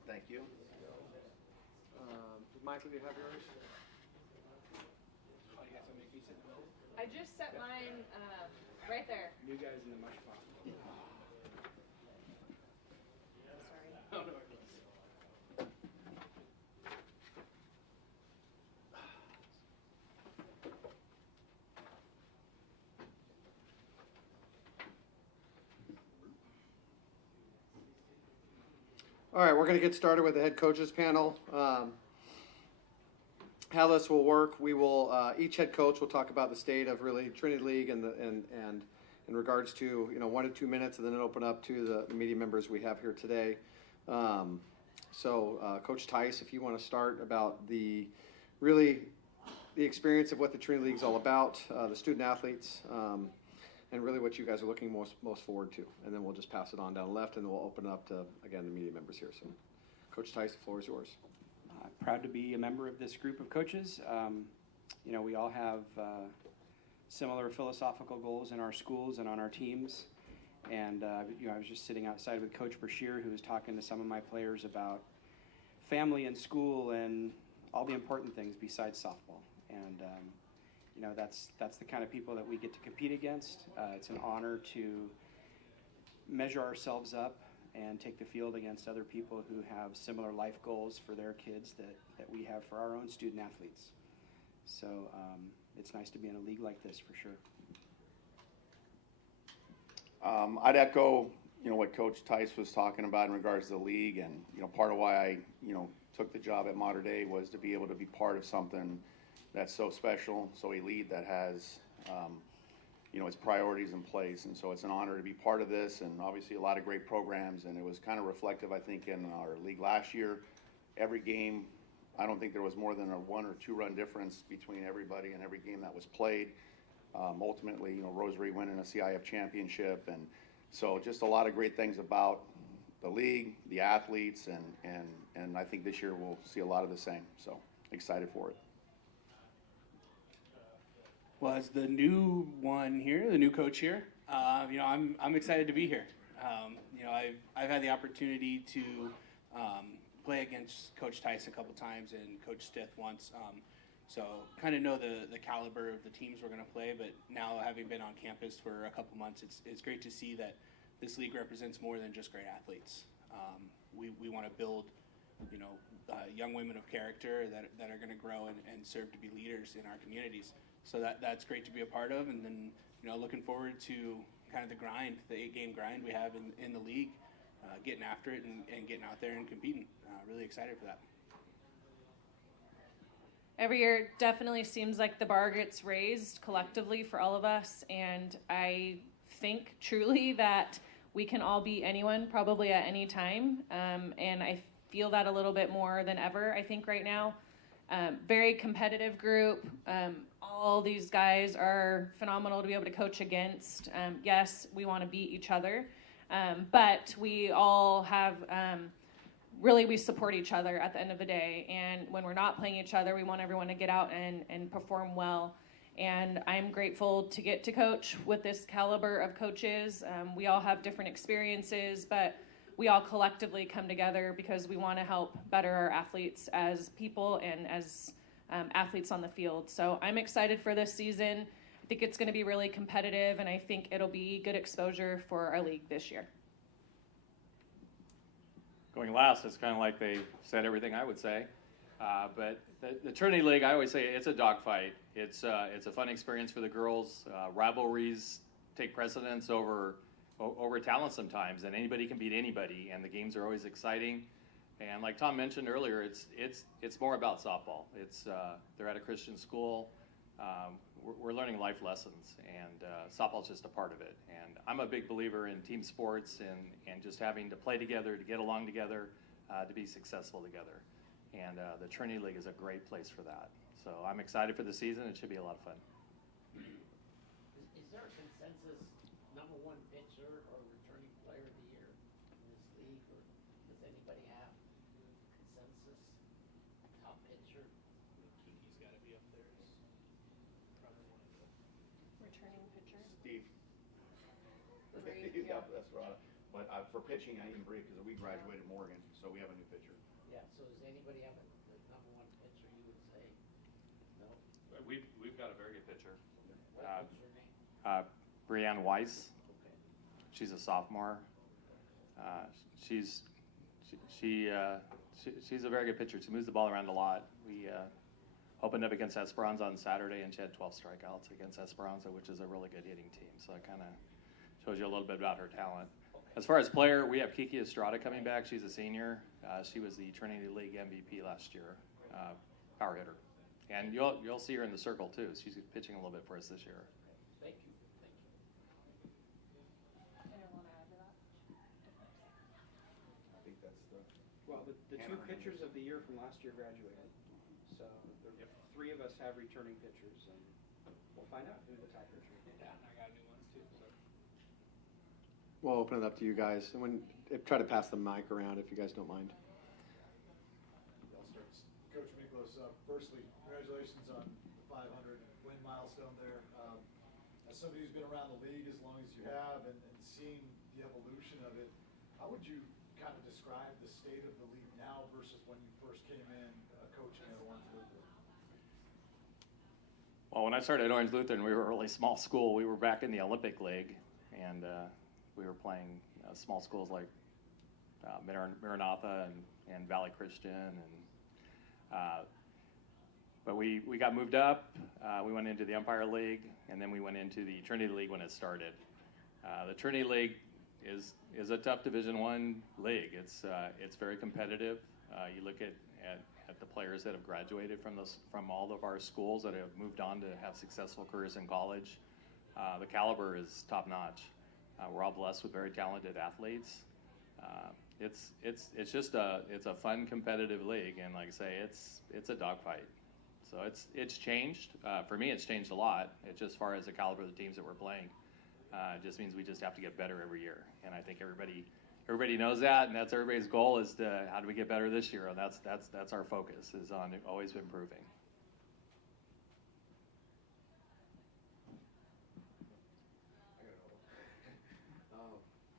Thank you. Michael, do you have yours? I just set mine right there. You guys in the mush pot. Sorry. Oh, no. All right, we're going to get started with the head coaches panel. How this will work, we will each head coach will talk about the state of really Trinity League and in regards to 1 to 2 minutes, and then it'll open up to the media members we have here today. Coach Tice, if you want to start about the experience of what the Trinity League is all about, the student athletes, and really what you guys are looking most forward to, and then we'll just pass it on down left, and then we'll open it up to again the media members here. So, Coach Tice, the floor is yours. Proud to be a member of this group of coaches. We all have similar philosophical goals in our schools and on our teams. And I was just sitting outside with Coach Brashear, who was talking to some of my players about family and school and all the important things besides softball. And that's the kind of people that we get to compete against. It's an honor to measure ourselves up and take the field against other people who have similar life goals for their kids that we have for our own student athletes. So it's nice to be in a league like this for sure. I'd echo, what Coach Tice was talking about in regards to the league, and part of why I, took the job at Mater Dei was to be able to be part of something that's so special, so elite, that has, its priorities in place. And so it's an honor to be part of this, and obviously a lot of great programs. And it was kind of reflective, I think, in our league last year. Every game, I don't think there was more than a 1 or 2 run difference between everybody and every game that was played. Ultimately, Rosary winning a CIF championship, and so just a lot of great things about the league, the athletes, and I think this year we'll see a lot of the same. So excited for it. Well, as the new one here, the new coach here, I'm excited to be here. I've had the opportunity to play against Coach Tice a couple times and Coach Stith once. So kind of know the caliber of the teams we're going to play, but now having been on campus for a couple months, it's great to see that this league represents more than just great athletes. We want to build, young women of character that are going to grow and serve to be leaders in our communities. So that's great to be a part of, and then looking forward to kind of the 8-game grind we have in the league, getting after it and getting out there and competing. Really excited for that. Every year it definitely seems like the bar gets raised collectively for all of us, and I think truly that we can all beat anyone probably at any time, and I feel that a little bit more than ever, I think, right now. Very competitive group. All these guys are phenomenal to be able to coach against. Yes, we want to beat each other, but we all have really, we support each other at the end of the day. And when we're not playing each other, we want everyone to get out and perform well. And I'm grateful to get to coach with this caliber of coaches. We all have different experiences, but we all collectively come together because we want to help better our athletes as people and as athletes on the field. So I'm excited for this season. I think it's going to be really competitive, and I think it'll be good exposure for our league this year. Going last, it's kind of like they said everything I would say. But the Trinity League, I always say it's a dogfight. It's a fun experience for the girls. Rivalries take precedence over talent sometimes, and anybody can beat anybody, and the games are always exciting. And like Tom mentioned earlier, it's more about softball. They're at a Christian school. We're learning life lessons, and softball's just a part of it. And I'm a big believer in team sports and just having to play together, to get along together, to be successful together. And the Trinity League is a great place for that. So I'm excited for the season. It should be a lot of fun. Is there a consensus #1 pitcher or returning player of the year in this league? does anybody have consensus? Top pitcher? Kiki's got to be up there. Probably one of the. Returning pitcher. Steve. Bree, Yeah, yeah. that's right. But for pitching, I even Bree, because we graduated Morgan, so we have a new pitcher. Yeah, so does anybody have the number one pitcher you would say? No? We've got a very good pitcher. What's her name? Brianne Weiss. Okay. She's a sophomore. She's a very good pitcher. She moves the ball around a lot. We opened up against Esperanza on Saturday, and she had 12 strikeouts against Esperanza, which is a really good hitting team. So it kind of shows you a little bit about her talent. As far as player, we have Kiki Estrada coming back. She's a senior. She was the Trinity League MVP last year, power hitter. And you'll see her in the circle too. She's pitching a little bit for us this year. Thank you. Thank you. Anyone want to add to that? I think that's the. Well, the two pitchers of the year from last year graduated. So three of us have returning pitchers, and we'll find out who the top pitcher is. Yeah, and I got new ones too. So. We'll open it up to you guys, and try to pass the mic around if you guys don't mind. I'll start. Coach Miklos, firstly, congratulations on the 500 win milestone there. As somebody who's been around the league as long as you have and seen the evolution of it, how would you kind of describe the state of the league now versus when you first came in coaching at Orange Lutheran? Well, when I started at Orange Lutheran, we were a really small school. We were back in the Olympic League, and we were playing small schools like Maranatha and Valley Christian, but we got moved up. We went into the Empire League, and then we went into the Trinity League when it started. The Trinity League is a tough Division I league. It's very competitive. You look at the players that have graduated from all of our schools that have moved on to have successful careers in college. The caliber is top notch. We're all blessed with very talented athletes. It's just a fun competitive league, and like I say, it's a dogfight. So it's changed. For me, it's changed a lot. It's just as far as the caliber of the teams that we're playing. It just means we just have to get better every year, and I think everybody knows that, and that's everybody's goal is to how do we get better this year, and that's our focus is on always improving.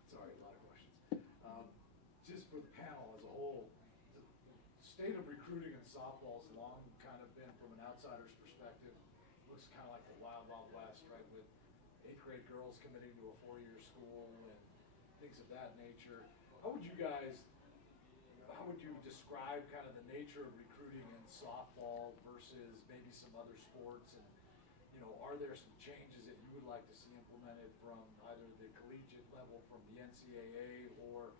Sorry, a lot of questions. Just for the panel as a whole, the state of recruiting in softball has long kind of been, from an outsider's perspective, looks kind of like the wild, wild west, right? With 8th grade girls committing to a 4-year school and things of that nature. How would you describe kind of the nature of recruiting in softball versus maybe some other sports? And, are there some changes that you would like to see implemented from either the collegiate level, from the NCAA, or,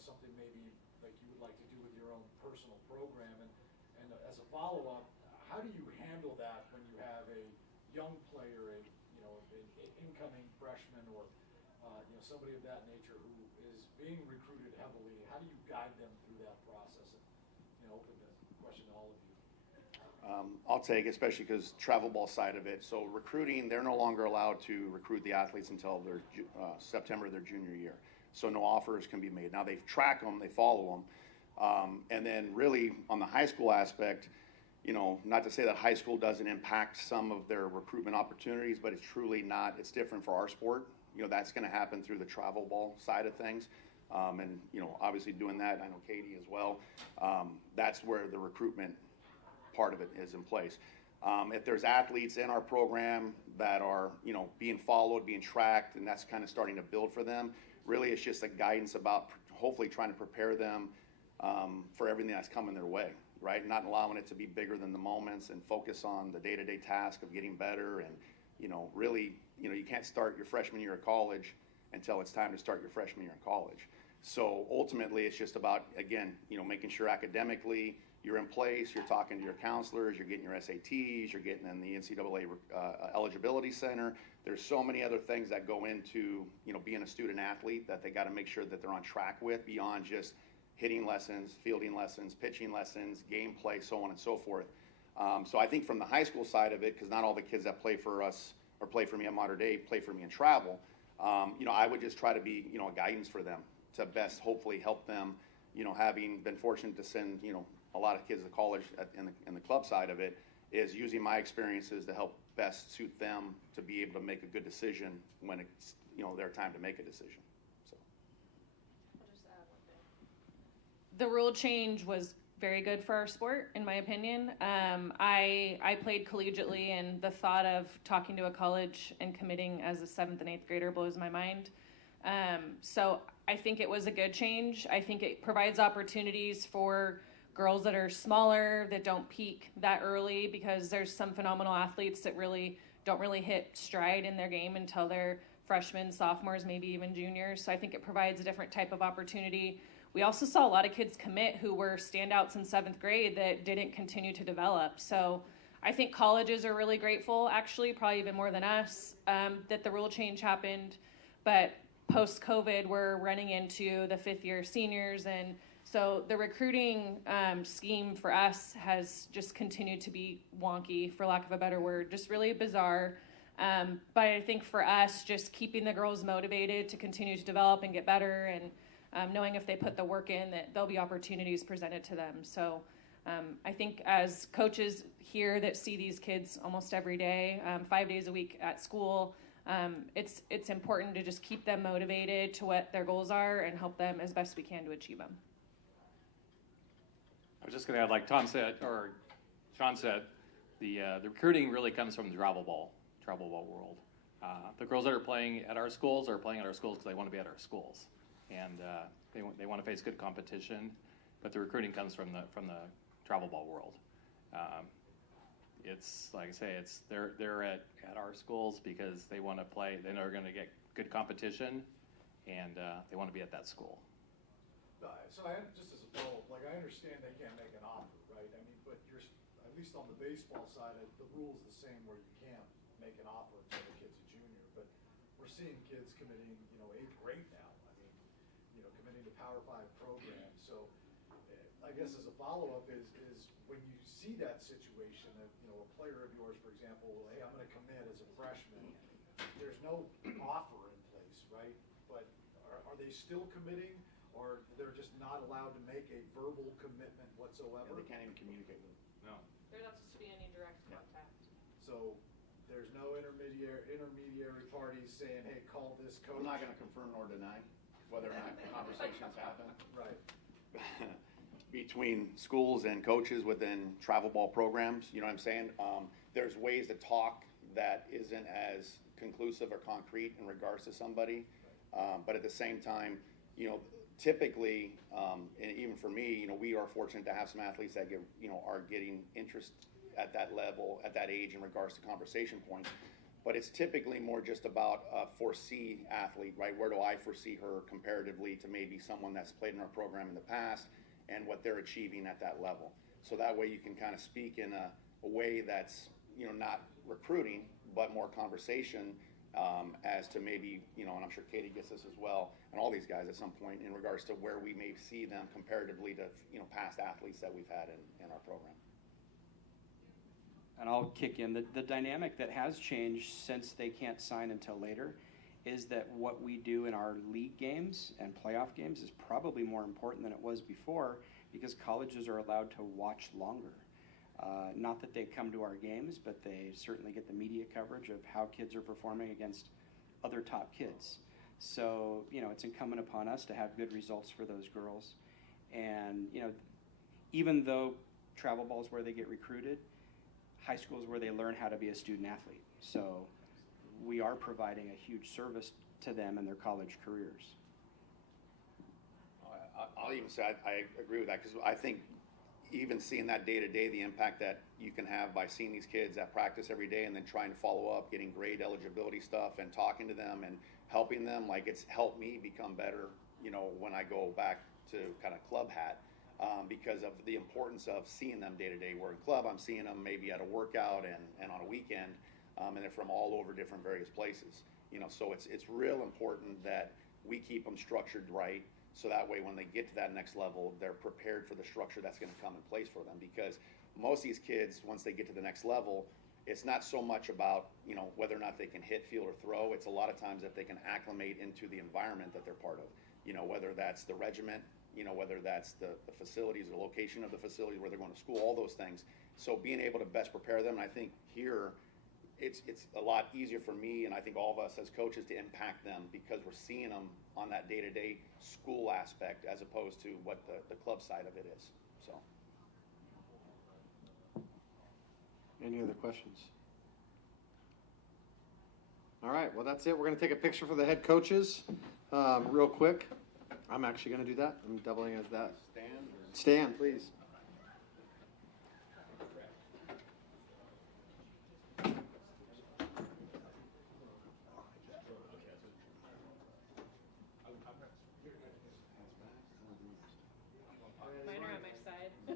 something maybe like you would like to do with your own personal program? And as a follow-up, how do you handle that when you have a young player, an incoming freshman, or somebody of that nature who is being recruited heavily? How do you guide them through that process? And open the question to all of you. I'll take, especially because travel ball side of it. So recruiting, they're no longer allowed to recruit the athletes until their September of their junior year. So no offers can be made. Now they track them, they follow them, and then really on the high school aspect, not to say that high school doesn't impact some of their recruitment opportunities, but it's truly not. It's different for our sport. That's going to happen through the travel ball side of things. And, obviously doing that, I know Katie as well. That's where the recruitment part of it is in place. If there's athletes in our program that are, being followed, being tracked, and that's kind of starting to build for them, really it's just a guidance about hopefully trying to prepare them for everything that's coming their way, right? Not allowing it to be bigger than the moments and focus on the day-to-day task of getting better. And, really, you can't start your freshman year of college until it's time to start your freshman year in college. So ultimately, it's just about, again, making sure academically you're in place, you're talking to your counselors, you're getting your SATs, you're getting in the NCAA eligibility center. There's so many other things that go into, being a student athlete that they got to make sure that they're on track with beyond just hitting lessons, fielding lessons, pitching lessons, gameplay, so on and so forth. So I think from the high school side of it, because not all the kids that play for us or play for me at Mater Dei play for me in travel, I would just try to be, a guidance for them to best hopefully help them you know, having been fortunate to send, you know, a lot of kids to college in the club side of it, is using my experiences to help best suit them to be able to make a good decision when it's, you know, their time to make a decision. So. The rule change was very good for our sport, in my opinion. I played collegiately, and the thought of talking to a college and committing as a 7th and 8th grader blows my mind. So I think it was a good change. I think it provides opportunities for girls that are smaller, that don't peak that early, because there's some phenomenal athletes that really don't really hit stride in their game until they're freshmen, sophomores, maybe even juniors. So I think it provides a different type of opportunity. We also saw a lot of kids commit who were standouts in 7th grade that didn't continue to develop. So I think colleges are really grateful, actually, probably even more than us, that the rule change happened. But post-COVID, we're running into the 5th-year seniors, and so the recruiting scheme for us has just continued to be wonky, for lack of a better word, just really bizarre. But I think for us, just keeping the girls motivated to continue to develop and get better, and knowing if they put the work in, that there'll be opportunities presented to them. So I think as coaches here that see these kids almost every day, 5 days a week at school, it's important to just keep them motivated to what their goals are and help them as best we can to achieve them. I was just going to add, like Tom said, or Sean said, the recruiting really comes from the travel ball world. The girls that are playing at our schools are playing at our schools because they want to be at our schools, and they want to face good competition. But the recruiting comes from the travel ball world. It's like I say, they're at our schools because they want to play. They know they're going to get good competition, and they want to be at that school. So just as a follow-up, like I understand they can't make an offer, right? I mean, but you're, at least on the baseball side, the rule's the same where you can't make an offer until the kid's a junior. But we're seeing kids committing, you know, 8th grade now. I mean, you know, committing to Power 5 programs. So I guess as a follow-up is when you see that situation of, you know, a player of yours, for example, hey, I'm going to commit as a freshman. There's no offer in place, right? But are they still committing? Or they're just not allowed to make a verbal commitment whatsoever? Yeah, they can't even communicate with them. No. There not supposed to be any direct contact. So there's no intermediary parties saying, hey, call this coach? I'm not going to confirm nor deny whether or not conversations happen. Right. Between schools and coaches within travel ball programs, you know what I'm saying? There's ways to talk that isn't as conclusive or concrete in regards to somebody. But at the same time, you know, typically, and even for me, you know, we are fortunate to have some athletes that get, you know, are getting interest at that level, at that age in regards to conversation points. But it's typically more just about a foresee athlete, right? Where do I foresee her comparatively to maybe someone that's played in our program in the past and what they're achieving at that level. So that way you can kind of speak in a way that's, you know, not recruiting, but more conversation as to maybe, you know, and I'm sure Katie gets this as well, and all these guys at some point in regards to where we may see them comparatively to, you know, past athletes that we've had in our program. And I'll kick in. The dynamic that has changed since they can't sign until later is that what we do in our league games and playoff games is probably more important than it was before, because colleges are allowed to watch longer. Not that they come to our games, but they certainly get the media coverage of how kids are performing against other top kids. So, you know, it's incumbent upon us to have good results for those girls. And, you know, even though travel ball is where they get recruited, high school is where they learn how to be a student athlete. So we are providing a huge service to them in their college careers. I'll even say I agree with that, because I think even seeing that day-to-day, the impact that you can have by seeing these kids at practice every day and then trying to follow up, getting grade eligibility stuff and talking to them and helping them, like it's helped me become better, you know, when I go back to kind of club hat, because of the importance of seeing them day-to-day. Where in club, I'm seeing them maybe at a workout and on a weekend, and they're from all over different various places, you know, so it's real important that we keep them structured right. So that way, when they get to that next level, they're prepared for the structure that's going to come in place for them. Because most of these kids, once they get to the next level, it's not so much about, you know, whether or not they can hit, field, or throw. It's a lot of times if they can acclimate into the environment that they're part of. You know, whether that's the regiment, whether that's the facilities, the location of the facility, where they're going to school, all those things. So being able to best prepare them, and I think here, it's a lot easier for me, and I think all of us as coaches, to impact them because we're seeing them on that day-to-day school aspect as opposed to what the club side of it is. So. Any other questions? All right, well, that's it. We're going to take a picture for the head coaches real quick. I'm actually going to do that. I'm doubling as that. Stand, please. Mine are on my side. We're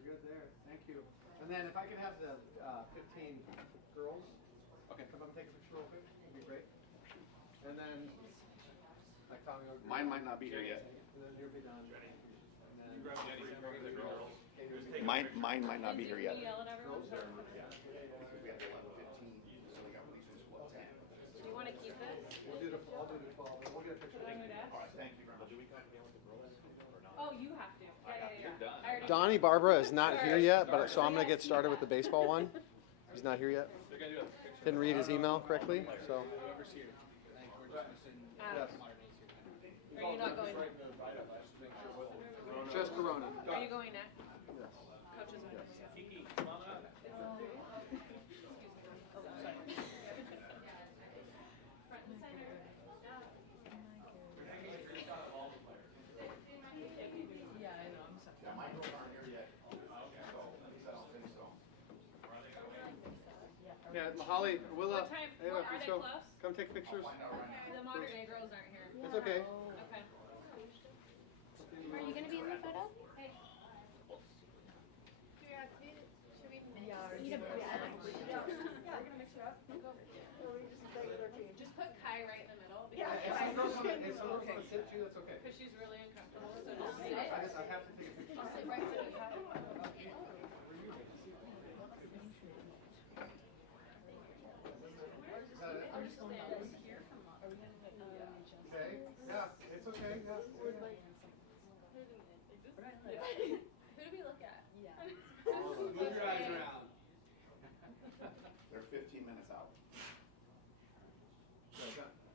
good there. Thank you. And then if I could have the 15 girls, come up and take a picture real quick, that'd be great. And then, like Tommy, Mine might not be here yet. And then you'll be done. Mine might not be here yet. Can you yell at everyone? We have 11:15, so we got releases at 10. Do you want to keep this? I'll do the 12. We'll get a picture. Should I go down? All right, thank you. Oh, you have to. Yeah. I already Donnie Barbara is not here yet, but so I'm going to get started with the baseball one. He's not here yet. Didn't read his email correctly, so. Whoever's here. I think we're just missing Yes. modern days here. Are you not going? Just Corona. Are you going next? Yes. Coaches are next. Kiki, come on up. Yeah, I know. I'm sorry. My girls aren't here yet. So, I don't think so. Yeah, Holly, Willa, What time? Ava, Are let's they go. close? Come take pictures. The modern day girls aren't here. It's okay. Okay. Are you gonna be in the photo? Hey. Should we mix? Yeah, Eat a bread. Just put Kai right in the middle. Yeah, if someone else wants to sit too, that's okay. Because she's really uncomfortable. So just sit. I have to take a picture. I'll sit right there. I'm just going to here from Okay, yeah, it's okay, yeah. Who do we look at? Yeah. Move your eyes around. They're 15 minutes out.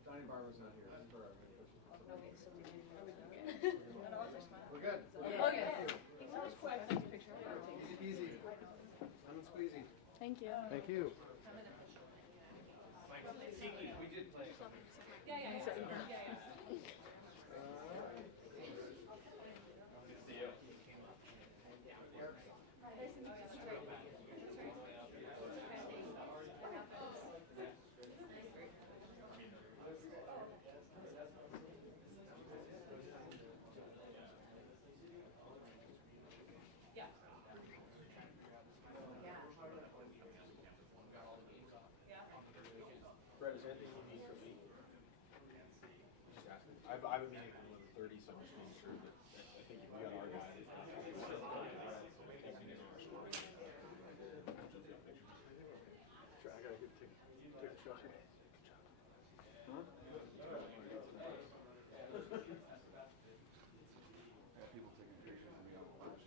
Donnie Barbara's not here. This is for our head coaches. We're good. Okay. Easy. Lemon squeezy. Thank you. Thank you. Kiki, we did play. Yeah. Brett, is there anything you need from me? Just ask me. I have a meeting at 11:30, so I'm just making sure that I think we got our guy. I gotta take a shot. Huh? People taking pictures of me on the watch.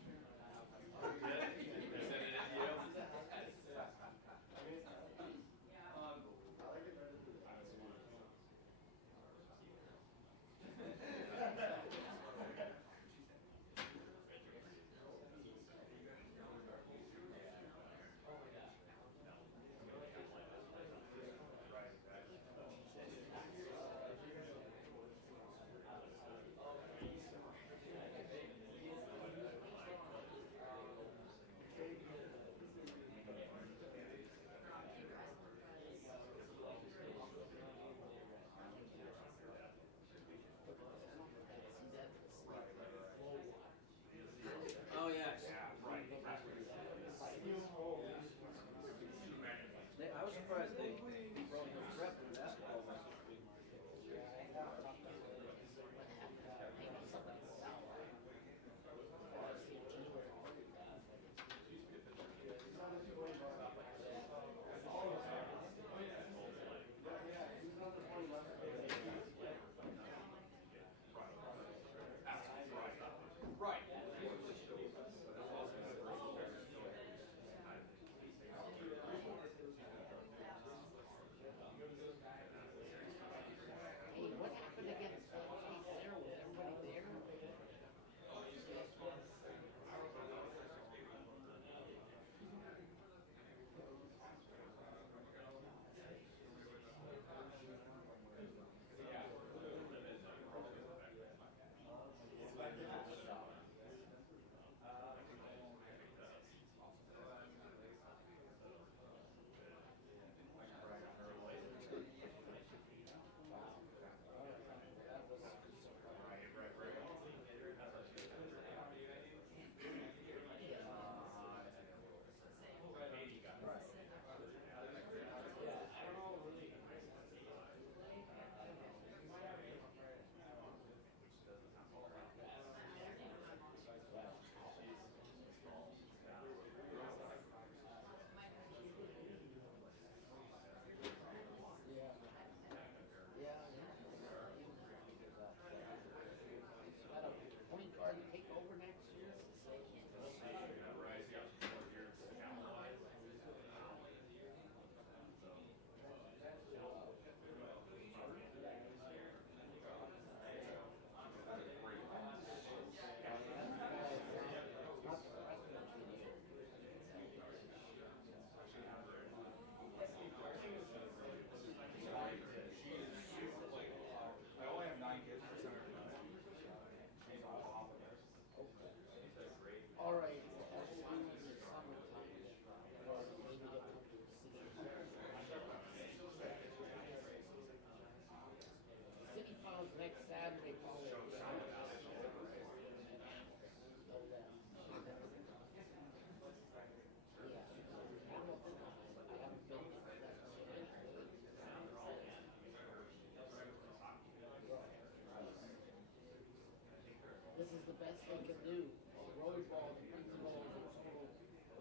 best they can do. Volleyball principal, the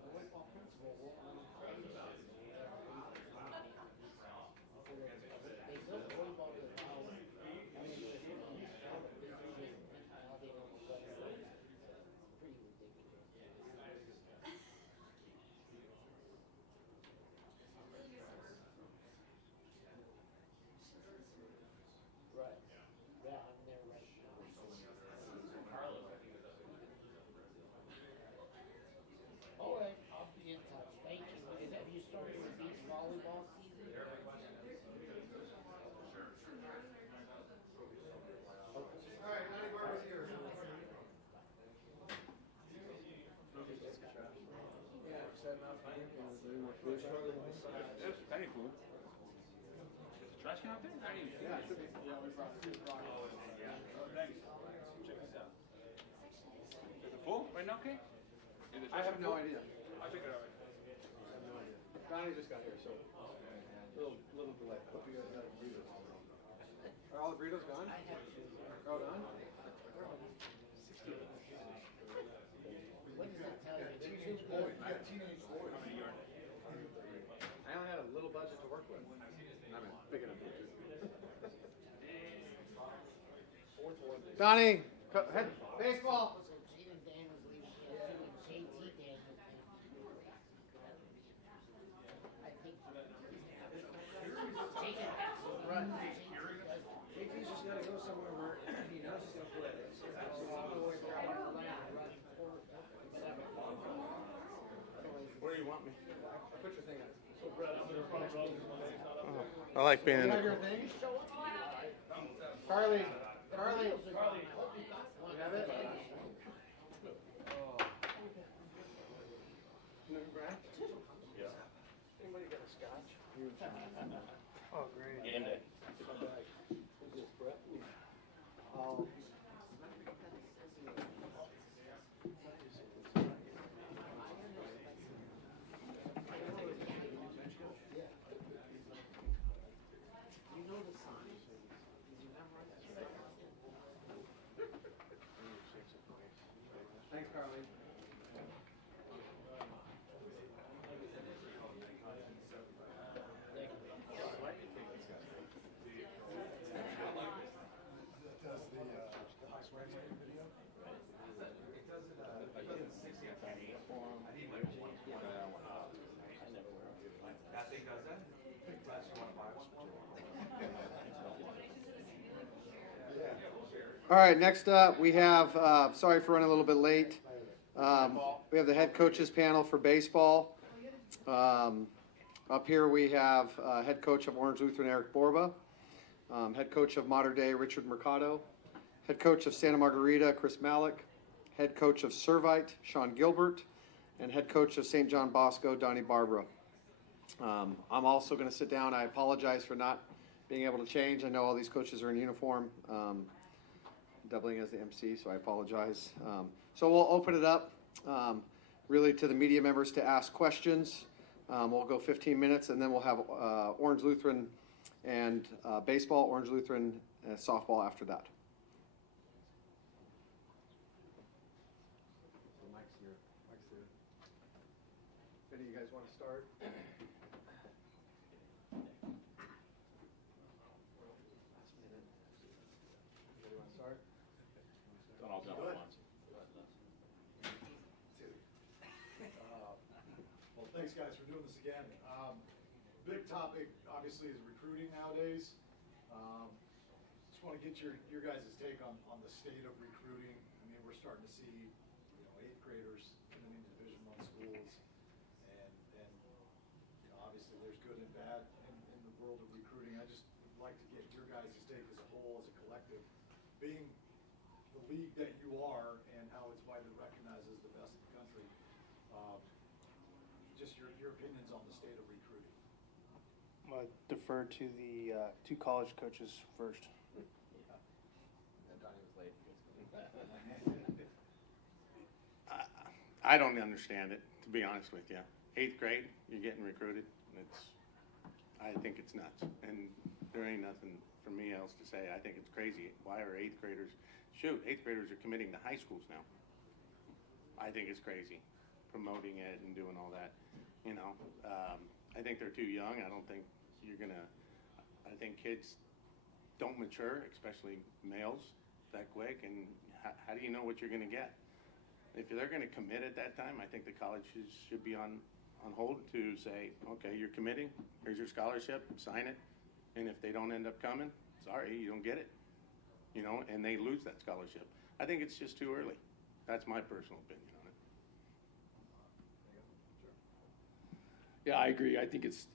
volleyball principal won't let them play. They built volleyball to allow pretty ridiculous. Right. Yeah, I'm there right now. All right, I'll be in touch. Thank you. Have you started the beach volleyball season? All right, 90 bars here. Yeah, is that enough? Is there any more food? There's plenty of food. Is the trash can out there? Yeah, it should be. Yeah, we brought it. Thanks. Check this out. Is it full right now, Kay? Is the I trash have can no full? idea. I'll check it out. I have no idea. Donnie just got here, so little delay. Hope you guys have burritos. Are all the burritos gone? All done? What does that tell you? Teenage boy, you got teenage boys. I only had a little budget to work with. I mean, big enough. Donnie, head baseball. So Jaden Dan was leaving, JT Dan was leaving. I think Jaden Right. does. JT's just gotta go somewhere where he knows he's gonna play. Where do you want me? I'll put your thing on. So Brett, I'm gonna front row. I like being in You have your the. thing? Carly, You have it? Oh. No, Brad? Yeah. Anybody got a scotch? Oh, great. Game day. My bag. Who's this, Brett? Oh. You know the sign. Did you memorize it? Thanks, Carly. Does the high swearing video? That thing does that? All right, next up, we have, sorry for running a little bit late. We have the head coaches panel for baseball. Up here we have head coach of Orange Lutheran, Eric Borba. Head coach of Mater Dei, Richard Mercado. Head coach of Santa Margarita, Chris Malik. Head coach of Servite, Sean Gilbert. And head coach of St. John Bosco, Donnie Barbara. I'm also going to sit down. I apologize for not being able to change. I know all these coaches are in uniform, doubling as the MC, so I apologize. So we'll open it up really to the media members to ask questions. We'll go 15 minutes, and then we'll have Orange Lutheran and baseball, Orange Lutheran softball after that. So Mike's here. If any of you guys want to start? Anybody want to start? Don't all jump at once. Well, thanks guys for doing this again. Big topic obviously is recruiting nowadays. Just want to get your guys' take on the state of recruiting. I mean, we're starting to see, 8th graders coming into Division I schools, and obviously there's good and bad in the world of recruiting. I just would like to get your guys' take as a whole, as a collective, being the league that you are and how it's widely recognized as the best in the country. Just your opinions on the state of recruiting. I'm going to defer to the two college coaches first. I don't understand it, to be honest with you. 8th grade, you're getting recruited. I think it's nuts. And there ain't nothing for me else to say. I think it's crazy. Why are 8th graders shoot, 8th graders are committing to high schools now. I think it's crazy, promoting it and doing all that. You know, I think they're too young. I don't think I think kids don't mature, especially males, that quick. And how do you know what you're going to get? If they're going to commit at that time, I think the colleges should be on hold to say, okay, you're committing, here's your scholarship, sign it. And if they don't end up coming, sorry, you don't get it. You know, and they lose that scholarship. I think it's just too early. That's my personal opinion on it. Yeah, I agree. I think it's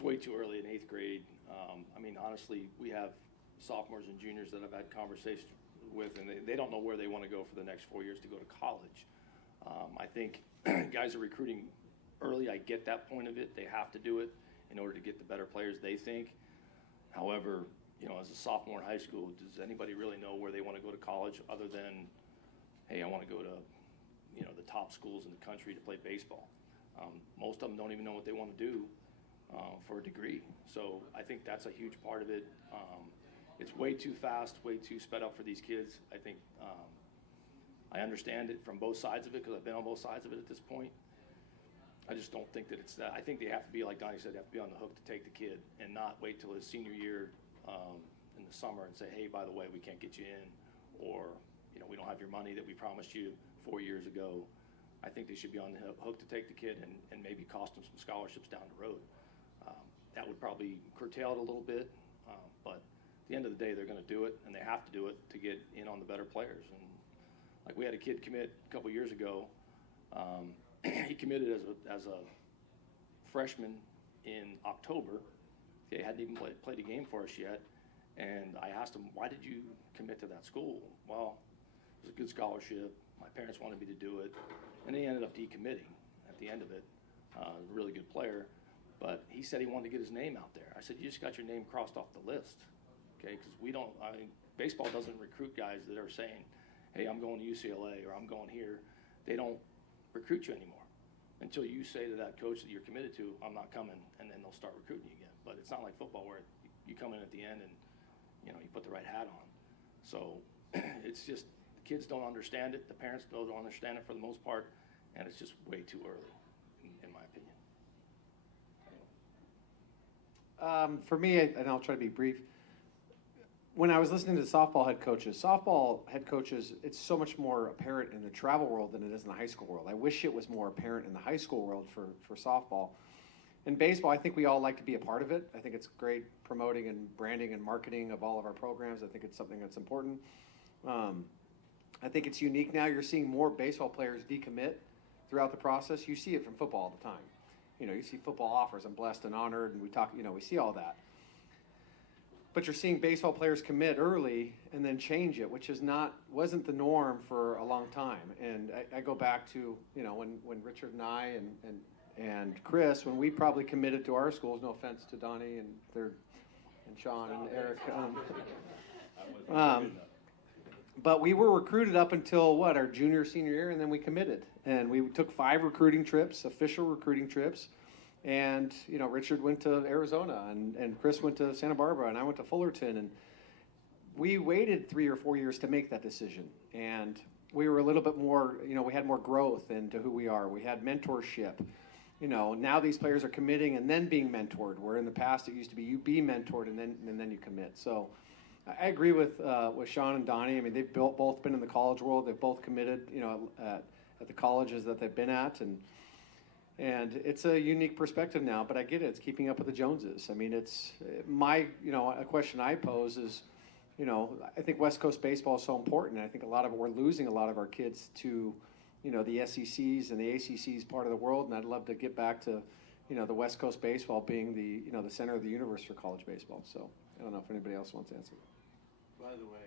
way too early in 8th grade. I mean, honestly, we have sophomores and juniors that I've had conversations with, and they don't know where they want to go for the next 4 years to go to college. I think guys are recruiting early. I get that point of it. They have to do it in order to get the better players, they think. However, you know, as a sophomore in high school, does anybody really know where they want to go to college other than, hey, I want to go to, you know, the top schools in the country to play baseball? Most of them don't even know what they want to do for a degree. So I think that's a huge part of it. It's way too fast, way too sped up for these kids. I think I understand it from both sides of it because I've been on both sides of it at this point. I just don't think that it's that. I think they have to be, like Donnie said, they have to be on the hook to take the kid and not wait till his senior year in the summer and say, hey, by the way, we can't get you in, or, you know, we don't have your money that we promised you 4 years ago. I think they should be on the hook to take the kid and maybe cost them some scholarships down the road. That would probably curtail it a little bit, but at the end of the day, they're going to do it, and they have to do it to get in on the better players. And like we had a kid commit a couple years ago. He committed as a freshman in October. He hadn't even played a game for us yet. And I asked him, why did you commit to that school? Well, it was a good scholarship. My parents wanted me to do it. And he ended up decommitting at the end of it. Really good player. But he said he wanted to get his name out there. I said, you just got your name crossed off the list. Okay, because baseball doesn't recruit guys that are saying, hey, I'm going to UCLA or I'm going here. They don't recruit you anymore until you say to that coach that you're committed to, I'm not coming, and then they'll start recruiting you again. But it's not like football where you come in at the end and, you know, you put the right hat on. So it's just the kids don't understand it. The parents don't understand it for the most part, and it's just way too early, in my opinion. For me, and I'll try to be brief, when I was listening to softball head coaches, it's so much more apparent in the travel world than it is in the high school world. I wish it was more apparent in the high school world for softball. In baseball, I think we all like to be a part of it. I think it's great promoting and branding and marketing of all of our programs. I think it's something that's important. I think it's unique now. You're seeing more baseball players decommit throughout the process. You see it from football all the time. You know, you see football offers, I'm blessed and honored, and we see all that. But you're seeing baseball players commit early and then change it, which wasn't the norm for a long time. And I go back to, you know, when Richard and I and Chris, when we probably committed to our schools, no offense to Donnie and Sean and Eric. But we were recruited up until our junior, senior year, and then we committed. And we took 5 recruiting trips, official recruiting trips. And, you know, Richard went to Arizona, and Chris went to Santa Barbara, and I went to Fullerton. And we waited 3 or 4 years to make that decision. And we were a little bit more, you know, we had more growth into who we are. We had mentorship. You know, now these players are committing and then being mentored, where in the past it used to be you be mentored and then you commit. So I agree with Sean and Donnie. I mean, they've both been in the college world. They've both committed, you know, at the colleges that they've been at. And it's a unique perspective now, but I get it. It's keeping up with the Joneses. I mean, it's a question I pose is, you know, I think West Coast baseball is so important. I think we're losing a lot of our kids to, you know, the SECs and the ACCs part of the world. And I'd love to get back to, you know, the West Coast baseball being the center of the universe for college baseball. So I don't know if anybody else wants to answer. By the way,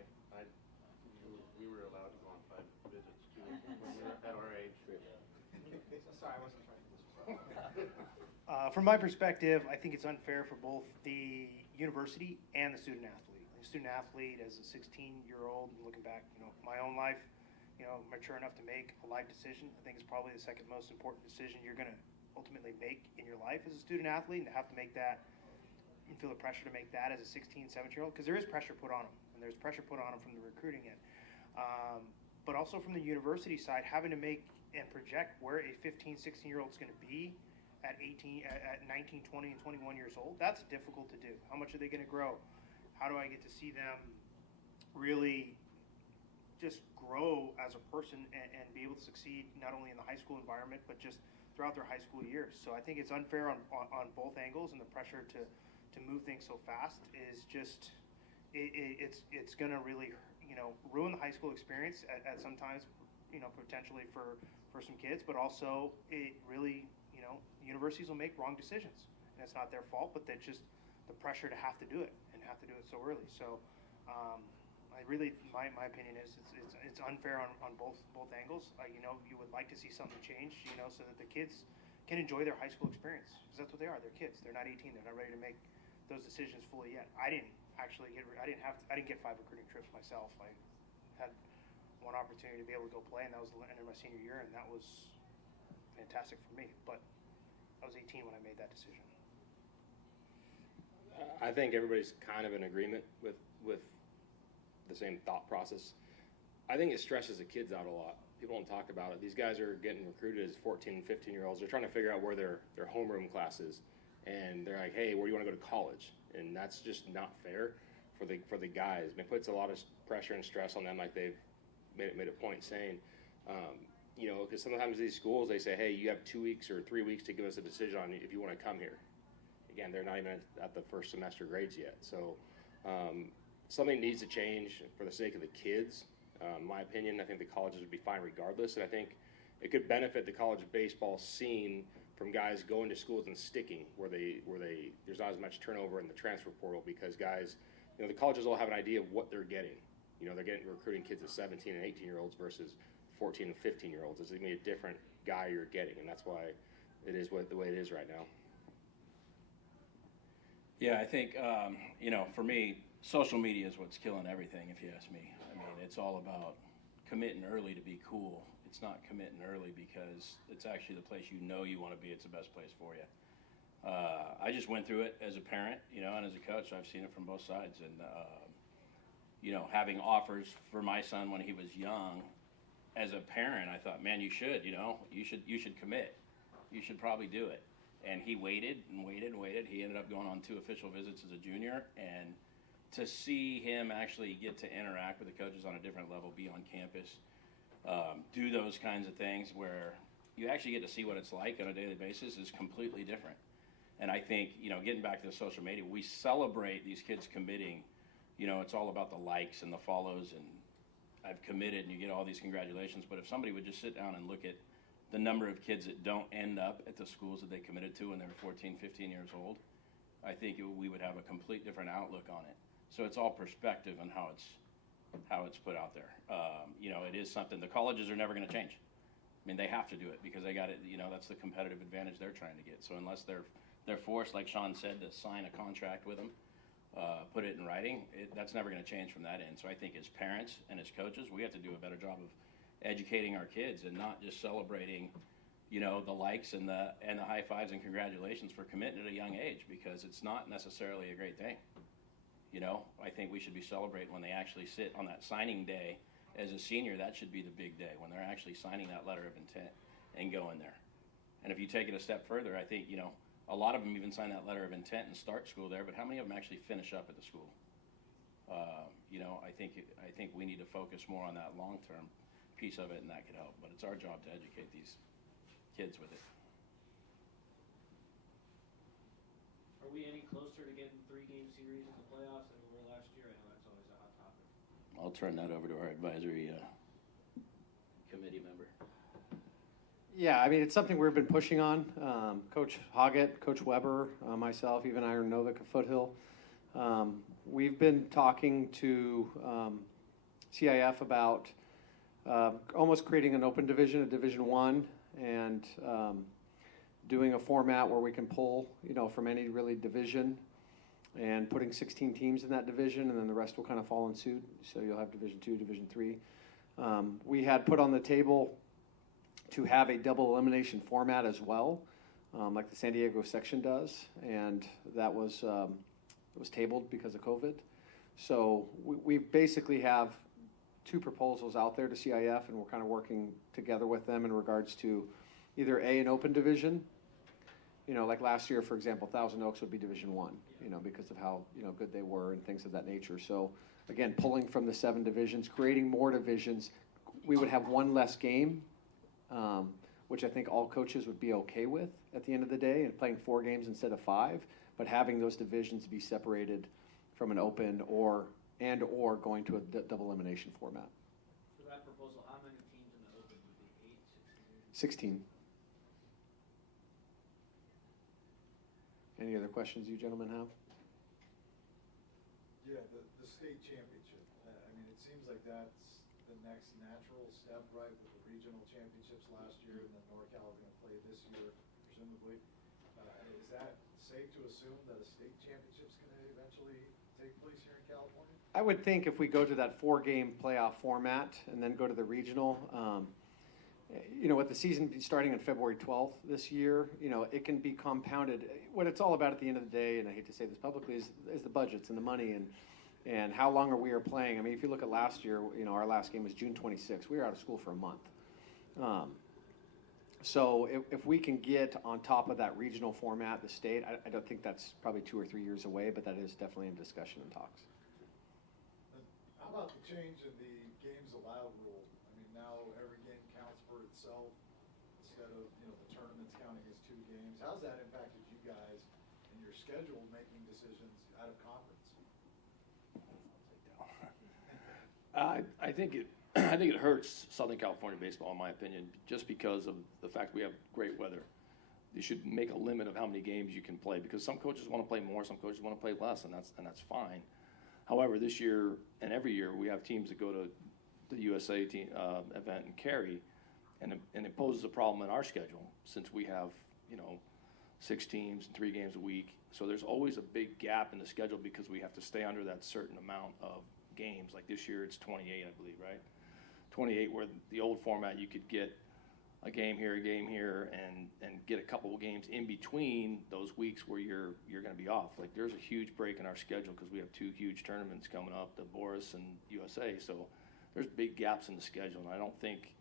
we were allowed to go on 5 visits too when we were at our age. Sorry, I wasn't trying to disrespect. From my perspective, I think it's unfair for both the university and the student athlete. The student athlete, as a 16-year-old, looking back, you know, my own life, you know, mature enough to make a life decision, I think it's probably the second most important decision you're going to ultimately make in your life as a student athlete, and to have to make that and feel the pressure to make that as a 16, 17-year-old, because there is pressure put on them, and there's pressure put on them from the recruiting end. But also from the university side, having to make and project where a 15, 16-year-old is going to be at 18, at 19, 20, and 21 years old, that's difficult to do. How much are they going to grow? How do I get to see them really just grow as a person and be able to succeed not only in the high school environment, but just throughout their high school years? So I think it's unfair on both angles, and the pressure to move things so fast is just, it's going to really, ruin the high school experience at sometimes, potentially for some kids, but also it really, universities will make wrong decisions, and it's not their fault, but they're just the pressure to have to do it and have to do it so early. So I really, my opinion is it's unfair on both angles. You would like to see something change, so that the kids can enjoy their high school experience, because that's what they are. They're kids. They're not 18. They're not ready to make those decisions fully yet. I didn't get 5 recruiting trips myself. I had one opportunity to be able to go play, and that was the end of my senior year, and that was fantastic for me. But I was 18 when I made that decision. I think everybody's kind of in agreement with the same thought process. I think it stresses the kids out a lot. People don't talk about it. These guys are getting recruited as 14 and 15-year-olds. They're trying to figure out where their homeroom class is. And they're like, hey, where do you want to go to college? And that's just not fair for the guys. It puts a lot of pressure and stress on them, like they've made a point saying. Because sometimes these schools, they say, hey, you have 2 weeks or 3 weeks to give us a decision on if you want to come here. Again, they're not even at the first semester grades yet. So something needs to change for the sake of the kids. In my opinion, I think the colleges would be fine regardless. And I think it could benefit the college baseball scene from guys going to schools and sticking where there's not as much turnover in the transfer portal, because guys, the colleges all have an idea of what they're getting. They're getting recruiting kids of 17 and 18-year-olds versus 14 and 15-year-olds. It's going to be a different guy you're getting, and that's why it is the way it is right now. Yeah, I think, for me, social media is what's killing everything, if you ask me. I mean, it's all about committing early to be cool. It's not committing early because it's actually the place you want to be. It's the best place for you. I just went through it as a parent, and as a coach, I've seen it from both sides. And, having offers for my son when he was young, as a parent, I thought, man, you should commit. You should probably do it. And he waited and waited and waited. He ended up going on 2 official visits as a junior. And to see him actually get to interact with the coaches on a different level, be on campus, do those kinds of things where you actually get to see what it's like on a daily basis is completely different. And I think, getting back to the social media, we celebrate these kids committing. It's all about the likes and the follows, and I've committed, and you get all these congratulations. But if somebody would just sit down and look at the number of kids that don't end up at the schools that they committed to when they were 14, 15 years old, I think we would have a complete different outlook on it. So it's all perspective on how it's put out there. It is something the colleges are never going to change. I mean, they have to do it because they got it. That's the competitive advantage they're trying to get. So unless they're forced, like Sean said, to sign a contract with them, put it in writing, that's never going to change from that end. So I think as parents and as coaches, we have to do a better job of educating our kids and not just celebrating, the likes and the high fives and congratulations for committing at a young age, because it's not necessarily a great thing. I think we should be celebrating when they actually sit on that signing day as a senior. That should be the big day when they're actually signing that letter of intent and going there. And if you take it a step further, I think, a lot of them even sign that letter of intent and start school there, but how many of them actually finish up at the school? I think we need to focus more on that long-term piece of it, and that could help. But it's our job to educate these kids with it. Are we any closer to getting 3-game series in the playoffs than we were last year? I know that's always a hot topic. I'll turn that over to our advisory committee member. Yeah, I mean, it's something we've been pushing on. Coach Hoggett, Coach Weber, myself, even Iron Novik of Foothill. We've been talking to CIF about almost creating an open division, a Division I, and doing a format where we can pull, from any really division, and putting 16 teams in that division, and then the rest will kind of fall in suit. So you'll have Division II, Division III. We had put on the table to have a double elimination format as well, like the San Diego section does, and that was tabled because of COVID. So we basically have 2 proposals out there to CIF, and we're kind of working together with them in regards to either an open division. Like last year, for example, Thousand Oaks would be Division 1, because of how, good they were and things of that nature. So again, pulling from the 7 divisions, creating more divisions, we would have 1 less game, which I think all coaches would be okay with at the end of the day, and playing 4 games instead of 5, but having those divisions be separated from an open or going to a double elimination format. For that proposal, how many teams in the open would be? 8, 16. Any other questions you gentlemen have? Yeah, the state championship. I mean, it seems like that's the next natural step, right, with the regional championships last year, and then NorCal is going to play this year, presumably. Is that safe to assume that a state championship's going to eventually take place here in California? I would think if we go to that 4-game playoff format and then go to the regional, with the season starting on February 12th this year, it can be compounded. What it's all about at the end of the day, and I hate to say this publicly, is the budgets and the money and how long we are playing. I mean, if you look at last year, our last game was June 26th. We were out of school for a month. So if we can get on top of that regional format, the state, I don't think that's probably 2 or 3 years away, but that is definitely in discussion and talks. How about the change in the games allowed rule? I mean, now every game counts for itself instead of, the tournaments counting as 2 games. How's that impacted you guys in your schedule making decisions out of conference? I think it hurts Southern California baseball, in my opinion, just because of the fact we have great weather. You should make a limit of how many games you can play, because some coaches want to play more, some coaches want to play less, and that's fine. However, this year and every year we have teams that go to the USA team, event in Cary, and it poses a problem in our schedule since we have 6 teams and 3 games a week. So there's always a big gap in the schedule because we have to stay under that certain amount of games. Like this year it's 28, I believe, right? 28, where the old format you could get a game here, and get a couple of games in between those weeks where you're going to be off. Like there's a huge break in our schedule because we have 2 huge tournaments coming up, the Boris and USA. So there's big gaps in the schedule, and I don't think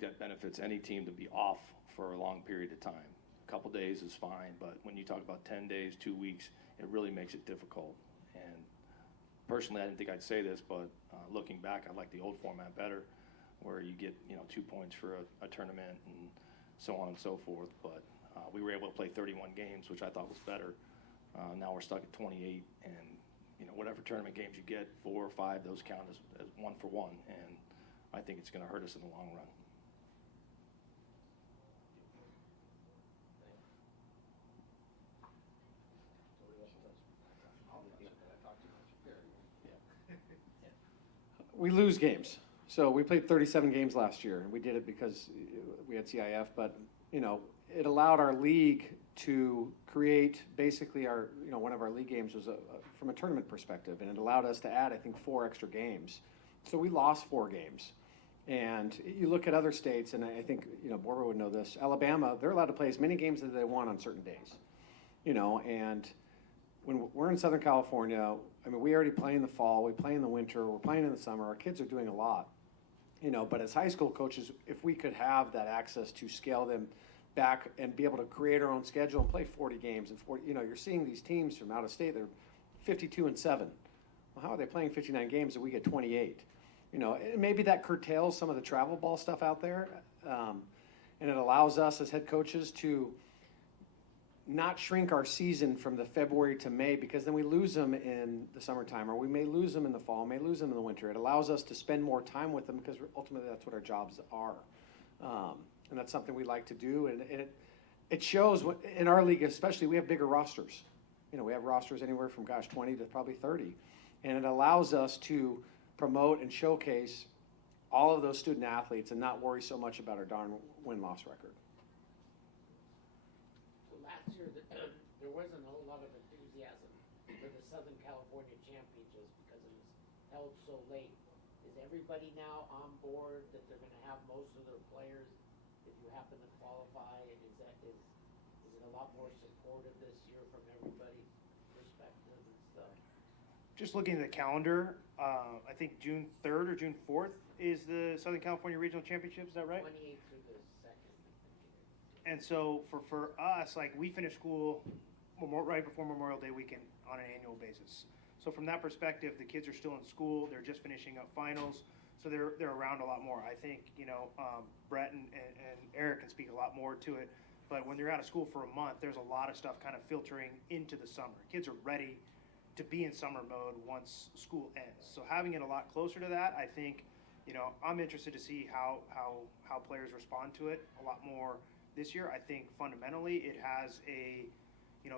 that benefits any team to be off for a long period of time. A couple days is fine, but when you talk about 10 days, 2 weeks, it really makes it difficult. And personally, I didn't think I'd say this, but looking back, I like the old format better, where you get 2 points for a tournament and so on and so forth. But we were able to play 31 games, which I thought was better. Now we're stuck at 28, and whatever tournament games you get, 4 or 5, those count as 1 for 1, and I think it's going to hurt us in the long run. We lose games. So we played 37 games last year, and we did it because we had CIF, but, it allowed our league to create basically one of our league games was from a tournament perspective, and it allowed us to add, I think, 4 extra games. So we lost 4 games. And you look at other states, and I think, Barbara would know this, Alabama, they're allowed to play as many games as they want on certain days, and when we're in Southern California, I mean, we already play in the fall, we play in the winter, we're playing in the summer, our kids are doing a lot, but as high school coaches, if we could have that access to scale them back and be able to create our own schedule and play 40 games, and 40, you're seeing these teams from out of state, they're 52-7. Well, how are they playing 59 games and we get 28? Maybe that curtails some of the travel ball stuff out there, and it allows us as head coaches to not shrink our season from the February to May, because then we lose them in the summertime, or we may lose them in the fall, may lose them in the winter. It allows us to spend more time with them because ultimately that's what our jobs are. And that's something we like to do. And it shows in our league, especially, we have bigger rosters. We have rosters anywhere from, 20 to probably 30. And it allows us to promote and showcase all of those student athletes and not worry so much about our darn win-loss record. Last year, there wasn't a whole lot of enthusiasm for the Southern California Championships because it was held so late. Is everybody now on board that they're going to have most of their players if you happen to qualify? And is it a lot more supportive this year from everybody's perspective and stuff? just looking at the calendar, I think June 3rd or June 4th is the Southern California Regional Championship. Is that right? 28th through the 2nd. And so for us, like, we finish school right before Memorial Day weekend on an annual basis. So from that perspective, the kids are still in school. They're just finishing up finals. So they're around a lot more. I think, Brett and Eric can speak a lot more to it. But when they're out of school for a month, there's a lot of stuff kind of filtering into the summer. Kids are ready to be in summer mode once school ends. So having it a lot closer to that, I think, I'm interested to see how players respond to it a lot more this year. I think fundamentally it has a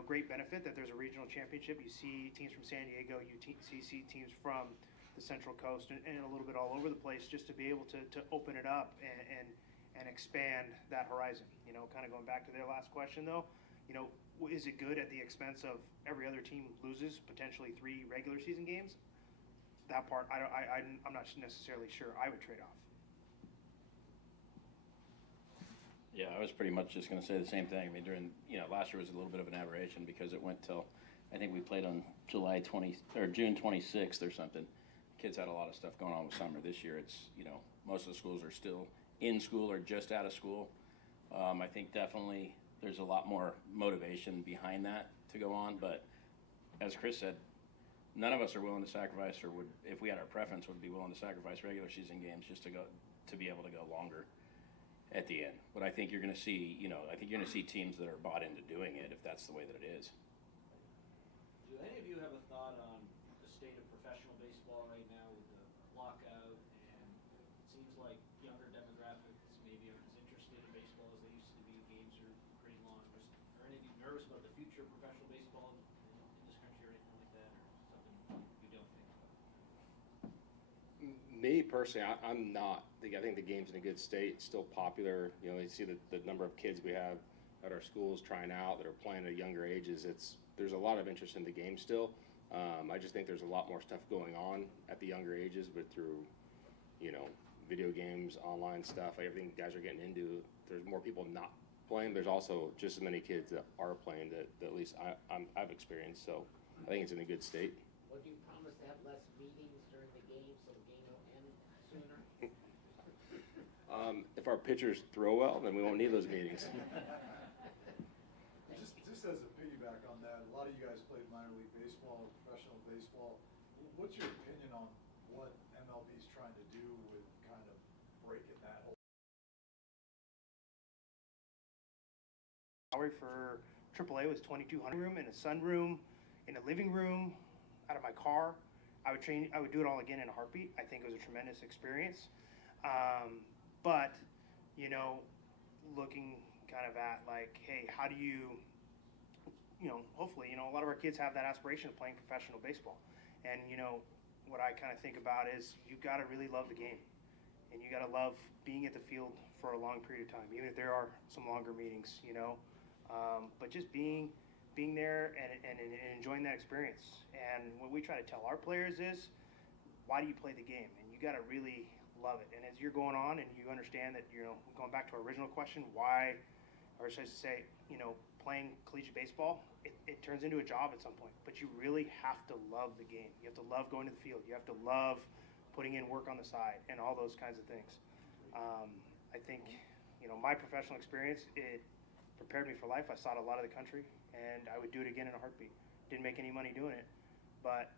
great benefit that there's a regional championship. You see teams from San Diego, you see teams from the Central Coast and a little bit all over the place, just to be able to open it up and expand that horizon. Kind of going back to their last question though, is it good at the expense of every other team loses potentially 3 regular season games? That part, I'm not necessarily sure I would trade off. Yeah, I was pretty much just going to say the same thing. I mean, last year was a little bit of an aberration because it went till, I think we played on June 26th or something. Kids had a lot of stuff going on with summer. This year, it's, most of the schools are still in school or just out of school. I think definitely there's a lot more motivation behind that to go on. But as Chris said, none of us are willing to sacrifice, or would, if we had our preference, would be willing to sacrifice regular season games just to be able to go longer at the end. But I think you're going to see, teams that are bought into doing it if that's the way that it is. Do any of you have a thought on the state of professional baseball right now with the lockout, and it seems like younger demographics maybe aren't as interested in baseball as they used to be? Games are pretty long. Are any of you nervous about the future of professional baseball in this country or anything like that, or something you don't think about? Me personally, I'm not. I think the game's in a good state. It's still popular. You see the number of kids we have at our schools trying out that are playing at younger ages. There's a lot of interest in the game still. I just think there's a lot more stuff going on at the younger ages, but through, video games, online stuff, everything guys are getting into. There's more people not playing. There's also just as many kids that are playing that at least I've experienced. So I think it's in a good state. Well, do you promise to have less meetings during the game so the game will end sooner? If our pitchers throw well, then we won't need those meetings. Just as a piggyback on that, a lot of you guys played minor league baseball, professional baseball. What's your opinion on what MLB is trying to do with kind of breaking that whole? Salary for AAA was $2,200 room in a sunroom, in a living room, out of my car. I would do it all again in a heartbeat. I think it was a tremendous experience. But looking kind of at like, hey, how do you, hopefully, a lot of our kids have that aspiration of playing professional baseball. And, what I kind of think about is you've got to really love the game. And you got to love being at the field for a long period of time, even if there are some longer meetings, but just being there and enjoying that experience. And what we try to tell our players is, why do you play the game? And you got to really love it. And as you're going on and you understand that, going back to our original question, why, or should I say, playing collegiate baseball, it turns into a job at some point. But you really have to love the game. You have to love going to the field. You have to love putting in work on the side and all those kinds of things. I think, my professional experience, it prepared me for life. I saw a lot of the country, and I would do it again in a heartbeat. Didn't make any money doing it, but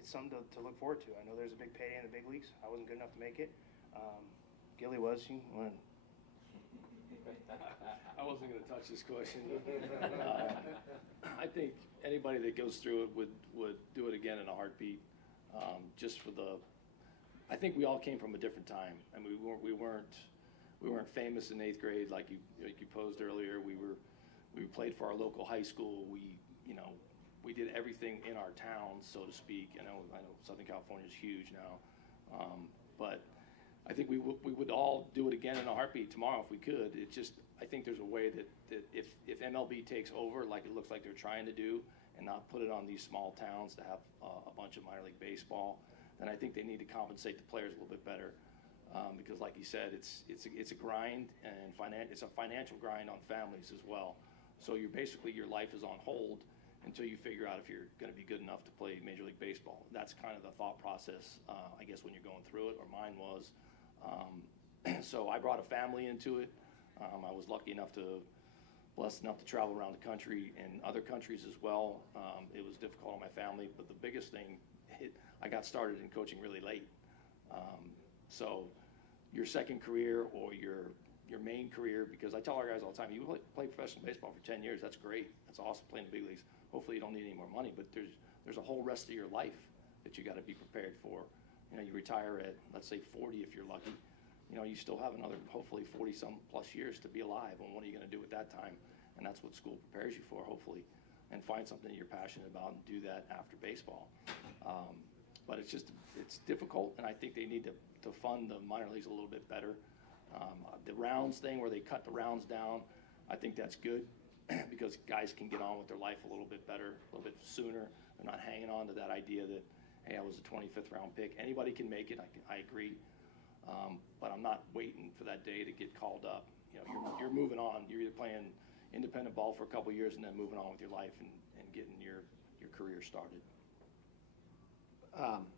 it's something to look forward to. I know there's a big payday in the big leagues. I wasn't good enough to make it. Gilly was. He won. I wasn't going to touch this question. I think anybody that goes through it would do it again in a heartbeat. Just for I think we all came from a different time. I mean, we weren't famous in 8th grade like you posed earlier. We played for our local high school. We did everything in our town, so to speak. I know Southern California is huge now, but I think we would all do it again in a heartbeat tomorrow if we could. I think there's a way that if MLB takes over, like it looks like they're trying to do, and not put it on these small towns to have a bunch of minor league baseball, then I think they need to compensate the players a little bit better. Because like you said, it's a grind, and it's a financial grind on families as well. So your life is on hold, until you figure out if you're going to be good enough to play Major League Baseball. That's kind of the thought process, I guess, when you're going through it, or mine was. So I brought a family into it. I was blessed enough to travel around the country and other countries as well. It was difficult on my family, but the biggest thing, I got started in coaching really late. So your second career or your main career, because I tell our guys all the time, you play professional baseball for 10 years, that's great. That's awesome, playing the big leagues. Hopefully you don't need any more money, but there's a whole rest of your life that you got to be prepared for. You know, you retire at, let's say, 40 if you're lucky. You know, you still have another, hopefully, 40-some plus years to be alive, and what are you going to do at that time? And that's what school prepares you for, hopefully, and find something that you're passionate about and do that after baseball. But it's difficult, and I think they need to fund the minor leagues a little bit better. The rounds thing where they cut the rounds down, I think that's good because guys can get on with their life a little bit better, a little bit sooner. They're not hanging on to that idea that, hey, I was a 25th round pick. Anybody can make it, I agree. But I'm not waiting for that day to get called up. You know, you're moving on. You're either playing independent ball for a couple of years and then moving on with your life and getting your career started.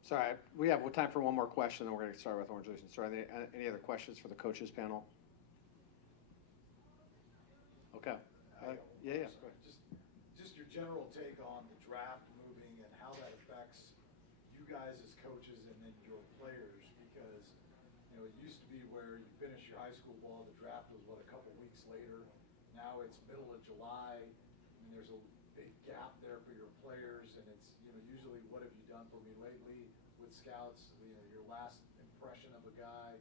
Sorry, we have time for one more question, and we're going to start with Orange Lutheran. Sorry, any other questions for the coaches panel? Okay. Yeah. Just your general take on the draft moving and how that affects you guys as coaches and then your players, because you know it used to be where you finish your high school ball, the draft was a couple weeks later. Now it's middle of July, and there's a big gap there for your players, and it's usually what have you done for me lately with scouts? Your last impression of a guy.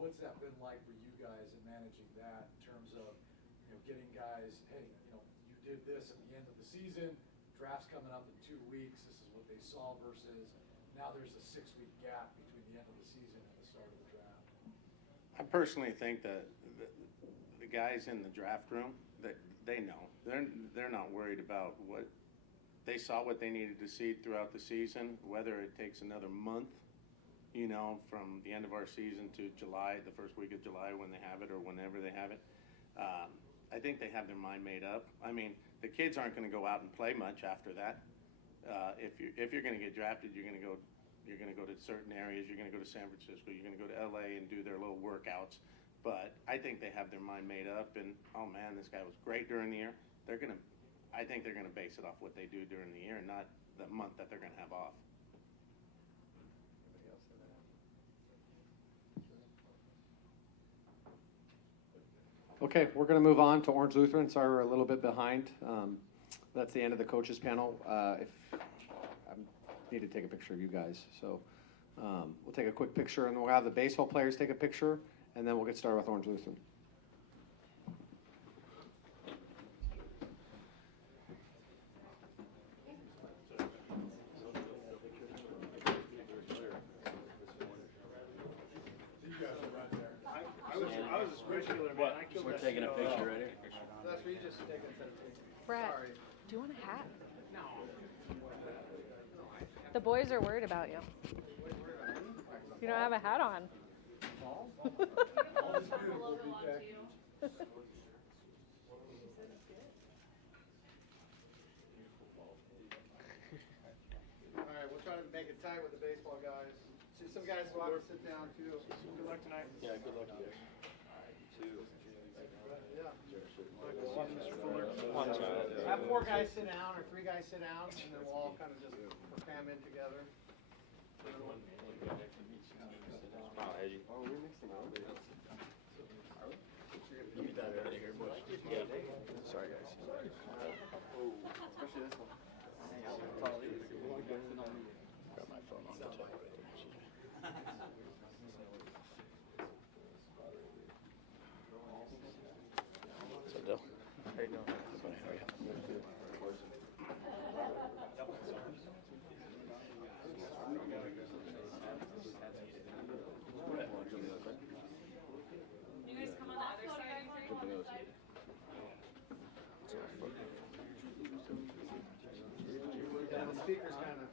What's that been like for you guys in managing that in terms of getting guys, hey, you did this at the end of the season, draft's coming up in 2 weeks, this is what they saw versus now there's a 6-week gap between the end of the season and the start of the draft. I personally think that the guys in the draft room, that they know. They're not worried about what they saw, what they needed to see throughout the season, whether it takes another month, from the end of our season to July, the first week of July when they have it or whenever they have it. I think they have their mind made up. I mean, the kids aren't going to go out and play much after that. If you're going to get drafted, you're going to go to certain areas. You're going to go to San Francisco. You're going to go to LA and do their little workouts. But I think they have their mind made up. And oh man, this guy was great during the year. I think they're going to base it off what they do during the year, not the month that they're going to have off. Okay, we're going to move on to Orange Lutheran. Sorry, we're a little bit behind. That's the end of the coaches panel. If I need to take a picture of you guys, so we'll take a quick picture, and we'll have the baseball players take a picture, and then we'll get started with Orange Lutheran. We're taking a picture right here. That's where you just take a picture. Brett, do you want a hat? No. The boys are worried about you. You don't have a hat on. All is beautiful, BK. All right, we'll try to make it tight with the baseball guys. See, some guys will have to sit down too. Good luck tonight. Yeah, good luck to you guys. Have 4 guys sit down or 3 guys sit down, and then we'll all kind of just cram in together. Wow, Edgy. Oh, we're mixing up. Sorry, guys. Especially this one. Got my phone on the table right there. What's up, Dill? How you doing? Good, buddy. How are you? You guys come on the other side. Yeah, the speaker's kind of.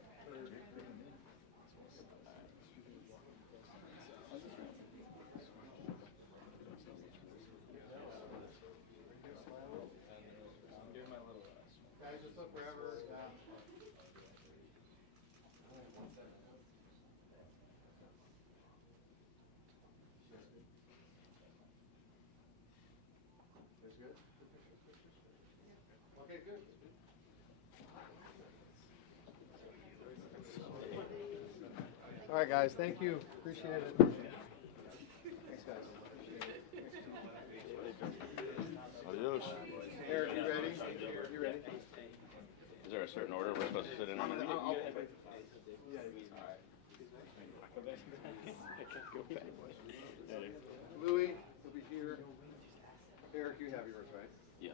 took forever. That's good. Okay, good. All right, guys. Thank you. Appreciate it. Thanks, guys. Adios. Eric, you ready? You ready? Is there a certain order we're supposed to sit in on? Louis, will be here. Eric, you have yours, right? Yeah.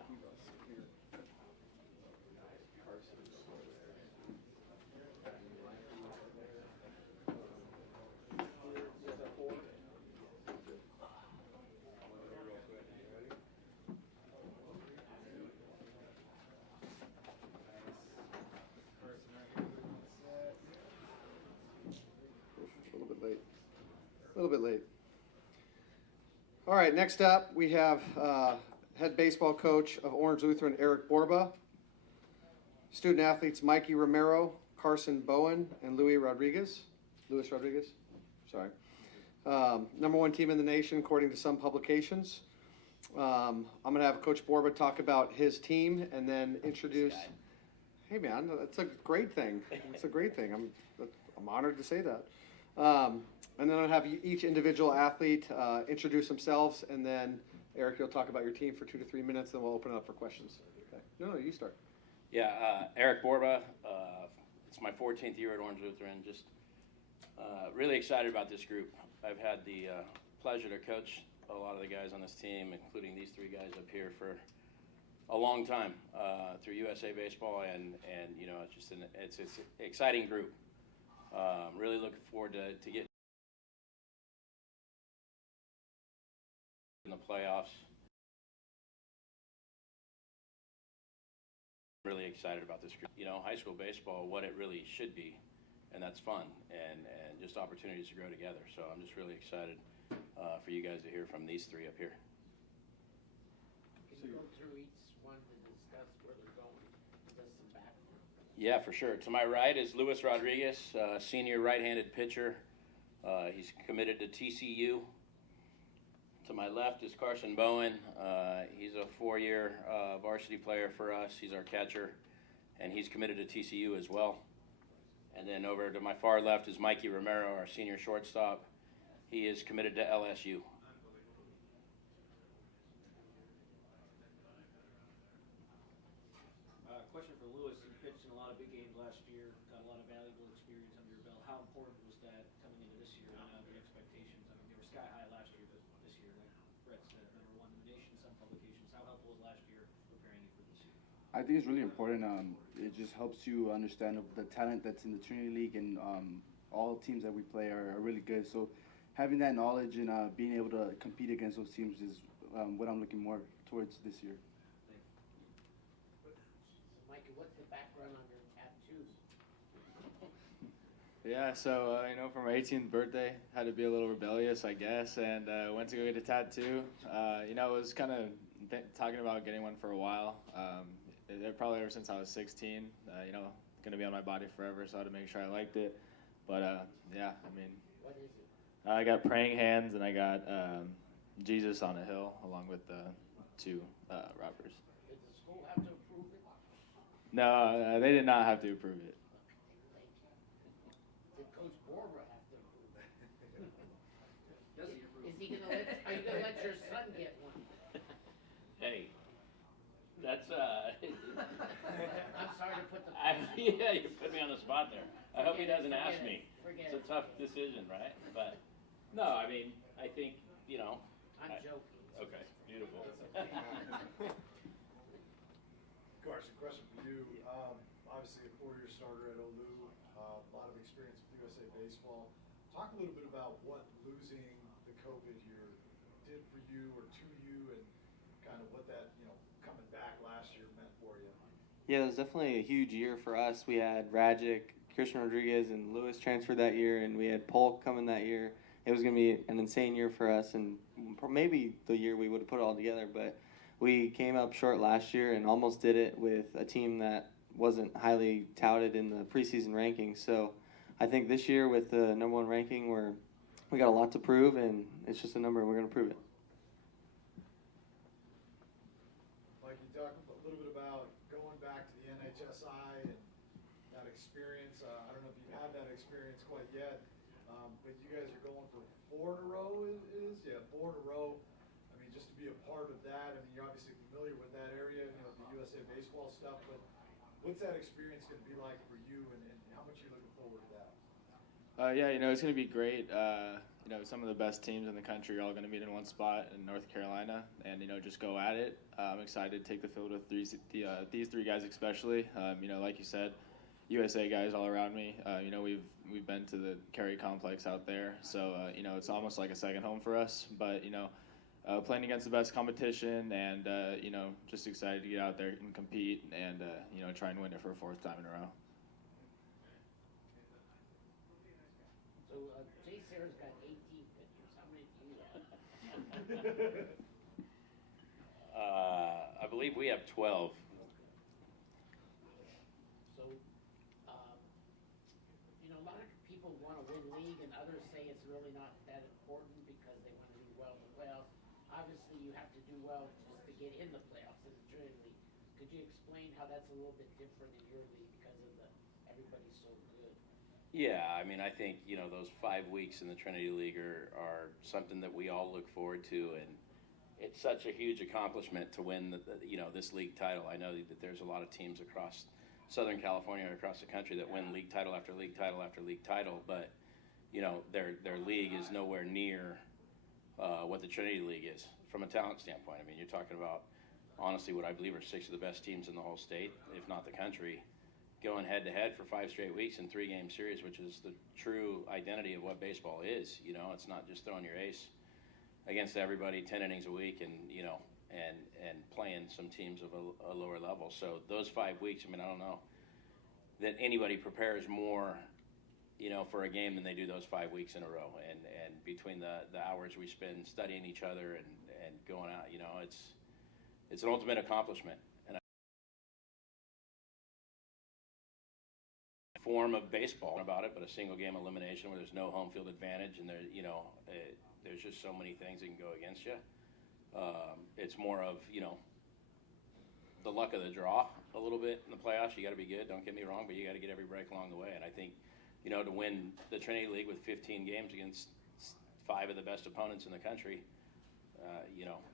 A little bit late. A little bit late. All right, next up we have head baseball coach of Orange Lutheran, Eric Borba. Student athletes Mikey Romero, Carson Bowen, and Luis Rodriguez. Sorry. Number one team in the nation, according to some publications. I'm going to have Coach Borba talk about his team and then introduce. Hey, man, that's a great thing. It's a great thing. I'm honored to say that. And then I'll have each individual athlete introduce themselves, and then Eric, you'll talk about your team for 2 to 3 minutes, then we'll open it up for questions. Okay. No, you start. Yeah, Eric Borba. It's my 14th year at Orange Lutheran. Just really excited about this group. I've had the pleasure to coach a lot of the guys on this team, including these three guys up here, for a long time through USA Baseball, and you know, it's just it's an exciting group. Really looking forward to get in the playoffs. Really excited about this group. You know, high school baseball, what it really should be, and that's fun and just opportunities to grow together. So I'm just really excited for you guys to hear from these three up here. Can you go through each one to discuss where they're going? Just some background. Yeah, for sure. To my right is Luis Rodriguez, senior right-handed pitcher. He's committed to TCU. To my left is Carson Bowen. He's a 4-year varsity player for us. He's our catcher, and he's committed to TCU as well. And then over to my far left is Mikey Romero, our senior shortstop. He is committed to LSU. Question for Lewis. You pitched in a lot of big games last year, got a lot of valuable experience under your belt. How important was that coming into this year and now the expectations? I mean, they were sky high last year, but this year, like Brett said, number one in the nation, some publications. How helpful was last year preparing you for this year? I think it's really important. It just helps you understand the talent that's in the Trinity League, and all teams that we play are really good. So having that knowledge and being able to compete against those teams is what I'm looking more towards this year. Mikey, what's the background on your tattoos? Yeah, so, you know, for my 18th birthday, had to be a little rebellious, I guess, and went to go get a tattoo. You know, I was kind of talking about getting one for a while. Probably ever since I was 16, you know, going to be on my body forever, so I had to make sure I liked it. But, yeah, I mean, What is it? I got praying hands, and I got Jesus on a hill, along with the two robbers. Did the school have to approve it? No, they did not have to approve it. Did Coach Borba have to approve it? Does he approve? Are you gonna let your son get one? Hey, that's I'm sorry to put the. yeah, you put me on the spot there. I hope he doesn't ask me. Forget It's a tough decision, right? But no, I mean, I think, you know. I'm joking. Okay, beautiful. Carson, question for you. Obviously a 4-year starter at OLU, a lot of experience with USA Baseball. Talk a little bit about what losing the COVID year did for you or to you, and kind of what that, you know, coming back last year meant for you. Yeah, it was definitely a huge year for us. We had Rajic, Christian Rodriguez, and Lewis transferred that year, and we had Polk coming that year. It was going to be an insane year for us, and maybe the year we would have put it all together, but we came up short last year and almost did it with a team that wasn't highly touted in the preseason rankings. So I think this year with the #1 ranking, we got a lot to prove, and it's just a number, and we're going to prove it. Mike, you talk a little bit about going back to the NHSI and that experience. I don't know if you've had that experience quite yet, but you guys are going for 4 in a row, Yeah, 4 in a row. I mean, just to be a part of that, I mean, you're obviously familiar with that area, the USA baseball stuff, but what's that experience going to be like for you, and how much are you looking forward to that? Yeah, it's going to be great. Some of the best teams in the country are all going to meet in one spot in North Carolina, and just go at it. I'm excited to take the field with these 3 guys especially. Like you said, USA guys all around me. We've been to the Cary Complex out there, so it's almost like a second home for us. But playing against the best competition, and just excited to get out there and compete, and try and win it for a 4th time in a row. So JSerra's got 18 pitchers. How many do you have? I believe we have 12. So, a lot of people want to win league, and others say it's really not that important because they want to do well in the playoffs. Obviously, you have to do well just to get in the playoffs in the Trinity League. Could you explain how that's a little bit different in your league because of everybody's so good? Yeah, I mean, I think, those 5 weeks in the Trinity League are something that we all look forward to, and it's such a huge accomplishment to win this league title. I know that there's a lot of teams across Southern California or across the country that win league title after league title after league title, but their league is nowhere near what the Trinity League is from a talent standpoint. I mean, you're talking about, honestly, what I believe are 6 of the best teams in the whole state, if not the country, going head-to-head for 5 straight weeks in 3-game series, which is the true identity of what baseball is. It's not just throwing your ace against everybody 10 innings a week and playing some teams of a lower level. So those 5 weeks, I mean, I don't know that anybody prepares more for a game than they do those 5 weeks in a row. And between the hours we spend studying each other and going out, it's an ultimate accomplishment. And a form of baseball about it, but a single game elimination where there's no home field advantage, and there's just so many things that can go against you. It's more of, the luck of the draw a little bit in the playoffs. You got to be good, don't get me wrong, but you got to get every break along the way. And I think, to win the Trinity League with 15 games against 5 of the best opponents in the country,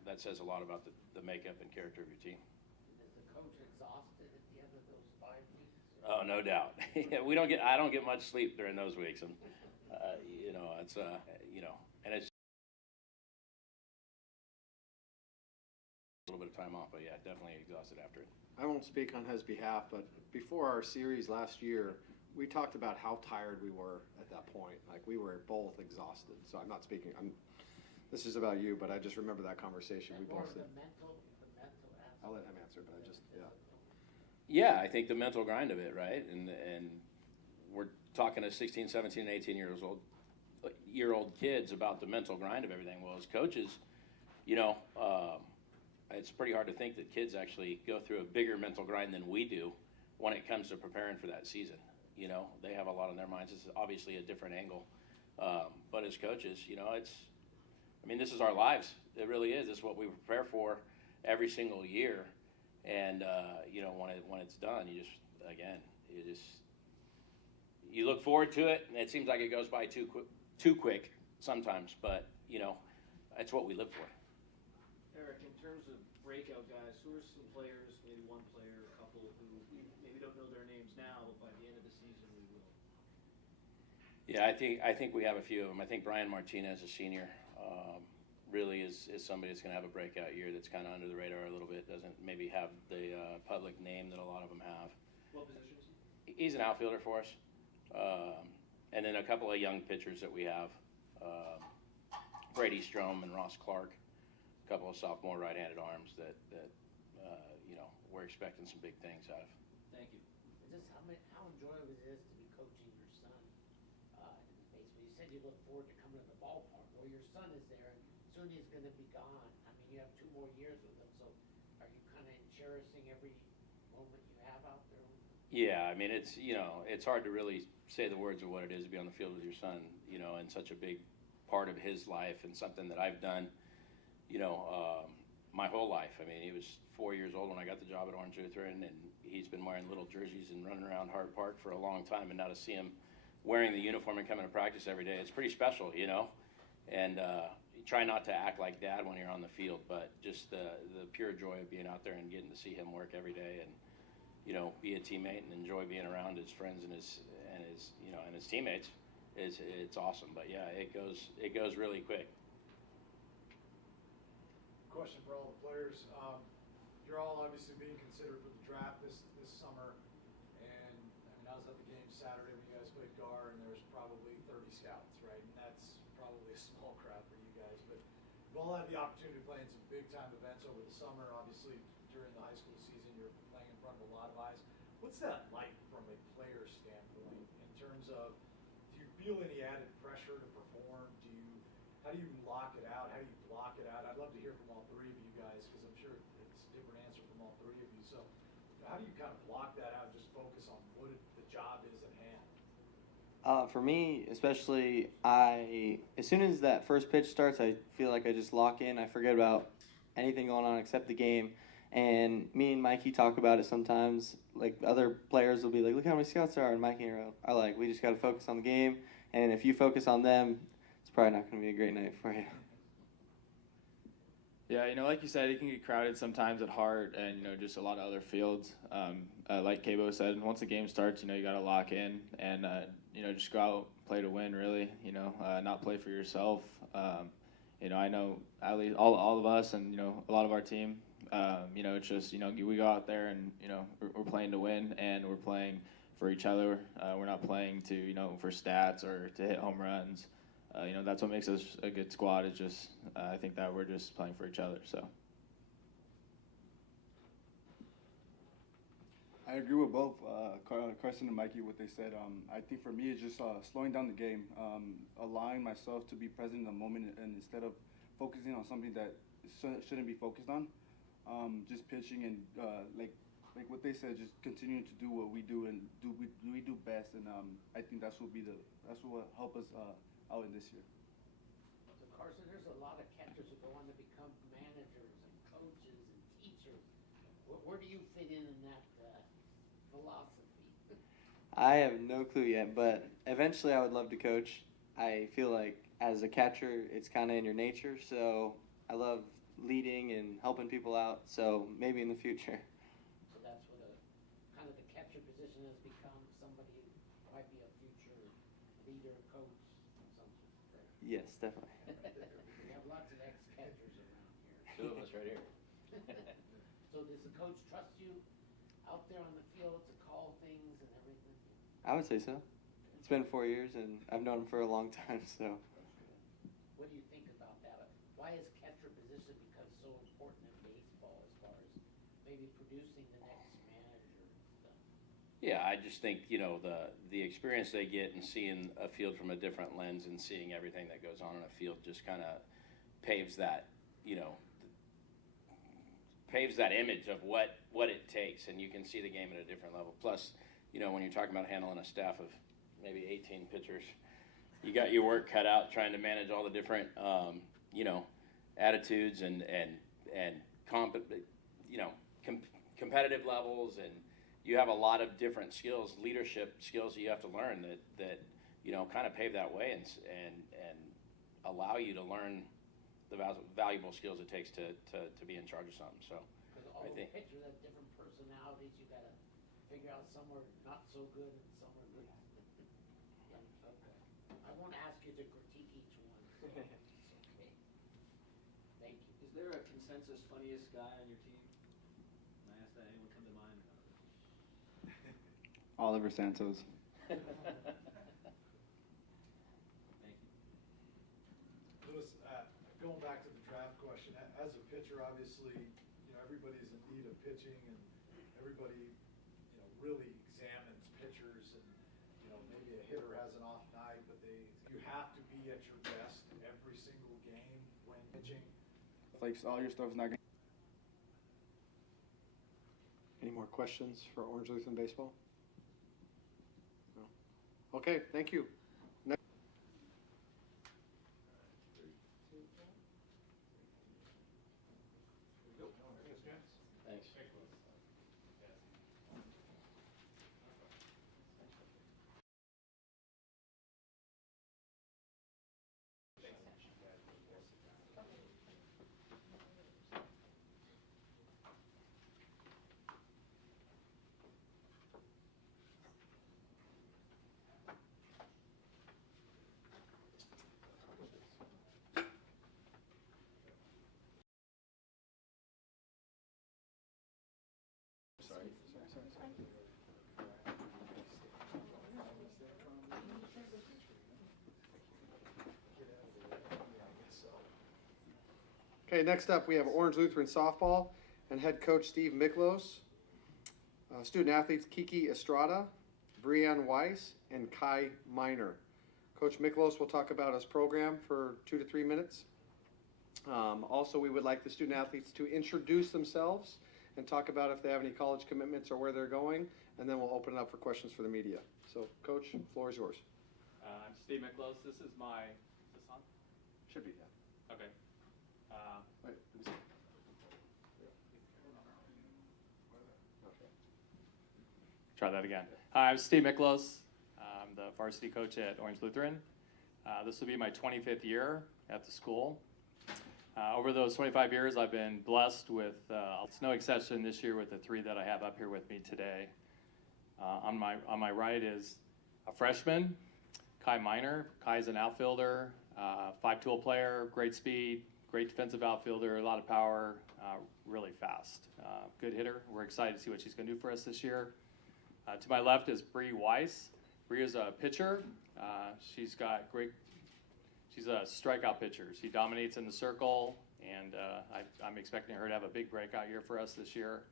that says a lot about the makeup and character of your team. Is the coach exhausted at the end of those 5 weeks? Oh, no doubt. I don't get much sleep during those weeks, and it's and it's a little bit of time off, but yeah, definitely exhausted after it. I won't speak on his behalf, but before our series last year, we talked about how tired we were at that point. Like, we were both exhausted. So I'm not speaking, this is about you, but I just remember that conversation. We both did. The mental aspect. I'll let him answer, but Yeah, I think the mental grind of it, right? And we're talking to 16, 17, 18-year-old kids about the mental grind of everything. Well, as coaches, it's pretty hard to think that kids actually go through a bigger mental grind than we do when it comes to preparing for that season. They have a lot on their minds. It's obviously a different angle. But as coaches, this is our lives. It really is. It's what we prepare for every single year. And, when it's done, you look forward to it, and it seems like it goes by too quick sometimes, but, that's what we live for. Eric, in terms of breakout guys, who are some players, maybe one player, a couple, who we maybe don't know their names now, but by the end of the season we will? Yeah, I think we have a few of them. I think Brian Martinez, a senior, really is somebody that's going to have a breakout year that's kind of under the radar a little bit, doesn't maybe have the public name that a lot of them have. What positions? He's an outfielder for us. And then a couple of young pitchers that we have, Brady Strom and Ross Clark, a couple of sophomore right-handed arms that we're expecting some big things out of. Thank you. Just how enjoyable it is to be coaching your son in baseball. You said you look forward to coming to the ballpark. Well, your son is there, and soon he's going to be gone. I mean, you have 2 more years with him, so are you kind of cherishing every moment you have out there? Yeah, I mean, it's, it's hard to really say the words of what it is to be on the field with your son, and such a big part of his life and something that I've done, my whole life. I mean, he was 4 years old when I got the job at Orange Lutheran, and he's been wearing little jerseys and running around Hart Park for a long time, and now to see him wearing the uniform and coming to practice every day, it's pretty special, and you try not to act like dad when you're on the field, but just the pure joy of being out there and getting to see him work every day and, be a teammate and enjoy being around his friends and his teammates it's awesome. But yeah, it goes really quick. Question for all the players. You're all obviously being considered for the draft this summer, and I was at the game Saturday when you guys played Gar, and there's probably 30 scouts, right? And that's probably a small crowd for you guys, but you've all had the opportunity to play in some big time events over the summer. Obviously, during the high school season, you're playing in front of a lot of eyes. What's that like from a player standpoint in terms of, do you feel any added pressure to perform? How do you lock it out? How do you block it out? I'd love to hear from all three of you guys, because I'm sure it's a different answer from all three of you. So how do you kind of block that out and just focus on what the job is at hand? For me, especially, as soon as that first pitch starts, I feel like I just lock in. I forget about anything going on except the game. And me and Mikey talk about it sometimes. Like, other players will be like, look how many scouts there are. And Mikey are like, we just got to focus on the game. And if you focus on them, it's probably not going to be a great night for you. Yeah, like you said, it can get crowded sometimes at Hart and, just a lot of other fields. Like Cabo said, once the game starts, you got to lock in and, just go out, play to win, really, not play for yourself. I know at least all of us and, a lot of our team, it's just, we go out there and, we're playing to win and we're playing for each other. We're not playing to, for stats or to hit home runs. That's what makes us a good squad. Is just I think that we're just playing for each other. So I agree with both Carson and Mikey what they said. I think for me it's just slowing down the game, allowing myself to be present in the moment, and instead of focusing on something that shouldn't be focused on, just pitching and like what they said, just continuing to do what we do and we do best. And I think that's what will help us out in this year. So Carson, there's a lot of catchers who go on to become managers and coaches and teachers. Where do you fit in that philosophy? I have no clue yet, but eventually I would love to coach. I feel like as a catcher, it's kind of in your nature, so I love leading and helping people out, so maybe in the future. So that's what kind of the catcher position has become. Somebody who might be a future leader, coach, something, right? Yes, definitely. We have lots of ex-catchers around here. Two of us right here. So does the coach trust you out there on the field to call things and everything? I would say so. It's been 4 years, and I've known him for a long time, so. What do you think about that? Why has catcher position become so important in baseball as far as maybe producing the next manager and stuff? Yeah, I just think, the experience they get and seeing a field from a different lens and seeing everything that goes on in a field just kind of paves that, paves that image of what it takes, and you can see the game at a different level. Plus, when you're talking about handling a staff of maybe 18 pitchers, you got your work cut out trying to manage all the different, attitudes and competitive levels, and you have a lot of different skills, leadership skills that you have to learn that kind of pave that way and allow you to learn the valuable skills it takes to be in charge of something. So because all the pitchers have different personalities, you got to figure out some are not so good and some are good. Okay. I won't ask you to critique each one. So okay. Thank you. Is there a consensus funniest guy on your team? Can I ask that? Anyone come to mind? Oliver Santos. Thank you. Lewis, going back to the draft question, as a pitcher, obviously, everybody's in need of pitching, and everybody, really examines pitchers, and maybe a hitter has an off night, but you have to be at your best every single game when pitching. Like, all your stuff's not gonna. Any more questions for Orange Lutheran baseball? Okay, thank you. Thanks. Okay, next up we have Orange Lutheran softball and head coach Steve Miklos. Student athletes Kiki Estrada, Brianne Weiss, and Kai Miner. Coach Miklos will talk about his program for 2 to 3 minutes. Also, we would like the student athletes to introduce themselves and talk about if they have any college commitments or where they're going, and then we'll open it up for questions for the media. So, Coach, the floor is yours. I'm Steve Miklos. This is this on? Should be, yeah. Okay. Wait, let me see. Try that again. Hi, I'm Steve Miklos. I'm the varsity coach at Orange Lutheran. This will be my 25th year at the school. Over those 25 years, I've been blessed with, it's no exception this year with the 3 that I have up here with me today. On my right is a freshman, Kai Miner. Kai's an outfielder, 5-tool player, great speed, great defensive outfielder, a lot of power, really fast. Good hitter. We're excited to see what she's going to do for us this year. To my left is Bree Weiss. Bree is a pitcher. She's a strikeout pitcher. She dominates in the circle, and I'm expecting her to have a big breakout year for us this year,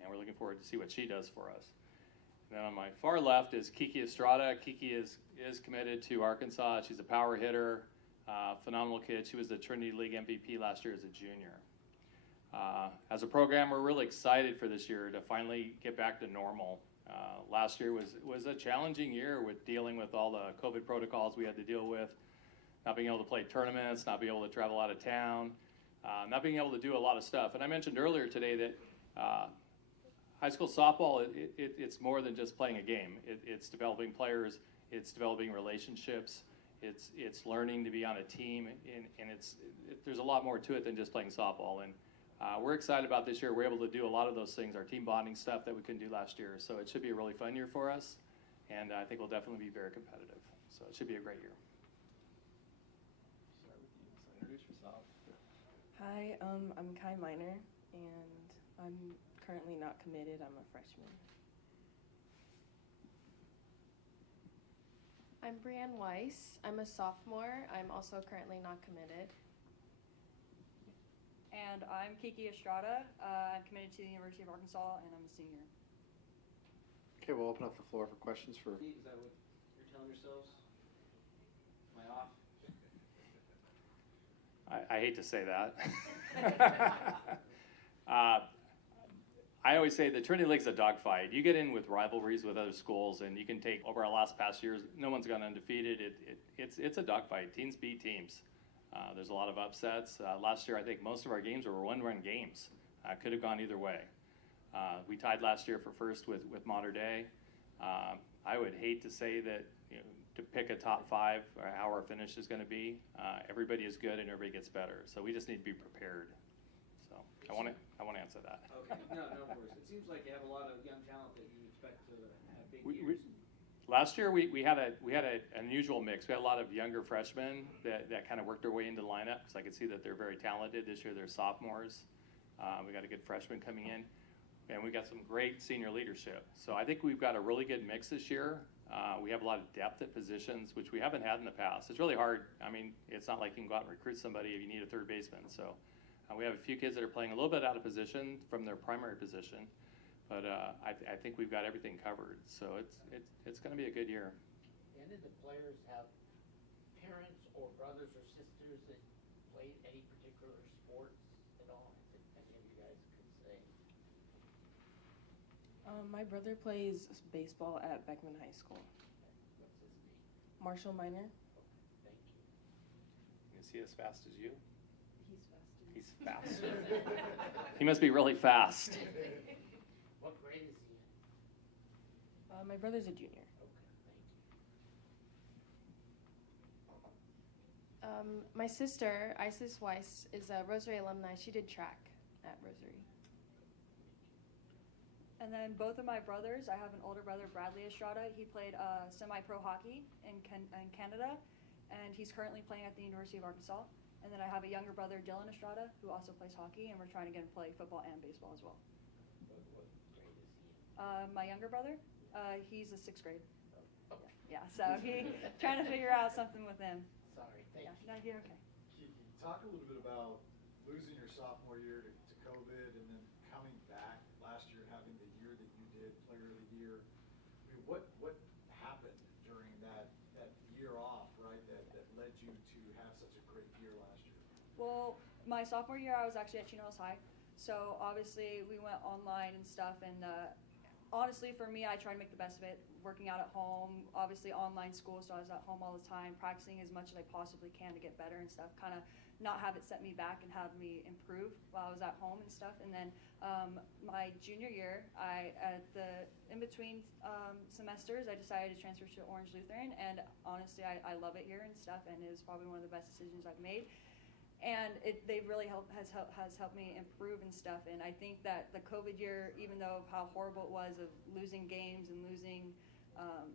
and we're looking forward to see what she does for us. And then on my far left is Kiki Estrada. Kiki is committed to Arkansas. She's a power hitter, phenomenal kid. She was the Trinity League MVP last year as a junior. As a program, we're really excited for this year to finally get back to normal. Last year was a challenging year with dealing with all the COVID protocols we had to deal with, not being able to play tournaments, not being able to travel out of town, not being able to do a lot of stuff. And I mentioned earlier today that high school softball, it's more than just playing a game. It's developing players, it's developing relationships, it's learning to be on a team, and there's a lot more to it than just playing softball. And we're excited about this year. We're able to do a lot of those things, our team bonding stuff that we couldn't do last year. So it should be a really fun year for us, and I think we'll definitely be very competitive. So it should be a great year. Start with you. So introduce yourself. Hi, I'm Kai Miner, and I'm currently not committed. I'm a freshman. I'm Brianne Weiss. I'm a sophomore. I'm also currently not committed. And I'm Kiki Estrada. I'm committed to the University of Arkansas, and I'm a senior. Okay, we'll open up the floor for questions for. Is that what you're telling yourselves? Am I off? I hate to say that. I always say the Trinity League's a dogfight. You get in with rivalries with other schools, and you can take over our past years. No one's gone undefeated. It's a dogfight. Teams beat teams. There's a lot of upsets. Last year, I think most of our games were one-run games. Could have gone either way. We tied last year for first with Mater Dei. I would hate to say that to pick a top 5 or how our finish is going to be. Everybody is good and everybody gets better. So we just need to be prepared. So I want to answer that. Okay, no, of course. It seems like you have a lot of young talent that you expect to have big years. Last year we had an unusual mix. We had a lot of younger freshmen that kind of worked their way into the lineup because I could see that they're very talented. This year they're sophomores. We got a good freshman coming in, and we got some great senior leadership. So I think we've got a really good mix this year. We have a lot of depth at positions, which we haven't had in the past. It's really hard. I mean, it's not like you can go out and recruit somebody if you need a third baseman. So we have a few kids that are playing a little bit out of position from their primary position. But I think we've got everything covered, so it's going to be a good year. And did the players have parents or brothers or sisters that played any particular sports at all? That any of you guys could say. My brother plays baseball at Beckman High School. What's his name? Marshall Minor. Thank you. Is he as fast as you? He's fast. He's fast. He must be really fast. What grade is he in? My brother's a junior. My sister, Isis Weiss, is a Rosary alumni. She did track at Rosary. And then both of my brothers, I have an older brother, Bradley Estrada. He played semi-pro hockey in Canada, and he's currently playing at the University of Arkansas. And then I have a younger brother, Dylan Estrada, who also plays hockey, and we're trying to get him to play football and baseball as well. What grade is he in? My younger brother, he's a 6th grade. Yeah, so he trying to figure out something with him. Sorry, thank you. No, you're okay. Kiki, talk a little bit about losing your sophomore year to COVID and then coming back last year, having the year that you did, player of the year. I mean, what happened during that year off, right, that led you to have such a great year last year? Well, my sophomore year, I was actually at Chino Hills High. So obviously we went online and stuff, and honestly for me, I tried to make the best of it, working out at home, obviously online school, so I was at home all the time, practicing as much as I possibly can to get better and stuff, kind of not have it set me back and have me improve while I was at home and stuff. And then my junior year, in between semesters, I decided to transfer to Orange Lutheran, and honestly, I love it here and stuff, and it was probably one of the best decisions I've made. And they really has helped me improve and stuff. And I think that the COVID year, even though how horrible it was of losing games and losing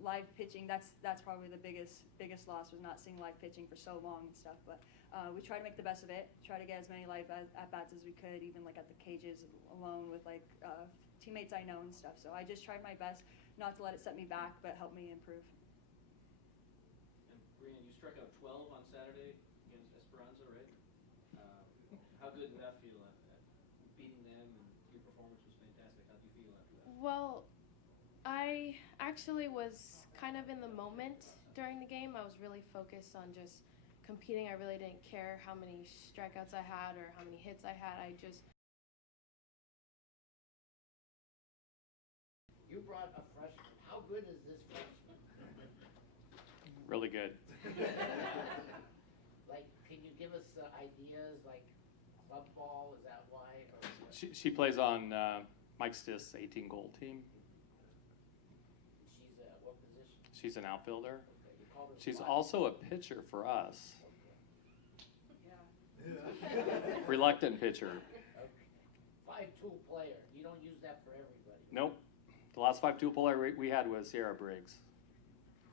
live pitching, that's probably the biggest loss, was not seeing live pitching for so long and stuff. But we try to make the best of it, try to get as many live at-bats as we could, even like at the cages alone with like teammates I know and stuff. So I just tried my best not to let it set me back, but help me improve. And Brianna, you struck out 12 on Saturday against Esperanza, right? How good did that feel at beating them, and your performance was fantastic? How did you feel after that? Well, I actually was kind of in the moment during the game. I was really focused on just competing. I really didn't care how many strikeouts I had or how many hits I had. You brought a freshman. How good is this freshman? Really good. Like, can you give us ideas, like club ball, is that why? Or She plays on Mike Stith's 18-goal team. she's at what position? She's an outfielder. Okay, you called her She's squad. also a pitcher for us. Yeah. Reluctant pitcher. Okay. 5-tool player. You don't use that for everybody. Nope. The last 5-tool player we had was Sierra Briggs,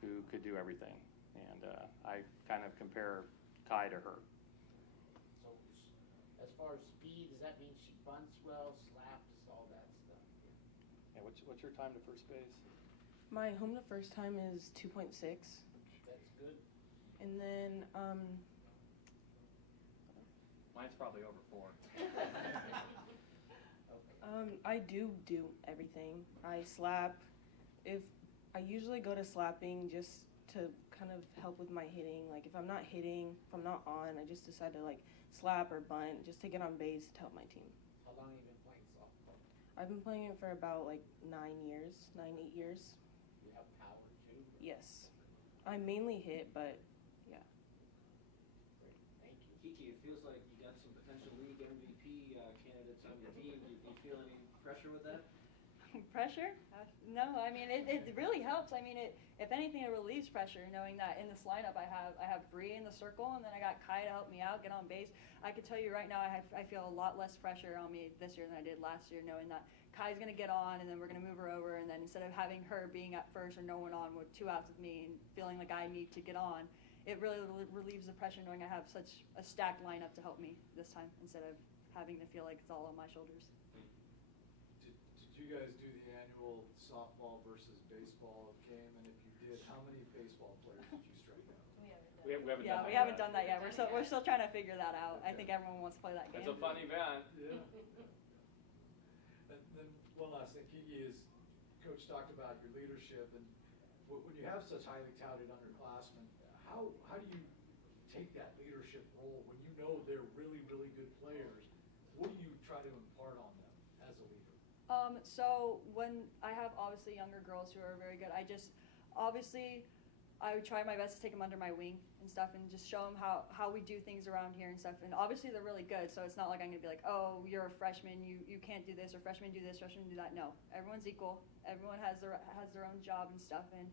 who could do everything. And I kind of compare Kai to her. So, as far as speed, does that mean she bunts well, slaps, all that stuff? Yeah, what's your time to first base? My home to first time is 2.6. That's good. And then, Mine's probably over 4. I do everything. I slap. I usually go to slapping just to kind of help with my hitting. Like if I'm not hitting, if I'm not on, I just decide to like slap or bunt just to get on base to help my team. How long have you been playing softball? I've been playing it for about like 8 years. You have power too? Yes. I mainly hit, but yeah. Great, thank you. Kiki, it feels like you got some potential league MVP candidates on your team. Do you feel any pressure with that? Pressure? No, I mean it really helps. I mean if anything, it relieves pressure knowing that in this lineup I have Bree in the circle, and then I got Kai to help me out, get on base. I can tell you right now I feel a lot less pressure on me this year than I did last year, knowing that Kai's gonna get on, and then we're gonna move her over, and then instead of having her being at first or no one on with 2 outs with me and feeling like I need to get on, it really relieves the pressure knowing I have such a stacked lineup to help me this time instead of having to feel like it's all on my shoulders. Did you guys do the annual softball versus baseball game? And if you did, how many baseball players did you strike out? We haven't done that yet. We're still trying to figure that out. Okay. I think everyone wants to play that game. It's a fun event. Yeah. And then one last thing, Kiki, is Coach talked about your leadership, and when you have such highly touted underclassmen, how do you take that leadership role when you know they're really, really good players? What do you try to impart on them as a leader? So when I have obviously younger girls who are very good, I would try my best to take them under my wing and stuff and just show them how we do things around here and stuff. And obviously they're really good, so it's not like I'm going to be like, oh, you're a freshman, you can't do this, or freshmen do this, freshmen do that. No, everyone's equal. Everyone has their own job and stuff, and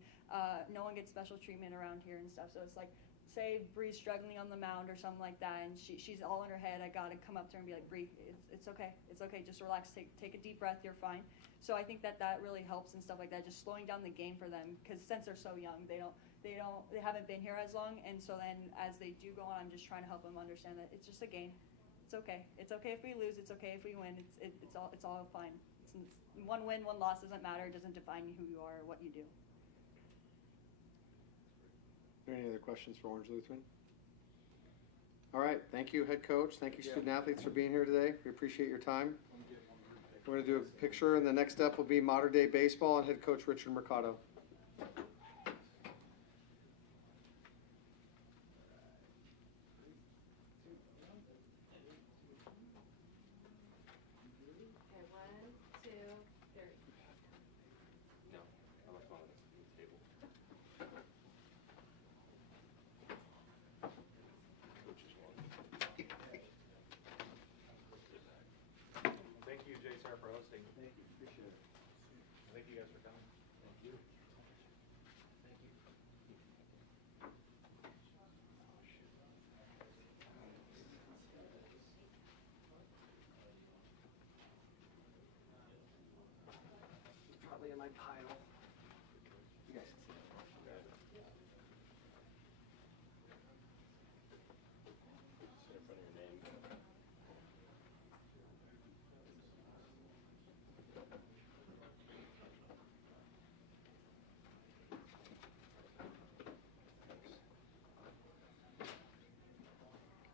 no one gets special treatment around here and stuff. So it's like, say Bree's struggling on the mound or something like that, and she's all in her head, I got to come up to her and be like, Bree, it's okay, just relax, take a deep breath, you're fine. So I think that really helps and stuff like that, just slowing down the game for them, because since they're so young, they haven't been here as long, and so then as they do go on, I'm just trying to help them understand that it's just a game. It's okay if we lose, it's okay if we win, it's all fine. It's one win, one loss doesn't matter, it doesn't define who you are or what you do. Are there any other questions for Orange Lutheran? All right, thank you, head coach. Thank you, student athletes, for being here today. We appreciate your time. We're going to do a picture, and the next step will be modern day baseball and head coach Richard Mercado. Thank you, JSerra, for hosting. Thank you, appreciate it. Thank you guys for coming. Thank you. Probably in my pile. You guys can see it.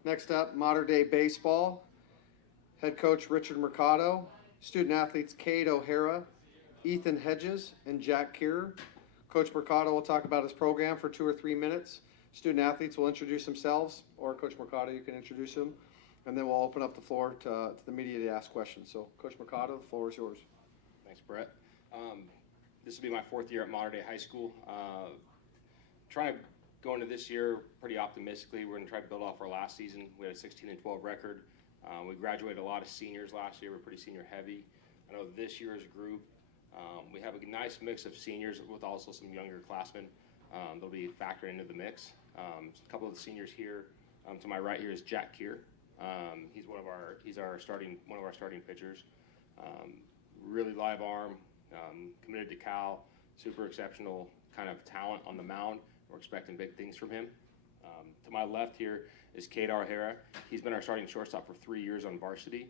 Next up, modern day baseball. Head coach Richard Mercado. Student athletes Cade O'Hara, Ethan Hedges, and Jack Kierer. Coach Mercado will talk about his program for 2 or 3 minutes. Student athletes will introduce themselves, or Coach Mercado, you can introduce them. And then we'll open up the floor to the media to ask questions. So, Coach Mercado, the floor is yours. Thanks, Brett. This will be my 4th year at Modern Day High School. Trying to go into this year pretty optimistically. We're going to try to build off our last season. We had a 16-12 record. We graduated a lot of seniors last year. We're pretty senior heavy. I know this year's group, we have a nice mix of seniors with also some younger classmen. They'll be factored into the mix. A couple of the seniors here. To my right here is Jack Kierer. He's one of our starting pitchers. Really live arm, committed to Cal, super exceptional kind of talent on the mound. We're expecting big things from him. To my left here is Cade O'Hara. He's been our starting shortstop for 3 years on varsity.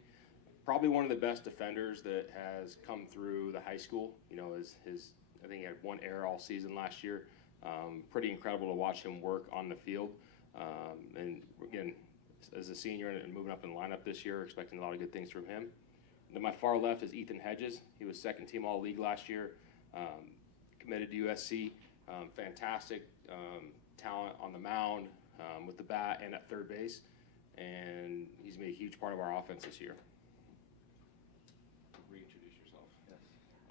Probably one of the best defenders that has come through the high school. You know, I think he had 1 error all season last year. Pretty incredible to watch him work on the field. And again, as a senior and moving up in the lineup this year, expecting a lot of good things from him. To my far left is Ethan Hedges. He was 2nd team All-League last year, committed to USC. Fantastic talent on the mound, with the bat and at third base, and he's made a huge part of our offense this year. Reintroduce yourself. Yes.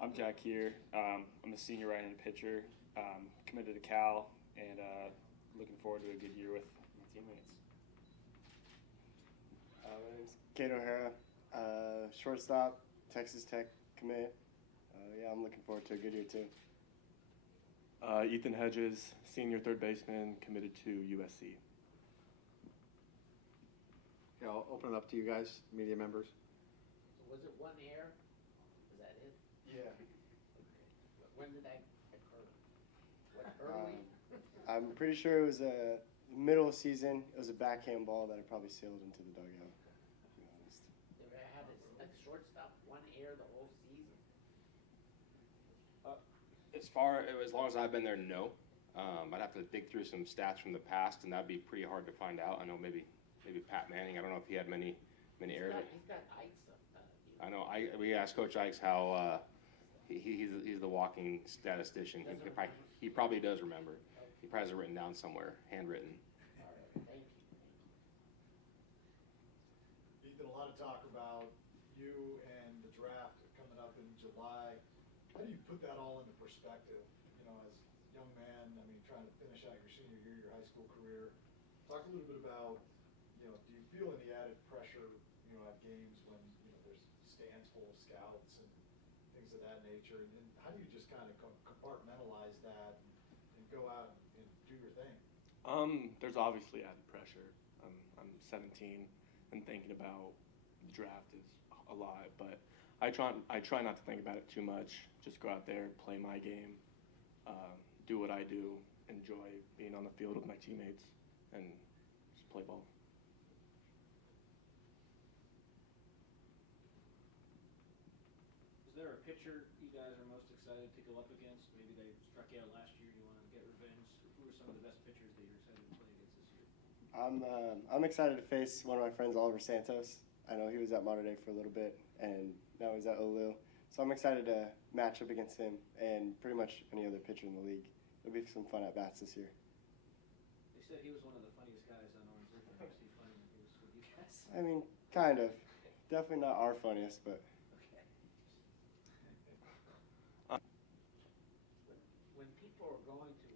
I'm Jack here. I'm a senior right-handed pitcher, committed to Cal, and looking forward to a good year with my teammates. My name's Cade O'Hara, shortstop, Texas Tech commit. Yeah, I'm looking forward to a good year too. Ethan Hedges, senior third baseman, committed to USC. Yeah, I'll open it up to you guys, media members. So was it 1 error? Is that it? Yeah. When did that occur? What, early? I'm pretty sure it was a middle of season. It was a backhand ball that I probably sailed into the dugout, to be honest. You ever had a shortstop 1 error the whole season? As long as I've been there, no. I'd have to dig through some stats from the past, and that'd be pretty hard to find out. I know maybe Pat Manning. I don't know if he had many errors. He's got Ike's up. I know. We asked Coach Ikes how he's the walking statistician. He probably does remember. He probably has it written down somewhere, handwritten. All right, thank you. Ethan, a lot of talk about you and the draft coming up in July. How do you put that all into perspective? You know, as a young man, I mean, trying to finish out junior year, your high school career. Talk a little bit about, do you feel any added pressure, at games when, there's stands full of scouts and things of that nature? And then how do you just kind of compartmentalize that and go out and do your thing? There's obviously added pressure. I'm 17 and thinking about the draft is a lot, but I try not to think about it too much. Just go out there, play my game, do what I do, enjoy being on the field with my teammates, and just play ball. Is there a pitcher you guys are most excited to go up against? Maybe they struck you out last year, you want to get revenge. Who are some of the best pitchers that you're excited to play against this year? I'm excited to face one of my friends, Oliver Santos. I know he was at Mater Dei for a little bit, and now he's at Olu. So I'm excited to match up against him and pretty much any other pitcher in the league. It'll be some fun at-bats this year. They said he was one of the funniest guys on Orange League. Was he funny when he was with you guys? I mean, kind of. Definitely not our funniest, but... When people are going to,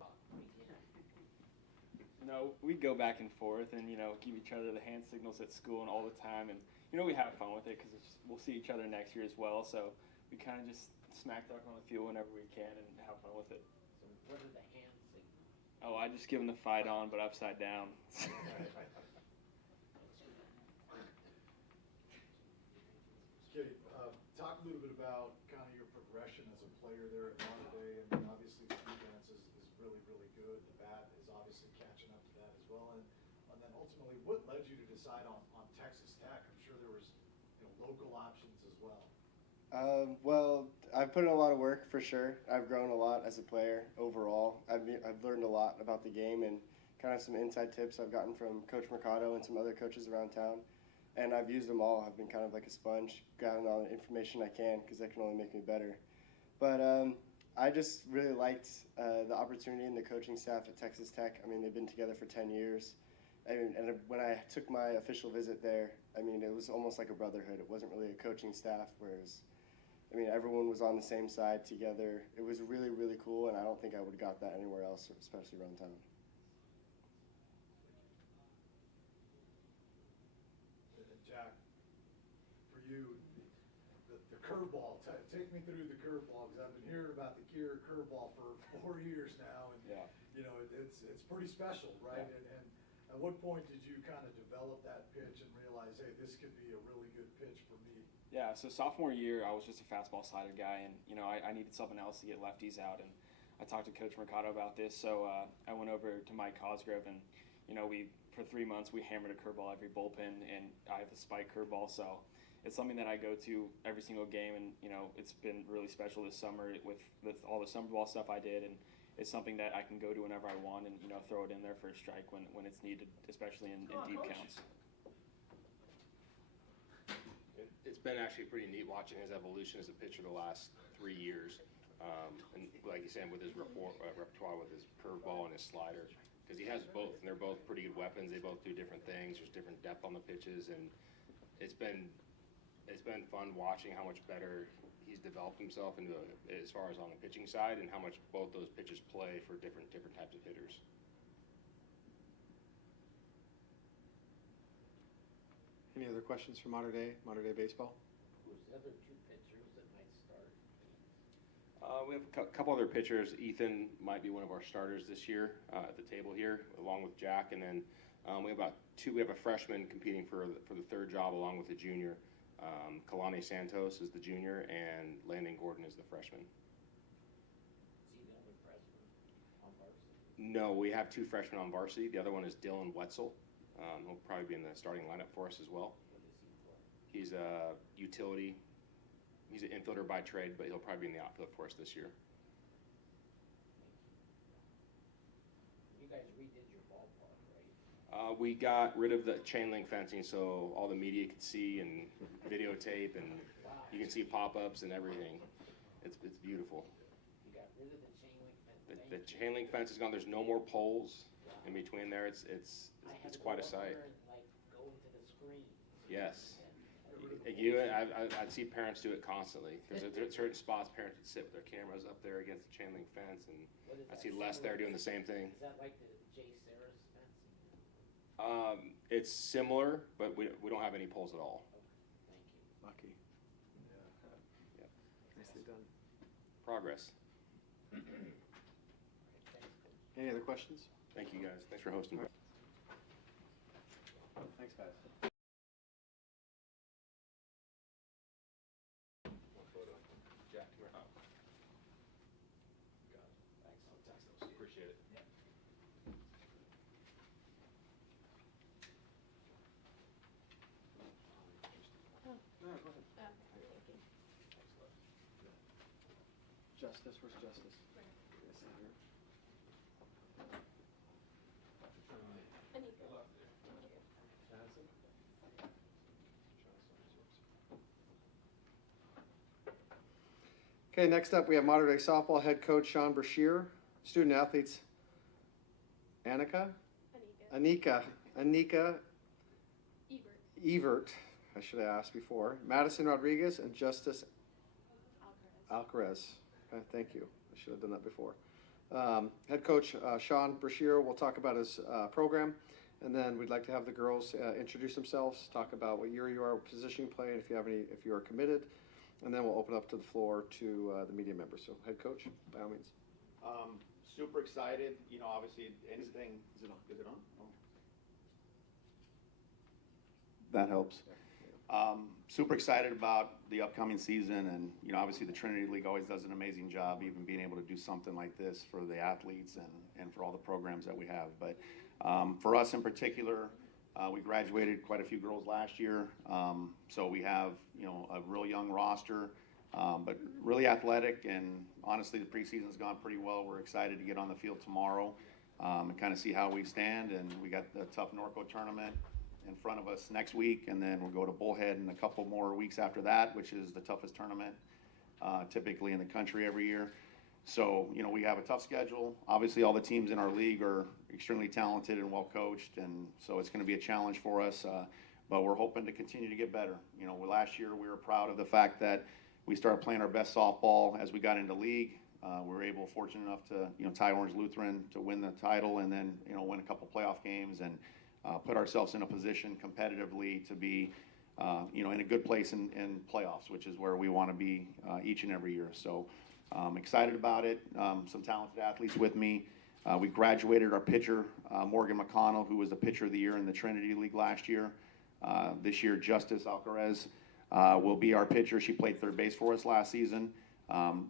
We go back and forth and, give each other the hand signals at school and all the time. And, we have fun with it because we'll see each other next year as well. So we kind of just smack talk on the field whenever we can and have fun with it. So what are the hand signals? Oh, I just give them the fight on, but upside down. Kitty, talk a little bit about kind of your progression as a player there at Mater Dei. I mean, obviously the defense is really, really good. The bat is obviously catching up to that as well. And then ultimately, what led you to decide on Texas Tech? I'm sure there was local options as well. Well, I've put in a lot of work for sure. I've grown a lot as a player overall. I've learned a lot about the game and kind of some inside tips I've gotten from Coach Mercado and some other coaches around town. And I've used them all. I've been kind of like a sponge, gathering all the information I can because that can only make me better. But I just really liked the opportunity and the coaching staff at Texas Tech. I mean, they've been together for 10 years. And when I took my official visit there, I mean, it was almost like a brotherhood. It wasn't really a coaching staff, whereas, I mean, everyone was on the same side together. It was really, really cool, and I don't think I would have got that anywhere else, especially around town. Jack, for you, the curveball, take me through the curveball, because I've been hearing about the curveball for 4 years now, and it's pretty special, right? Yeah. And at what point did you kind of develop that pitch and realize, hey, this could be a really good pitch for me? Yeah, so sophomore year, I was just a fastball slider guy, and I needed something else to get lefties out, and I talked to Coach Mercado about this, so I went over to Mike Cosgrove, and for 3 months we hammered a curveball every bullpen, and I have a spike curveball, so it's something that I go to every single game, and it's been really special this summer with all the summer ball stuff I did, and it's something that I can go to whenever I want and throw it in there for a strike when it's needed, especially in deep counts. It's been actually pretty neat watching his evolution as a pitcher the last 3 years. And like you said, with his repertoire with his curveball and his slider, because he has both, and they're both pretty good weapons. They both do different things. There's different depth on the pitches, and it's been fun watching how much better he's developed himself into as far as on the pitching side, and how much both those pitches play for different types of hitters. Any other questions for Mater Dei baseball? Who's the other two pitchers that might start? We have a couple other pitchers. Ethan might be one of our starters this year at the table here, along with Jack, and then we have a freshman competing for the third job along with a junior. Kalani Santos is the junior, and Landon Gordon is the freshman. Is he the only freshman on varsity? No, we have 2 freshmen on varsity. The other one is Dylan Wetzel. He'll probably be in the starting lineup for us as well. What is he for? He's a utility. He's an infielder by trade, but he'll probably be in the outfield for us this year. You guys redid your ballpark, right? We got rid of the chain link fencing so all the media could see and videotape, and you can see pop-ups and everything. It's beautiful. You got rid of the chain link fence? The chain link fence is gone. There's no more poles in between there. It's quite a sight. Like go into the screen. Yes. I'd see parents do it constantly. There's certain spots parents would sit with their cameras up there against the chain link fence, and I see Les there doing the same thing. Is that like the JSerra's fencing? It's similar, but we don't have any poles at all. Thank you. Lucky. Yeah. Nicely done. Progress. Any other questions? Thank you, guys. Thanks for hosting. Thanks, guys. One photo. Jack, come here. Oh. Got it. Thanks. I'll text those. Appreciate it. Yeah. No, go ahead. Justice, where's Justice? Yes, here. Okay, next up we have Mater Dei softball head coach Sean Brashear, student athletes Anika Evert, I should have asked before, Madison Rodriguez, and Justice Alcaraz. Thank you. I should have done that before. Head coach Sean Brashear will talk about his program, and then we'd like to have the girls introduce themselves, talk about what year you are, position you play, and if you are committed, and then we'll open up to the floor to the media members. So, head coach, by all means. Super excited. You know, obviously anything. Is it on? Is it on? Oh. That helps. Super excited about the upcoming season, and you know, obviously the Trinity League always does an amazing job, even being able to do something like this for the athletes and for all the programs that we have. But for us in particular, we graduated quite a few girls last year, so we have a real young roster, but really athletic. And honestly, the preseason's gone pretty well. We're excited to get on the field tomorrow and kind of see how we stand. And we got the tough Norco tournament in front of us next week, and then we'll go to Bullhead in a couple more weeks after that, which is the toughest tournament typically in the country every year. So, we have a tough schedule. Obviously, all the teams in our league are extremely talented and well coached, and so it's going to be a challenge for us, but we're hoping to continue to get better. Last year we were proud of the fact that we started playing our best softball as we got into league. We were fortunate enough to tie Orange Lutheran to win the title, and then win a couple playoff games and put ourselves in a position competitively to be in a good place in playoffs, which is where we want to be each and every year. So excited about it. Some talented athletes with me. We graduated our pitcher, Morgan McConnell, who was the pitcher of the year in the Trinity League last year. This year, Justice Alcaraz will be our pitcher. She played third base for us last season.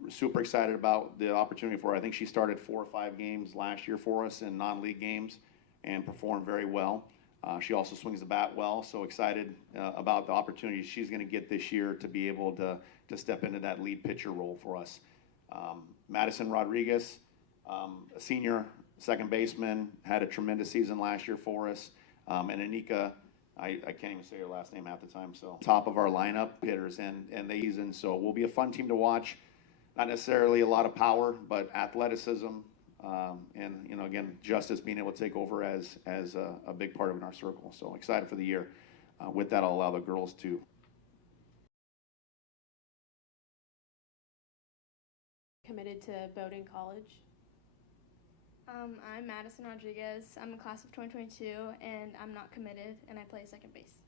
Super excited about the opportunity for her. I think she started 4 or 5 games last year for us in non-league games and performed very well. She also swings the bat well, so excited about the opportunity she's going to get this year to be able to step into that lead pitcher role for us. Madison Rodriguez, a senior second baseman, had a tremendous season last year for us. And Anika, I can't even say her last name half the time, so top of our lineup hitters and the season. So we'll be a fun team to watch. Not necessarily a lot of power, but athleticism, and again, Justice being able to take over as a big part of in our circle. So excited for the year. With that, I'll allow the girls to. Committed to Bowdoin College. I'm Madison Rodriguez. I'm a class of 2022, and I'm not committed, and I play second base.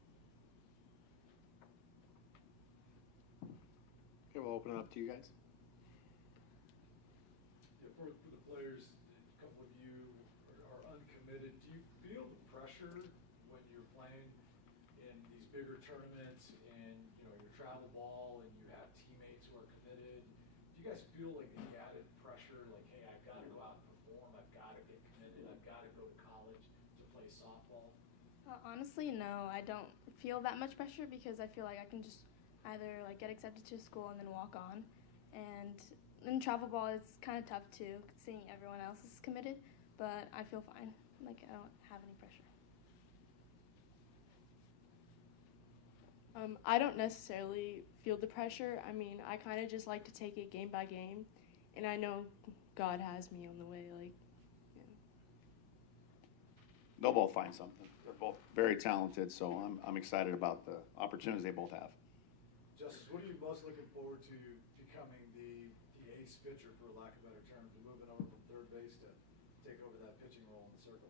Okay, we'll open it up to you guys. Yeah, for the players, a couple of you are uncommitted. Do you feel the pressure when you're playing in these bigger tournaments and your travel ball and you have teammates who are committed? Do you guys feel like the added pressure, like, hey, I've got to go out and perform, I've got to get committed, I've got to go to college to play softball? Honestly, no, I don't feel that much pressure because I feel like I can just either get accepted to school and then walk on. And in travel ball, it's kind of tough too, seeing everyone else is committed, but I feel fine. I don't have any pressure. I don't necessarily feel the pressure. I mean, I kind of just like to take it game by game, and I know God has me on the way. They'll both find something. They're both very talented, so I'm excited about the opportunities they both have. Justice, what are you most looking forward to becoming the ace pitcher, for lack of a better term, to moving over from third base to take over that pitching role in the circle?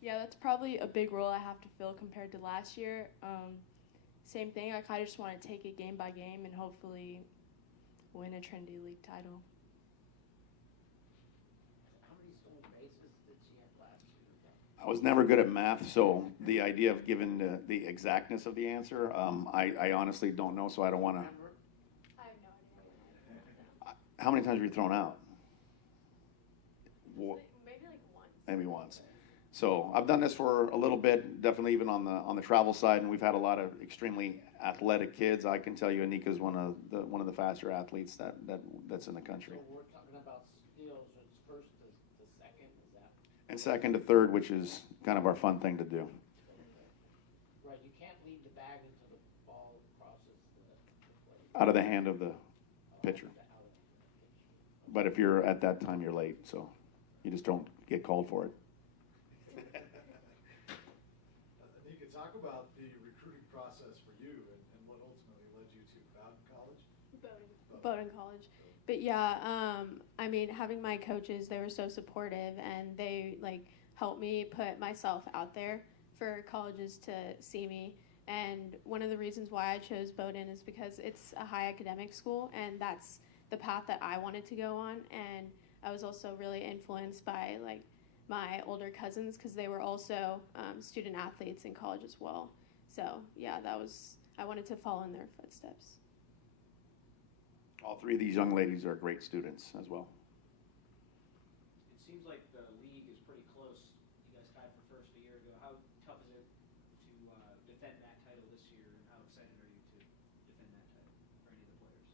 Yeah, that's probably a big role I have to fill compared to last year. Same thing. I kind of just want to take it game by game and hopefully win a Trinity League title. How many stolen bases did she have last year? I was never good at math, so the idea of giving the exactness of the answer, I honestly don't know, so I don't want to. I have no idea. How many times were you thrown out? Maybe like once. Maybe once. So I've done this for a little bit, definitely even on the travel side, and we've had a lot of extremely athletic kids. I can tell you, Anika's one of the faster athletes that's in the country. So we're talking about steals, it's first to second, is that? And second to third, which is kind of our fun thing to do. Right, you can't leave the bag until the ball crosses the plate. Out of the hand of the pitcher. But if you're at that time, you're late, so you just don't get called for it. Anika, talk about the recruiting process for you and what ultimately led you to Bowdoin College. Bowdoin College. But yeah, I mean, having my coaches, they were so supportive and they like helped me put myself out there for colleges to see me. And one of the reasons why I chose Bowdoin is because it's a high academic school and that's the path that I wanted to go on. And I was also really influenced by like my older cousins because they were also student athletes in college as well. So yeah, I wanted to follow in their footsteps. All three of these young ladies are great students as well. It seems like the league is pretty close. You guys tied for first a year ago. How tough is it to defend that title this year, and how excited are you to defend that title for any of the players?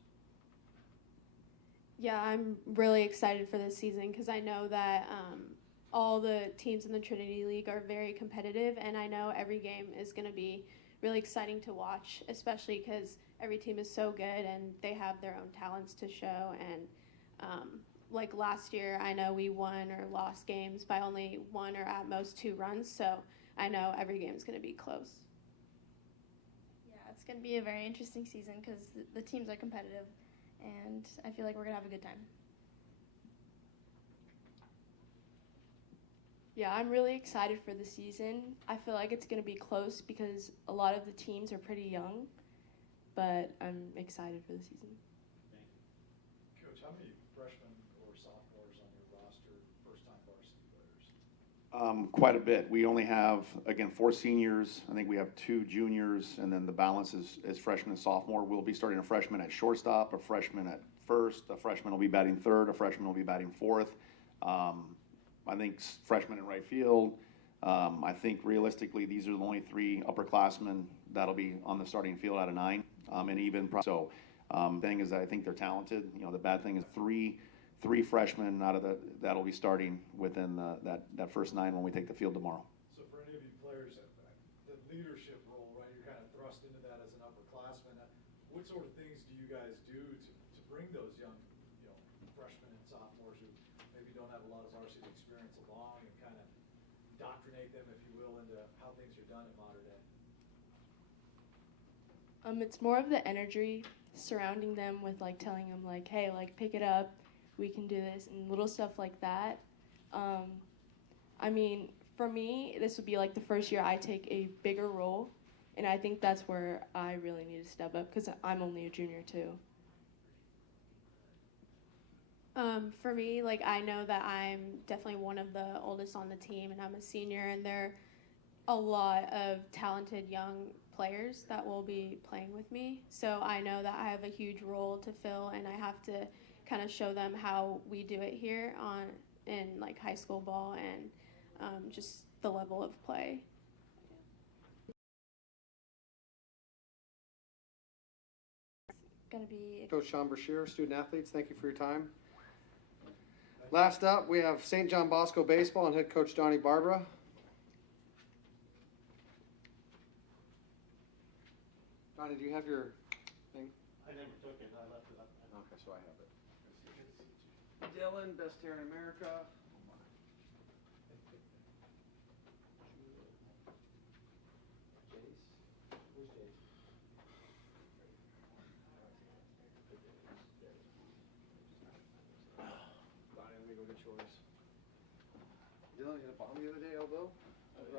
Yeah, I'm really excited for this season because I know that all the teams in the Trinity League are very competitive, and I know every game is going to be really exciting to watch, especially because every team is so good and they have their own talents to show. And like last year, I know we won or lost games by only 1 or at most 2 runs, so I know every game is going to be close. Yeah, it's going to be a very interesting season because the teams are competitive, and I feel like we're going to have a good time. Yeah, I'm really excited for the season. I feel like it's going to be close because a lot of the teams are pretty young, but I'm excited for the season. Coach, how many freshmen or sophomores on your roster, first-time varsity players? Quite a bit. We only have, again, 4 seniors. I think we have 2 juniors, and then the balance is freshman and sophomore. We'll be starting a freshman at shortstop, a freshman at first, a freshman will be batting third, a freshman will be batting fourth. I think freshman in right field. I think realistically, these are the only 3 upperclassmen that'll be on the starting field out of 9, and even so. Thing is, I think they're talented. You know, the bad thing is three freshmen out of that'll be starting within that first 9 when we take the field tomorrow. So for any of you players, the leadership role, right? You're kind of thrust into that as an upperclassman. What sort of things do you guys do to bring those young, freshmen and sophomores who maybe don't have a lot of varsity experience along and kind of indoctrinate them, if you will, into how things are done at Mater Dei? It's more of the energy surrounding them with like telling them like, hey, like pick it up, we can do this, and little stuff like that. I mean, for me, this would be like the first year I take a bigger role, and I think that's where I really need to step up because I'm only a junior too. For me, like I know that I'm definitely one of the oldest on the team, and I'm a senior, and there are a lot of talented young players that will be playing with me. So I know that I have a huge role to fill, and I have to kind of show them how we do it here in like high school ball and just the level of play. Going to be Coach Sean Brashear, student athletes, thank you for your time. Last up, we have St. John Bosco baseball and head coach Donnie Barbara. Donnie, do you have your thing? I never took it, I left it up. Okay, so I have it. Dylan, best hair in America. Who's Jace? Donnie, let me go get yours. Dylan hit a bomb the other day, elbow? Yes, sir.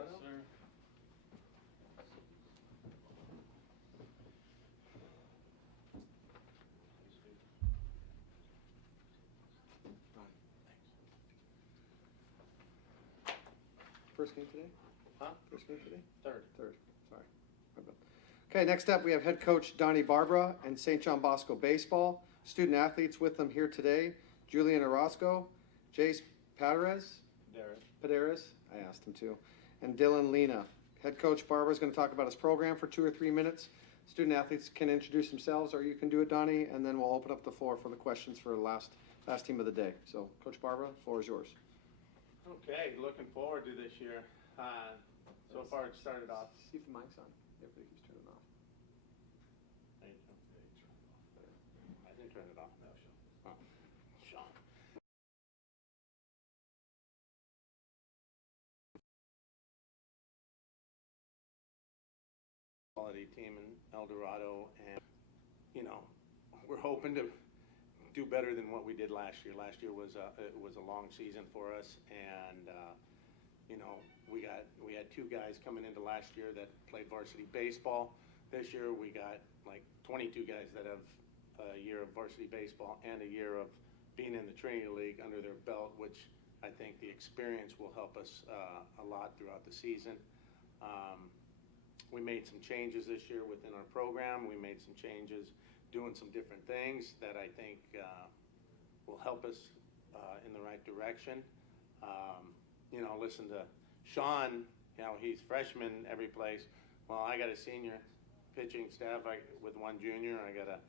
First game today? Huh? First game today? Third. Third. Sorry. My bad. Okay, next up we have head coach Donnie Barbara and St. John Bosco baseball. Student athletes with them here today: Julian Orozco, Jace Paderes, I asked him to, and Dylan Lena. Head coach Barbara is going to talk about his program for 2 or 3 minutes. Student athletes can introduce themselves, or you can do it, Donnie, and then we'll open up the floor for the questions for the last team of the day. So, Coach Barbara, the floor is yours. Okay, looking forward to this year. So far it started off. See if the mic's on. Everybody keeps turning it off. I didn't turn it off. No, Sean. Sean. Quality team in El Dorado, and we're hoping to do better than what we did last year. Last year was a long season for us, and we had 2 guys coming into last year that played varsity baseball. This year we got like 22 guys that have a year of varsity baseball and a year of being in the Trinity League under their belt, which I think the experience will help us a lot throughout the season. We made some changes this year within our program. We made some changes doing some different things that I think will help us in the right direction. Listen to Sean, he's freshman every place. Well, I got a senior pitching staff with 1 junior. I got a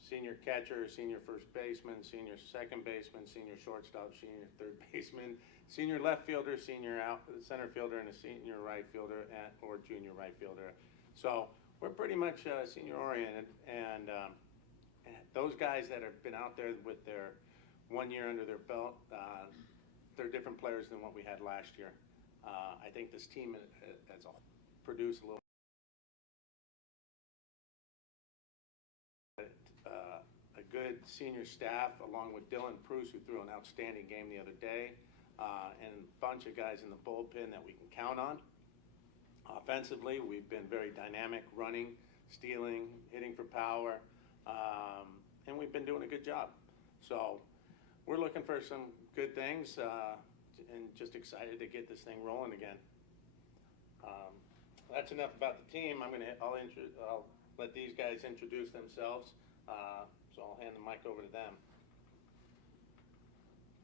senior catcher, senior first baseman, senior second baseman, senior shortstop, senior third baseman, senior left fielder, senior center fielder, and a senior right fielder or junior right fielder. So we're pretty much senior oriented, and those guys that have been out there with their 1 year under their belt, they're different players than what we had last year. I think this team has produced a little a good senior staff, along with Dylan Bruce, who threw an outstanding game the other day, and a bunch of guys in the bullpen that we can count on. Offensively, we've been very dynamic, running, stealing, hitting for power, and we've been doing a good job. So we're looking for some good things, and just excited to get this thing rolling again. That's enough about the team. I'll let these guys introduce themselves. So I'll hand the mic over to them.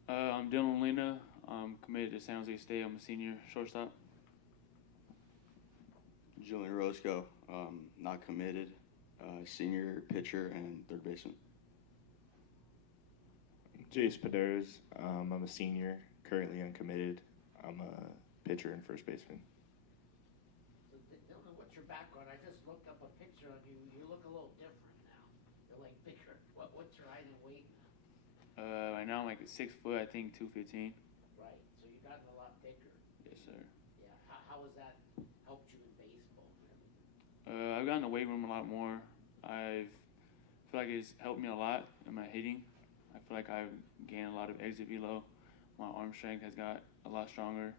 I'm Dylan Lena. I'm committed to San Jose State. I'm a senior shortstop. Julian Roscoe, not committed, senior pitcher and third baseman. Jace Paderes, I'm a senior, currently uncommitted. I'm a pitcher and first baseman. So, Dylan, what's your background? I just looked up a picture of you. You look a little different now. You're like bigger. What's your height and weight now? Right now I'm like 6 foot, I think 215. Right. So you've gotten a lot bigger. Yes, sir. Yeah. How has that helped you in baseball? I've gotten the weight room a lot more. I feel like it's helped me a lot in my hitting. I feel like I've gained a lot of exit velo. My arm strength has got a lot stronger,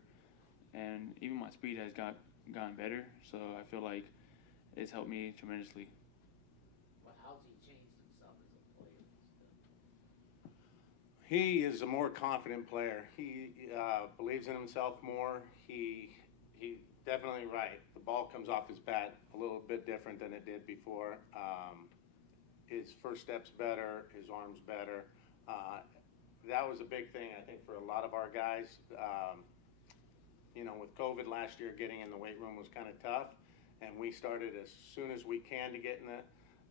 and even my speed has gotten better. So I feel like it's helped me tremendously. Well, how's he changed himself as a player? He is a more confident player. He believes in himself more. He's definitely right. The ball comes off his bat a little bit different than it did before. His first step's better. His arm's better. That was a big thing, I think, for a lot of our guys. With COVID last year, getting in the weight room was kind of tough, and we started as soon as we can to get in the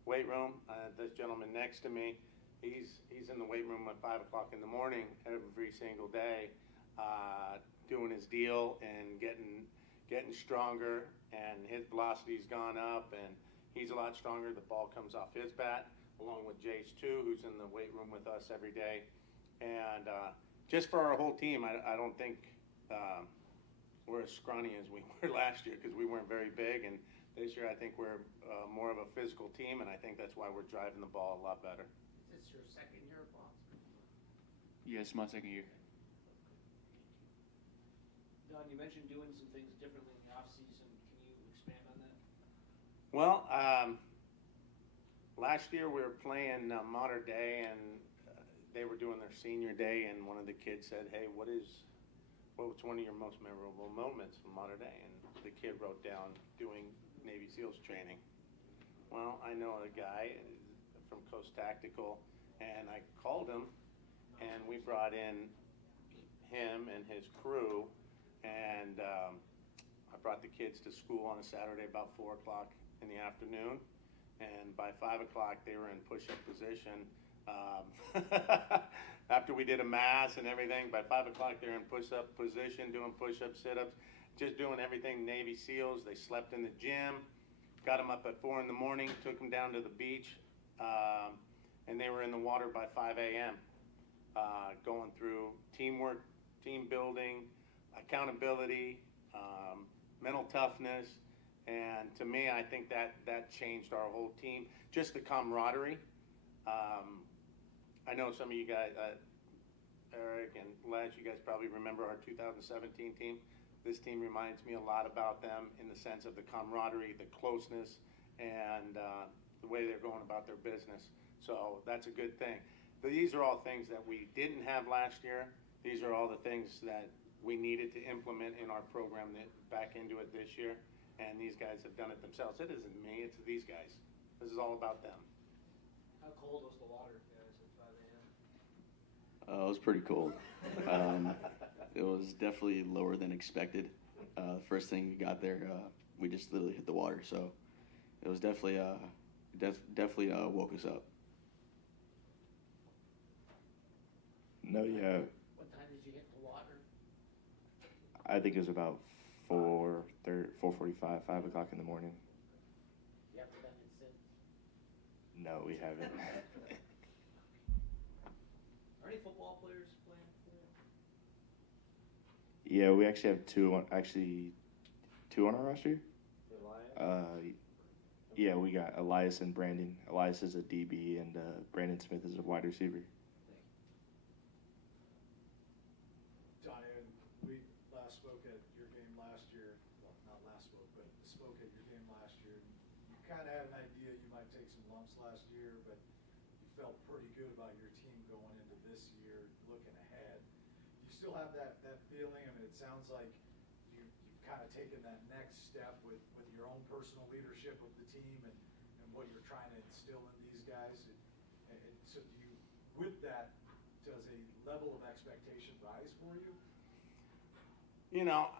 weight room. This gentleman next to me, he's in the weight room at 5 o'clock in the morning every single day, doing his deal and getting stronger, and his velocity's gone up, and he's a lot stronger. The ball comes off his bat, along with Jace too, who's in the weight room with us every day. And just for our whole team, I don't think we're as scrawny as we were last year, because we weren't very big. And this year I think we're more of a physical team, and I think that's why we're driving the ball a lot better. Is this your second year of Bosco? Yes, my second year. You mentioned doing some things differently in the off season. Can you expand on that? Well, last year we were playing Mater Day, and they were doing their senior day, and one of the kids said, "Hey, what's one of your most memorable moments from Mater Day?" And the kid wrote down doing Navy SEALs training. Well, I know a guy from Coast Tactical, and I called him, and we brought in him and his crew, and I brought the kids to school on a Saturday about 4 o'clock in the afternoon, and by 5 o'clock they were in push-up position. After we did a mass and everything, by 5 o'clock they're in push-up position, doing push-up, sit-ups, just doing everything Navy SEALs. They slept in the gym, got them up at 4 in the morning, took them down to the beach, and they were in the water by 5 a.m. Going through teamwork, team building, accountability, mental toughness, and to me, I think that changed our whole team. Just the camaraderie. I know some of you guys, Eric and Les, you guys probably remember our 2017 team. This team reminds me a lot about them in the sense of the camaraderie, the closeness, and the way they're going about their business. So that's a good thing. These are all things that we didn't have last year. These are all the things that we needed to implement in our program back into it this year. And these guys have done it themselves. It isn't me, it's these guys. This is all about them. How cold was the water, guys, at 5 a.m.? It was pretty cold. It was definitely lower than expected. The first thing we got there, we just literally hit the water. So it was definitely woke us up. No, yeah. What time did you hit the water? I think it was about 4:45, 5 o'clock in the morning. You ever done it since? No, we haven't. Are any football players playing for you? Yeah, we actually have two on our roster. Yeah, we got Elias and Brandon. Elias is a DB, and Brandon Smith is a wide receiver. Diane, we last spoke at your game last year. Well, not last spoke, but spoke at your game last year. You kind of had an idea you might take some lumps last year, but you felt pretty good about your team going into this year, looking ahead. Do you still have that feeling? I mean, it sounds like you've kind of taken that next step with your own personal leadership of the team and what you're trying to instill in these guys. And so do you, with that, does a level of expectation rise for you? You know,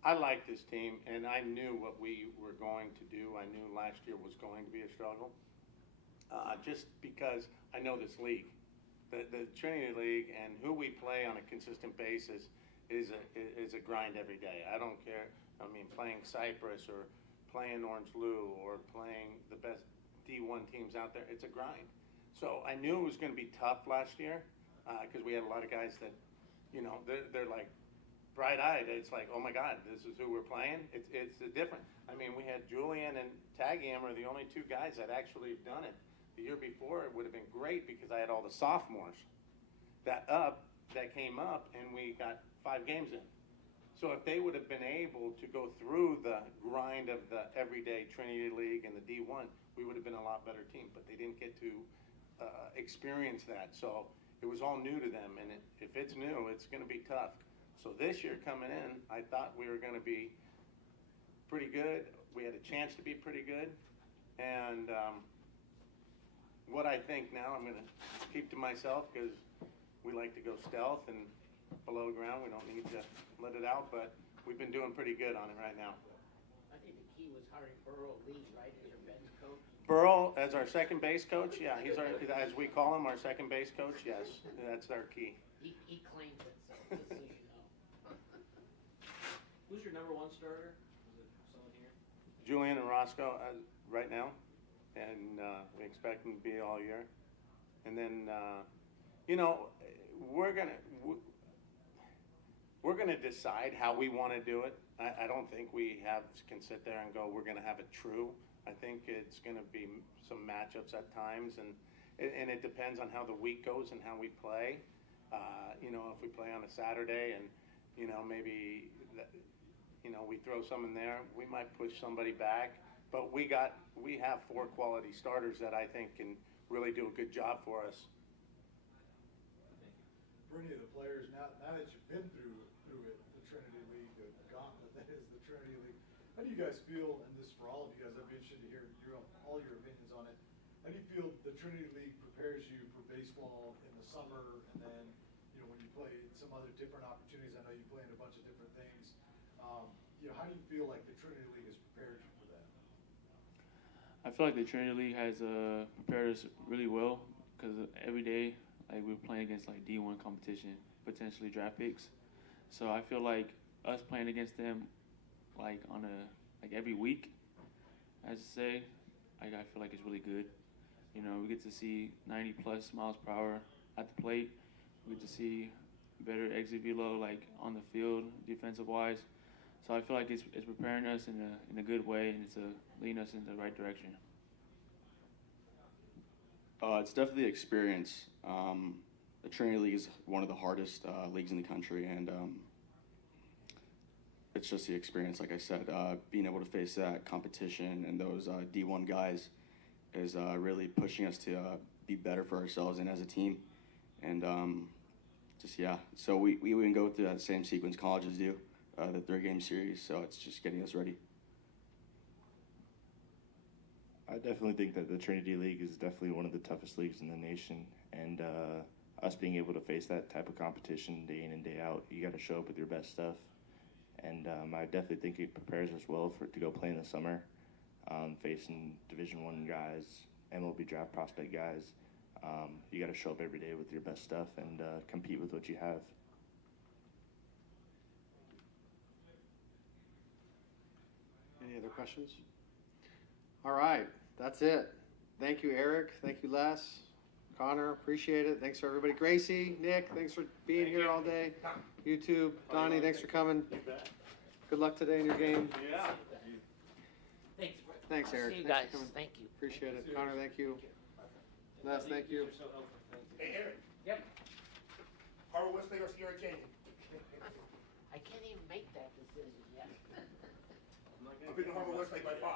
I like this team, and I knew what we were going to do. I knew last year was going to be a struggle, just because I know this league. The Trinity League and who we play on a consistent basis is a grind every day. I don't care. I mean, playing Cypress or playing Orange Lou or playing the best D1 teams out there, it's a grind. So I knew it was going to be tough last year because we had a lot of guys that, you know, they're like bright-eyed. It's like, oh my God, this is who we're playing. It's different. I mean, we had Julian and Tagiam are the only two guys that actually have done it. The year before, it would have been great because I had all the sophomores that came up, and we got 5 games in. So if they would have been able to go through the grind of the everyday Trinity League and the D1, we would have been a lot better team. But they didn't get to experience that. So it was all new to them, and if it's new, it's going to be tough. So this year coming in, I thought we were going to be pretty good. We had a chance to be pretty good. And what I think now, I'm going to keep to myself because we like to go stealth and below ground. We don't need to let it out, but we've been doing pretty good on it right now. I think the key was hiring Burrow Lee, right, as your bench coach? Burrow as our second base coach, yeah, he's our, as we call him, our second base coach. Yes, that's our key. He claims it, so just so you know. Who's your number 1 starter? Is it someone here? Julian and Roscoe right now, and we expect them to be all year. And then, you know, we're gonna decide how we want to do it. I don't think we can sit there and go, we're gonna have it true. I think it's gonna be some matchups at times, and it depends on how the week goes and how we play. You know, if we play on a Saturday and maybe, we throw some in there, we might push somebody back. But we have 4 quality starters that I think can really do a good job for us. For any of the players, now that you've been through it, the Trinity League, the gauntlet that is the Trinity League, how do you guys feel, and this is for all of you guys, I'd be interested to hear all your opinions on it. How do you feel the Trinity League prepares you for baseball in the summer, and then, when you play some other different opportunities? I know you play in a bunch of different things. How do you feel like the Trinity League has prepared you for that? I feel like the Trinity League has prepared us really well because every day, we're playing against D1 competition, potentially draft picks. So I feel like us playing against them, on every week, as I say, I feel like it's really good. We get to see 90 plus miles per hour at the plate. We get to see better exit velo on the field, defensive wise. So I feel like it's preparing us in a good way, and it's leading us in the right direction. It's definitely the experience. The Trinity League is one of the hardest leagues in the country, and it's just the experience, like I said. Being able to face that competition and those D1 guys is really pushing us to be better for ourselves and as a team. And so we even go through that same sequence colleges do, the 3-game series, so it's just getting us ready. I definitely think that the Trinity League is definitely one of the toughest leagues in the nation, and us being able to face that type of competition day in and day out, you got to show up with your best stuff. And I definitely think it prepares us well to go play in the summer, facing Division I guys, MLB draft prospect guys. You got to show up every day with your best stuff and compete with what you have. Any other questions? All right, that's it. Thank you, Eric. Thank you, Les. Connor, appreciate it. Thanks for everybody. Gracie, Nick, thanks for being here all day. YouTube, Donnie, thanks for coming. Good luck today in your game. Yeah. Thanks. Thanks, Eric. See you Thanks guys. for coming. Thank you. Appreciate it. Connor, thank you. Les, thank you. Hey, Eric. Yep. Harvard Westlake or Sierra Canyon? I can't even make that decision yet. I'm picking Harvard Westlake by 5.